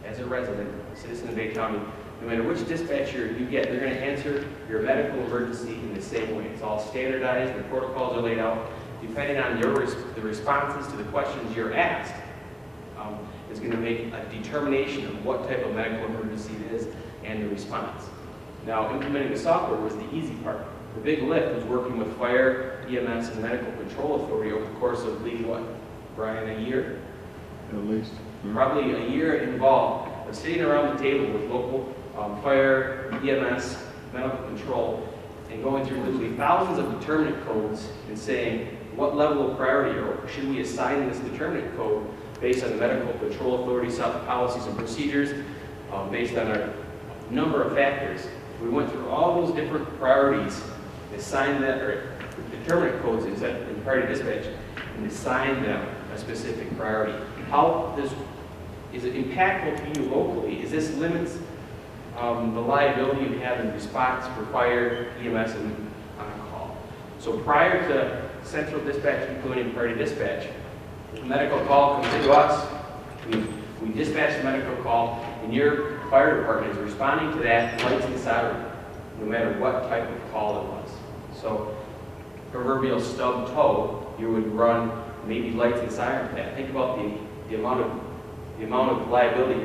as a resident, a citizen of Bay County, no matter which dispatcher you get, they're going to answer your medical emergency in the same way. It's all standardized, the protocols are laid out. Depending on the responses to the questions you're asked, is going to make a determination of what type of medical emergency it is and the response. Now, implementing the software was the easy part. The big lift was working with fire, EMS, and medical control authority over the course of what, Brian, a year? At least. Probably a year involved of sitting around the table with local fire, EMS, medical control, and going through literally thousands of determinant codes and saying what level of priority, or should we assign this determinant code based on the medical control authority policies and procedures, based on a number of factors. We went through all those different priorities, assigned that, or determinant codes in priority dispatch, and assigned them a specific priority. How is it impactful to you locally? Is this limits the liability you have in response for fire, EMS, and on call? So prior to central dispatch implementing priority dispatch, a medical call comes into us, we dispatch the medical call, and your fire department is responding to that lights and siren, no matter what type of call it was. So proverbial stub toe, you would run maybe lights and sirens. Think about the amount of liability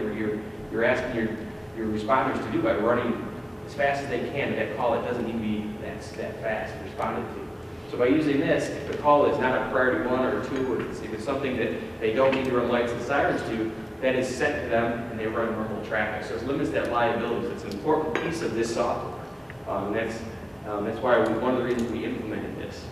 you're asking your responders to do by running as fast as they can. That call, it doesn't need to be that fast responded to. So by using this, if the call is not a priority 1 or 2, or if it's something that they don't need to run lights and sirens to, that is sent to them and they run normal traffic. So it limits that liability. It's an important piece of this software. That's why one of the reasons we implemented this.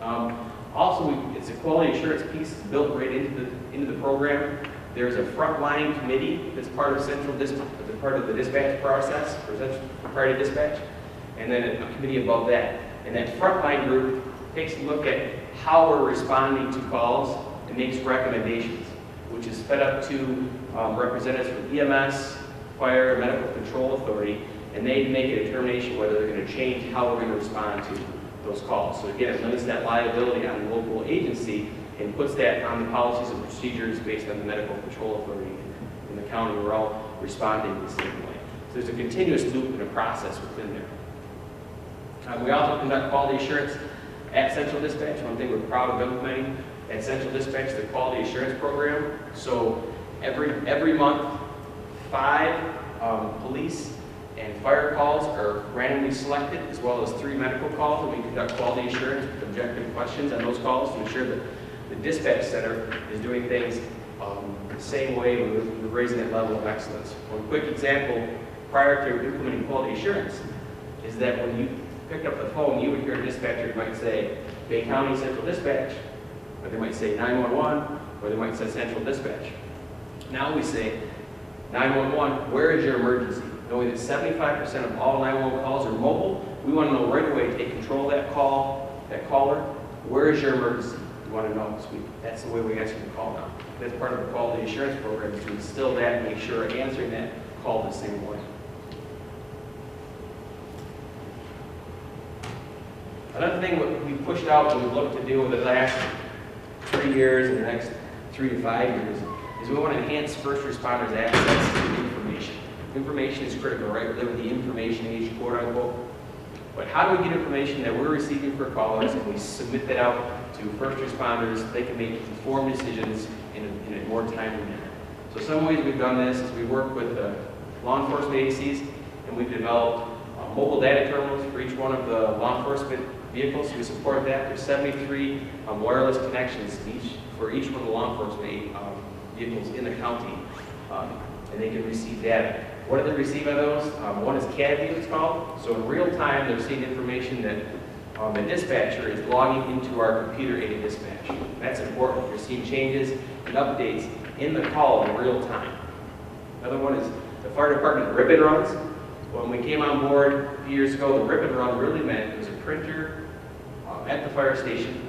Also, it's a quality assurance piece built right into the program. There's a frontline committee that's part of the dispatch process, prior to dispatch, and then a committee above that. And that frontline group takes a look at how we're responding to calls and makes recommendations, which is fed up to representatives from EMS, Fire, Medical Control Authority, and they make a determination whether they're going to change how we're going to respond to those calls. So again, it limits that liability on the local agency and puts that on the policies and procedures based on the Medical Control Authority in the county. We're all responding the same way. So there's a continuous loop and a process within there. We also conduct quality assurance at Central Dispatch. One thing we're proud of implementing at Central Dispatch, the quality assurance program. So every month, 5 police and fire calls are randomly selected, as well as 3 medical calls, and we conduct quality assurance with objective questions on those calls to ensure that the dispatch center is doing things the same way. We're raising that level of excellence. One quick example prior to implementing quality assurance is that when you picked up the phone, you would hear a dispatcher who might say Bay County Central Dispatch, or they might say 911, or they might say Central Dispatch. Now we say 911, where is your emergency? Knowing that 75% of all 911 calls are mobile, we want to know right away, take control of that caller, where is your emergency? We want to know. That's the way we answer the call now. That's part of the quality assurance program, is to instill that and make sure we're answering that call the same way. Another thing what we pushed out and we've looked to do over the last 3 years and the next 3 to 5 years is we want to enhance first responders' access to information. Information is critical, right? We live in the information age, quote unquote. But how do we get information that we're receiving for callers and we submit that out to first responders? They can make informed decisions in a more timely manner. So some ways we've done this is we work with law enforcement agencies, and we've developed mobile data terminals for each one of the law enforcement vehicles. We support that. There's 73 wireless connections for each one of the law enforcement vehicles in the county, and they can receive data. What do they receive of those? One is CAD, it's called. So in real time, they're seeing information that the dispatcher is logging into our computer-aided dispatch. That's important. You're seeing changes and updates in the call in real time. Another one is the fire department ribbon runs. When we came on board a few years ago, the ribbon run really meant it was a printer at the fire station.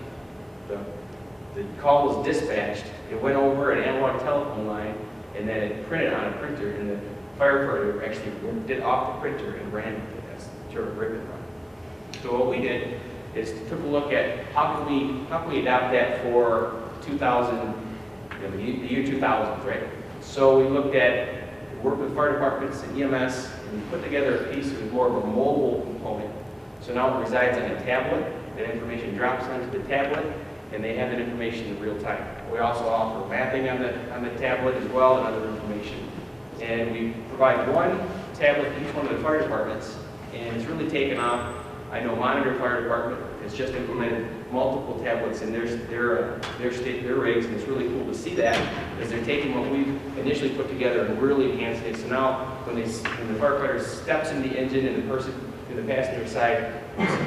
The call was dispatched. It went over an analog telephone line, and then it printed on a printer, and the firefighter actually did off the printer and ran with it. That's the term ribbon run. So what we did is took a look at how can we adopt that for 2000, the year 2000, right? So we looked at work with fire departments and EMS, and we put together a piece that was more of a mobile component. So now it resides on a tablet. That information drops onto the tablet, and they have that information in real time. We also offer mapping on the tablet as well, and other information. And we provide one tablet to each one of the fire departments, and it's really taken off. I know Monitor Fire Department has just implemented multiple tablets in their rigs, and it's really cool to see that because they're taking what we've initially put together and really enhancing it. So now when the firefighter steps in the engine and the person in the passenger side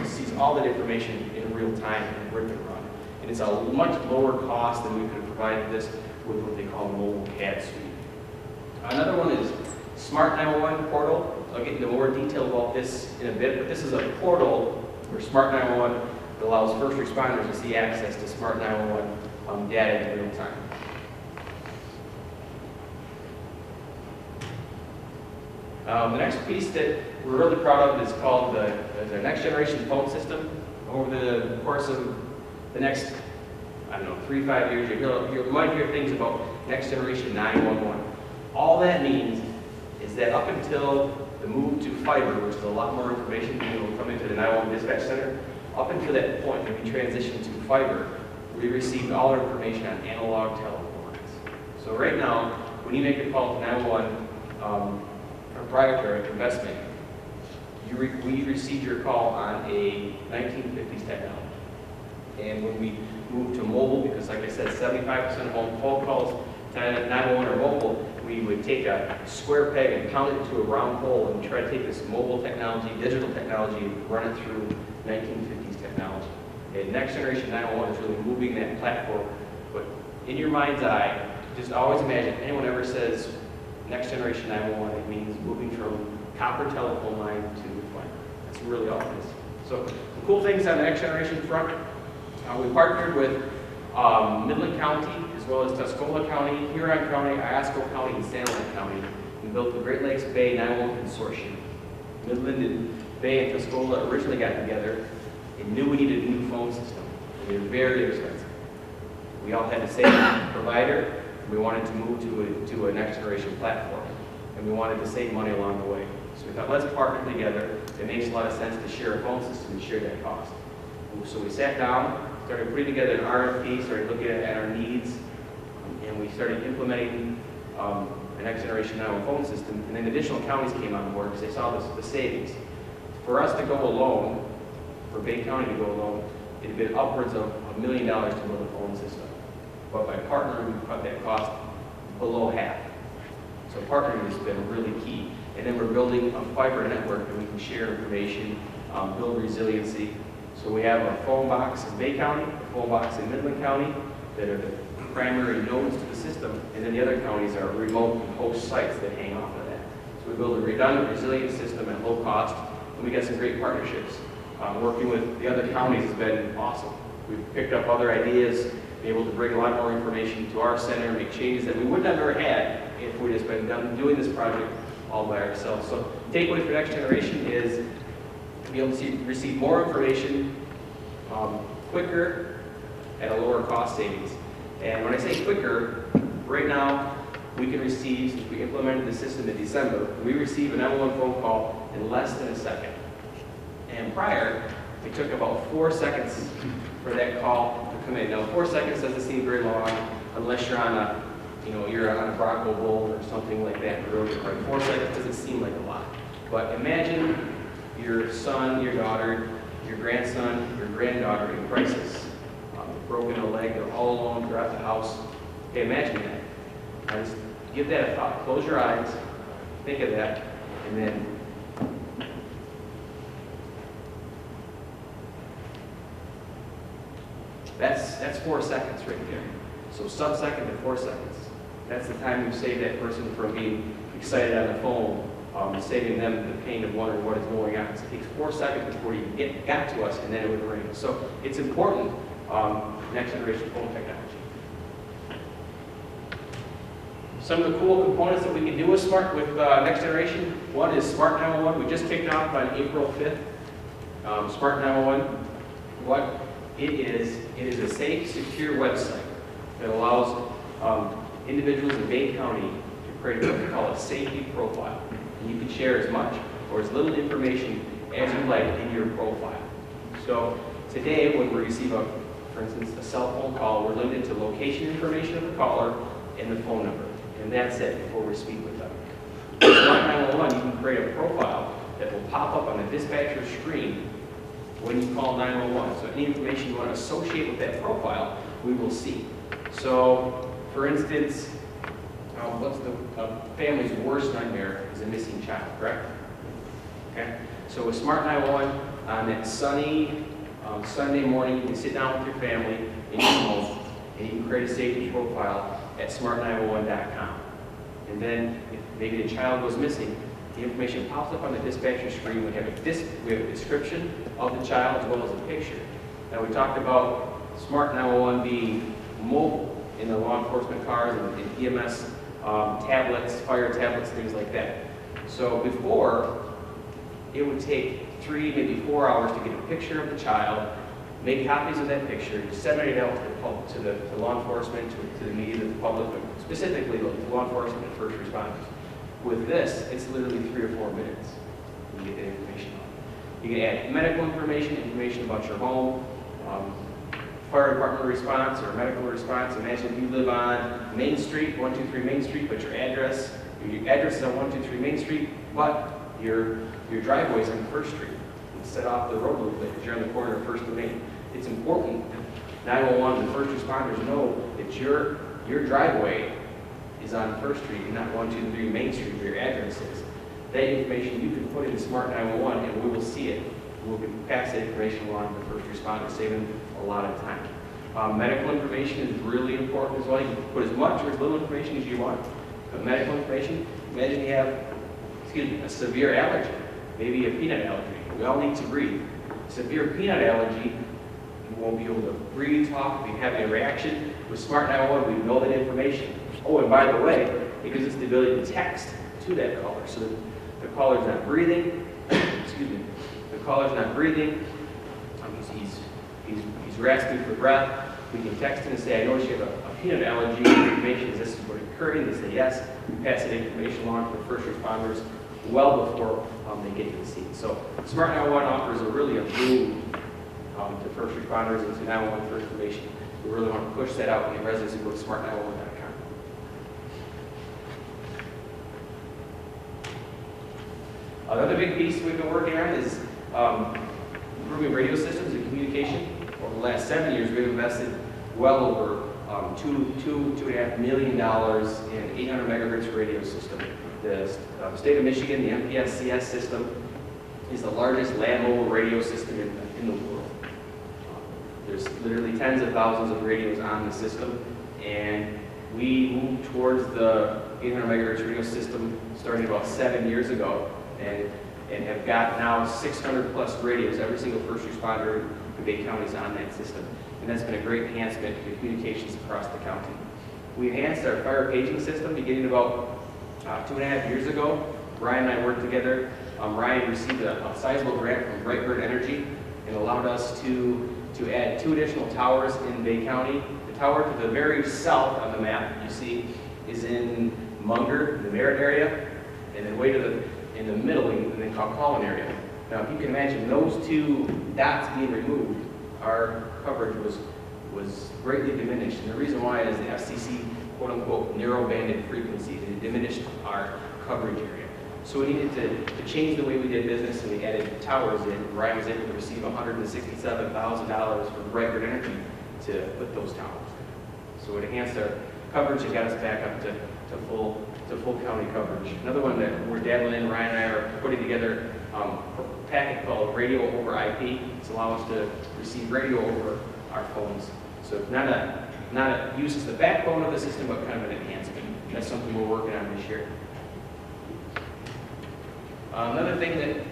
sees all that information in real time in a ribbon run. And it's a much lower cost than we could have provided this with what they call a mobile CAD suite. Another one is Smart 911 portal. I'll get into more detail about this in a bit, but this is a portal for Smart 911 that allows first responders to see access to Smart 911 data in real time. The next piece that we're really proud of is called the next generation phone system. Over the course of the next, 3 to 5 years, you might hear things about next generation 911. All that means is that up until the move to fiber, which is a lot more information being able to come into the 911 dispatch center, up until that point when we transition to fiber, we received all our information on analog telephone lines. So right now, when you make a call to 911 proprietary investment, we received your call on a 1950s technology. And when we moved to mobile, because like I said, 75% of all phone calls to 911 are mobile, we would take a square peg and pound it into a round hole and try to take this mobile technology, digital technology, and run it through 1950s technology. And next generation 911 is really moving that platform. But in your mind's eye, just always imagine anyone ever says next generation 911, it means moving from copper telephone line to fiber. That's really all it is. So the cool things on the next generation front, we partnered with Midland County, as well as Tuscola County, Huron County, Iosco County, and San Luis County, and built the Great Lakes Bay 911 Consortium. Midland and Bay and Tuscola originally got together and knew we needed a new phone system. They were very expensive. We all had the same provider. We wanted to move to a next generation platform, and we wanted to save money along the way. So we thought, let's partner together. It makes a lot of sense to share a phone system and share that cost. So we sat down, started putting together an RFP, started looking at our needs, and we started implementing a next generation 911 phone system. And then additional counties came on board because they saw the savings. For us to go alone, for Bay County to go alone, it had been upwards of $1 million to build a phone system. But by partnering, we cut that cost below half. So partnering has been really key. And then we're building a fiber network that we can share information, build resiliency. So we have a phone box in Bay County, a phone box in Midland County that are the primary nodes to the system, and then the other counties are remote and host sites that hang off of that. So we build a redundant, resilient system at low cost, and we got some great partnerships. Working with the other counties has been awesome. We've picked up other ideas, been able to bring a lot more information to our center, make changes that we wouldn't have ever had if we'd just been doing this project all by ourselves. So the takeaway for next generation is to be able to receive more information quicker at a lower cost savings. And when I say quicker, right now we can receive, since we implemented the system in December, we receive a 911 phone call in less than a second. And prior, it took about 4 seconds for that call to come in. Now 4 seconds doesn't seem very long unless you're on a, you're on a Bronco Bull or something like that. 4 seconds doesn't seem like a lot. But imagine your son, your daughter, your grandson, your granddaughter in crisis. Broken a leg, they're all alone, they're at the house. Okay, imagine that. Now just give that a thought. Close your eyes, think of that, and then that's 4 seconds right there. So sub-second to 4 seconds. That's the time you save that person from being excited on the phone, saving them the pain of wondering what is going on. So it takes 4 seconds before you got to us, and then it would ring. So it's important, next generation phone technology. Some of the cool components that we can do with next generation. One is Smart 911. We just kicked off on April 5th. Smart 911. What it is a safe, secure website that allows individuals in Bay County to create what we call a safety profile. And you can share as much or as little information as you like in your profile. So today, when we receive for instance, a cell phone call, we're limited to location information of the caller and the phone number. And that's it before we speak with them. With Smart 911, you can create a profile that will pop up on the dispatcher's screen when you call 911. So any information you want to associate with that profile, we will see. So, for instance, what's the family's worst nightmare is a missing child, correct? Okay. So with Smart 911, on that sunny Sunday morning, you can sit down with your family in your home, and you can create a safety profile at smart911.com. And then, if maybe the child goes missing, the information pops up on the dispatcher screen. We have a description of the child as well as a picture. Now, we talked about Smart 911 being mobile in the law enforcement cars and EMS tablets, fire tablets, things like that. So before, it would take 3, maybe 4 hours to get a picture of the child, make copies of that picture, disseminate it out to the law enforcement, to the media, to the public, but specifically to law enforcement and first responders. With this, it's literally 3 or 4 minutes you get that information on. You can add medical information about your home, fire department response or medical response. Imagine you live on Main Street, 123 Main Street, but your address is on 123 Main Street, but your driveway is on First Street. It's set off the road a little bit because you're on the corner of First and Main. It's important that 911 and first responders know that your driveway is on First Street and not 123 Main Street where your address is. That information you can put into Smart 911 and we will see it. We'll pass that information along to the first responders, saving a lot of time. Medical information is really important as well. You can put as much or as little information as you want. But medical information, imagine you have, a severe allergy, maybe a peanut allergy. We all need to breathe. Severe peanut allergy, you won't be able to breathe, talk, be having a reaction. With Smart 911, we know that information. Oh, and by the way, it gives us the ability to text to that caller. So the caller's not breathing, the caller's not breathing, he's rasping for breath. We can text him and say, I notice you have a peanut allergy. Information is this is what's occurring. They say yes. We pass that information along to the first responders well before they get to the scene. So Smart 911 offers really a boom to first responders and to 911 for information. We really want to push that out in the residents who go to smart911.com. Another big piece we've been working on is improving radio systems and communication. Over the last 7 years, we've invested well over $2.5 million in 800 megahertz radio system. The state of Michigan, the MPSCS system, is the largest land mobile radio system in the world. There's literally tens of thousands of radios on the system, and we moved towards the 800 megahertz radio system starting about 7 years ago, and have got now 600 plus radios. Every single first responder in Bay County is on that system, and that's been a great enhancement to communications across the county. We enhanced our fire paging system beginning about 2.5 years ago. Ryan and I worked together. Ryan received a sizable grant from Brightbird Energy and allowed us to add 2 additional towers in Bay County. The tower to the very south on the map you see is in Munger, the Merritt area, and then way in the middle in the Colquhoun area. Now, if you can imagine those 2 dots being removed, our coverage was greatly diminished. And the reason why is the FCC, quote unquote, narrow banded frequencies. It diminished our coverage area. So we needed to change the way we did business, and we added towers in. Ryan was able to receive $167,000 from Brightbird Energy to put those towers in. So it enhanced our coverage and got us back up to full county coverage. Another one that we're dabbling in, Ryan and I are putting together a packet called Radio over IP. It's allow us to receive radio over our phones. So not a use as the backbone of the system, but kind of an enhancement. That's something we're working on this year. Another thing that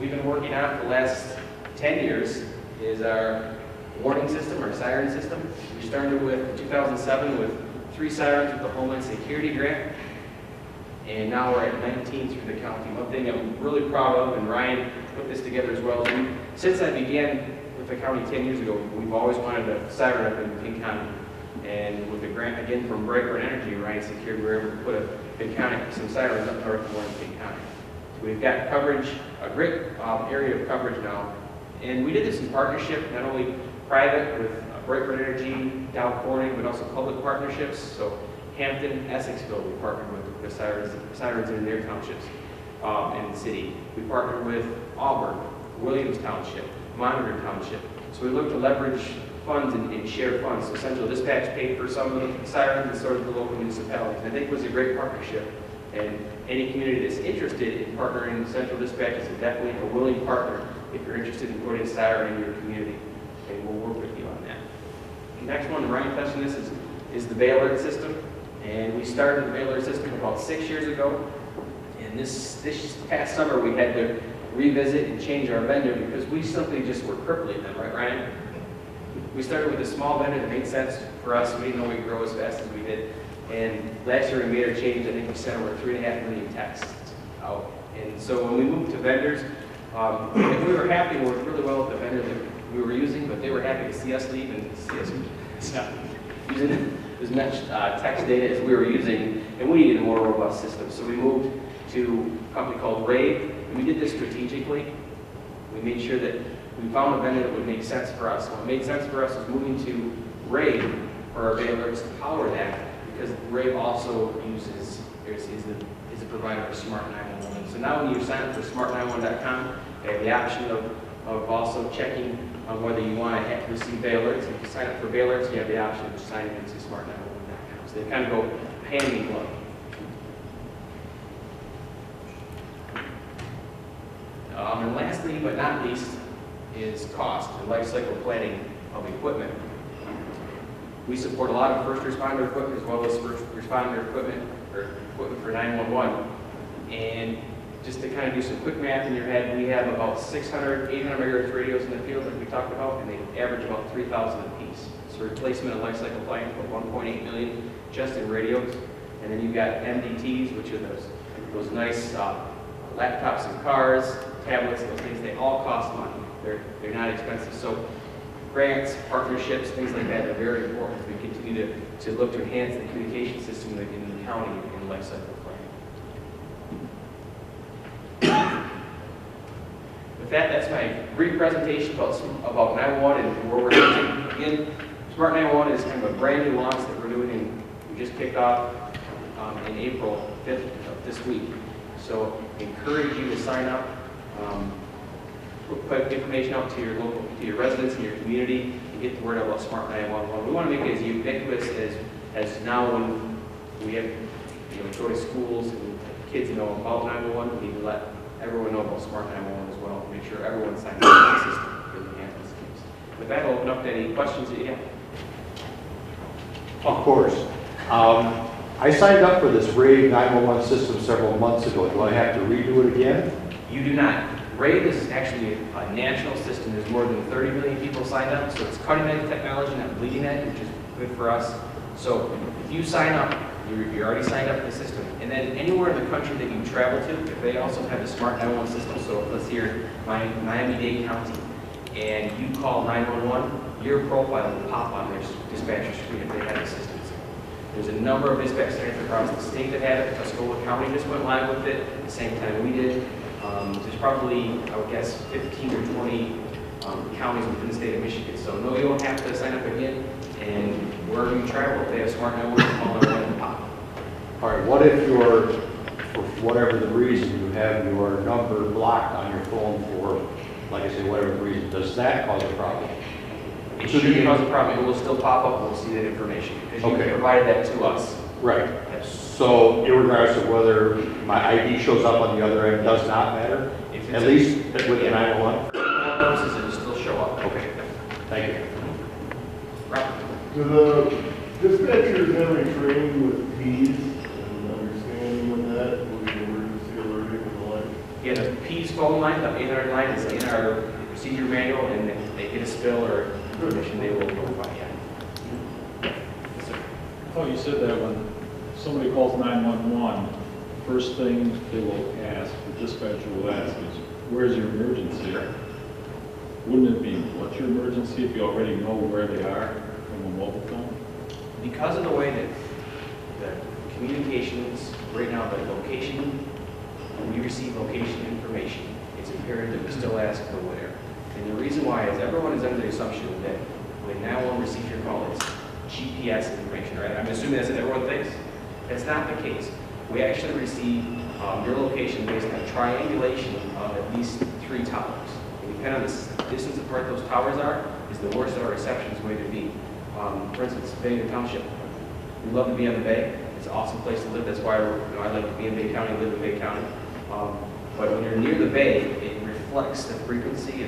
we've been working on for the last 10 years is our warning system, our siren system. We started with 2007 with 3 sirens with the Homeland Security grant, and now we're at 19 through the county. One thing I'm really proud of, and Ryan put this together as well, is since I began with the county 10 years ago, we've always wanted a siren up in King County. And with the grant, again, from Brightbird Energy, Ryan secured we were able to put some sirens up north of Warren, King County. So we've got coverage, a great area of coverage now. And we did this in partnership, not only private with Brightbird Energy, Dow Corning, but also public partnerships. So Hampton, Essexville, we partnered with the sirens in their townships in the city. We partnered with Auburn, Williams Township, Monterey Township. So we look to leverage funds and share funds. So Central Dispatch paid for some of the sirens and so did the local municipalities. And I think it was a great partnership. And any community that's interested in partnering with Central Dispatch is definitely a willing partner if you're interested in putting a siren in your community. And we'll work with you on that. The next one, Ryan touched on this, is the Bay Alert system. And we started the Bay Alert system about 6 years ago. And this past summer we had to revisit and change our vendor because we simply just were crippling them, right, Ryan? We started with a small vendor that made sense for us. We didn't know we'd grow as fast as we did. And last year we made our change. I think we sent over 3.5 million texts out. And so when we moved to vendors, we were happy and worked really well with the vendor that we were using, but they were happy to see us leave and see us stop using as much text data as we were using, and we needed a more robust system. So we moved to a company called Rave. We did this strategically. We made sure that we found a vendor that would make sense for us. What made sense for us was moving to Rave for our Bay Alerts to power that, because Rave also is a provider of Smart 911. So now when you sign up for smart911.com, they have the option of also checking on whether you want to receive Bay Alerts. If you sign up for Bay Alerts, you have the option of signing into smart911.com. So they kind of go hand in glove. And lastly, but not least, is cost and life cycle planning of equipment. We support a lot of first responder equipment as well as first responder equipment or equipment for 911. And just to kind of do some quick math in your head, we have about 600, 800 megahertz radios in the field like we talked about, and they average about 3,000 apiece. So replacement and life cycle planning for 1.8 million just in radios. And then you've got MDTs, which are those nice laptops in cars, tablets, those things. They all cost money. They're not expensive. So grants, partnerships, things like that are very important as we continue to look to enhance the communication system in the county in life cycle planning. With that, that's my brief presentation about 911 and where we're going. Again, Smart 911 is kind of a brand new launch that we're doing, and we just kicked off in April 5th of this week. So I encourage you to sign up. We'll put information out to your residents in your community and get the word out about Smart 911. We want to make it as ubiquitous as now when we have, go to schools and kids know about 911. We need to let everyone know about Smart 911 as well. Make sure everyone signs up for the system for the ambulance teams. With that, I'll open up to any questions that you have. Of course. I signed up for this Rave 911 system several months ago. Do I have to redo it again? You do not. Rave is actually a national system. There's more than 30 million people signed up, so it's cutting-edge technology, not bleeding edge, which is good for us. So if you sign up, you're already signed up for the system. And then anywhere in the country that you travel to, if they also have the Smart 911 system, so let's hear Miami-Dade County, and you call 911, your profile will pop on their dispatcher screen if they have the system. There's a number of dispatch centers across the state that have it. Tuscola County just went live with it at the same time we did. There's probably, I would guess, 15 or 20 counties within the state of Michigan. So no, you don't have to sign up again. And wherever you travel, if they have Smart 911, call their and pop. All right, what if you're, for whatever the reason, you have your number blocked on your phone for, like I said, whatever the reason, does that cause a problem? It shouldn't cause a problem. It will still pop up. We'll see that information because you provided that to us. Right. So, irregardless of whether my ID shows up on the other end, does not matter? At least with the 911? Purposes, it will still show up. Okay. Thank you. Right. Do the dispatchers have any training with P's and understanding of that, with the emergency alerting and the like? Yeah, the P's phone line, the 800 line is in our procedure manual, and if they get a spill or information, they will notify you. Yes, sir. I thought you said that when somebody calls 911, first thing they will ask, the dispatcher will ask is, where's your emergency? Sure. Wouldn't it be, what's your emergency if you already know where they are from a mobile phone? Because of the way that the communications, right now, the location, when we receive location information, it's imperative we still ask the where. And the reason why is everyone is under the assumption that when 911 receives your call, it's GPS information, right? I'm assuming that's what everyone thinks. That's not the case. We actually receive your location based on triangulation of at least 3 towers. And depending on the distance apart those towers are, is the worse our reception is going to be. For instance, Bay Township. We love to be on the Bay. It's an awesome place to live. That's why I like to be in Bay County, live in Bay County. But when you're near the Bay, it reflects the frequency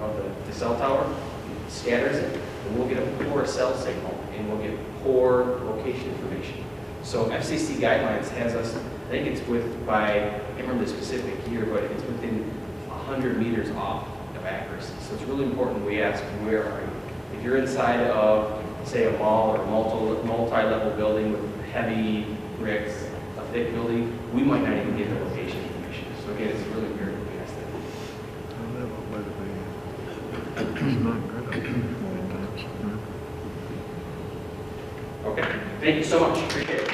of the cell tower, it scatters it, and we'll get a poor cell signal, and we'll get poor location information. So FCC guidelines has us, I think it's by, I can't remember the specific year, but it's within 100 meters off of accuracy. So it's really important we ask, where are you? If you're inside of, say, a mall or a multi-level building with heavy bricks, a thick building, we might not even get the location information. So again, it's really weird when we ask that. Okay, thank you so much. Appreciate it.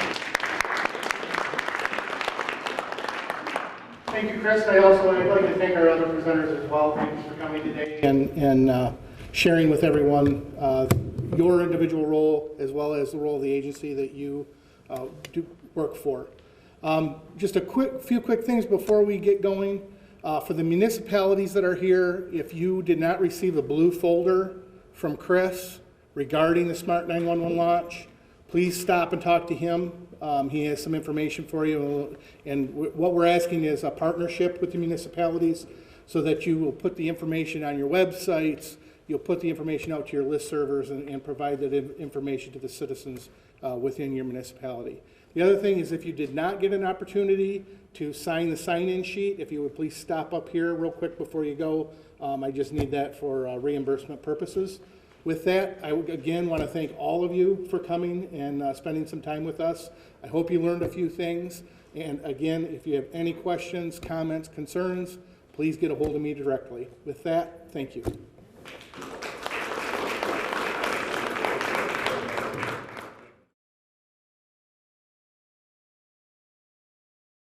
Thank you, Chris. I'd like to thank our other presenters as well. Thank you for coming today and sharing with everyone your individual role as well as the role of the agency that you do work for. Just a few quick things before we get going. For the municipalities that are here, if you did not receive a blue folder from Chris regarding the Smart 911 launch, please stop and talk to him. He has some information for you, and what we're asking is a partnership with the municipalities so that you will put the information on your websites, you'll put the information out to your list servers and provide that information to the citizens within your municipality. The other thing is if you did not get an opportunity to sign the sign-in sheet, if you would please stop up here real quick before you go. I just need that for reimbursement purposes. With that, I would again want to thank all of you for coming and spending some time with us. I hope you learned a few things. And again, if you have any questions, comments, concerns, please get a hold of me directly. With that, thank you.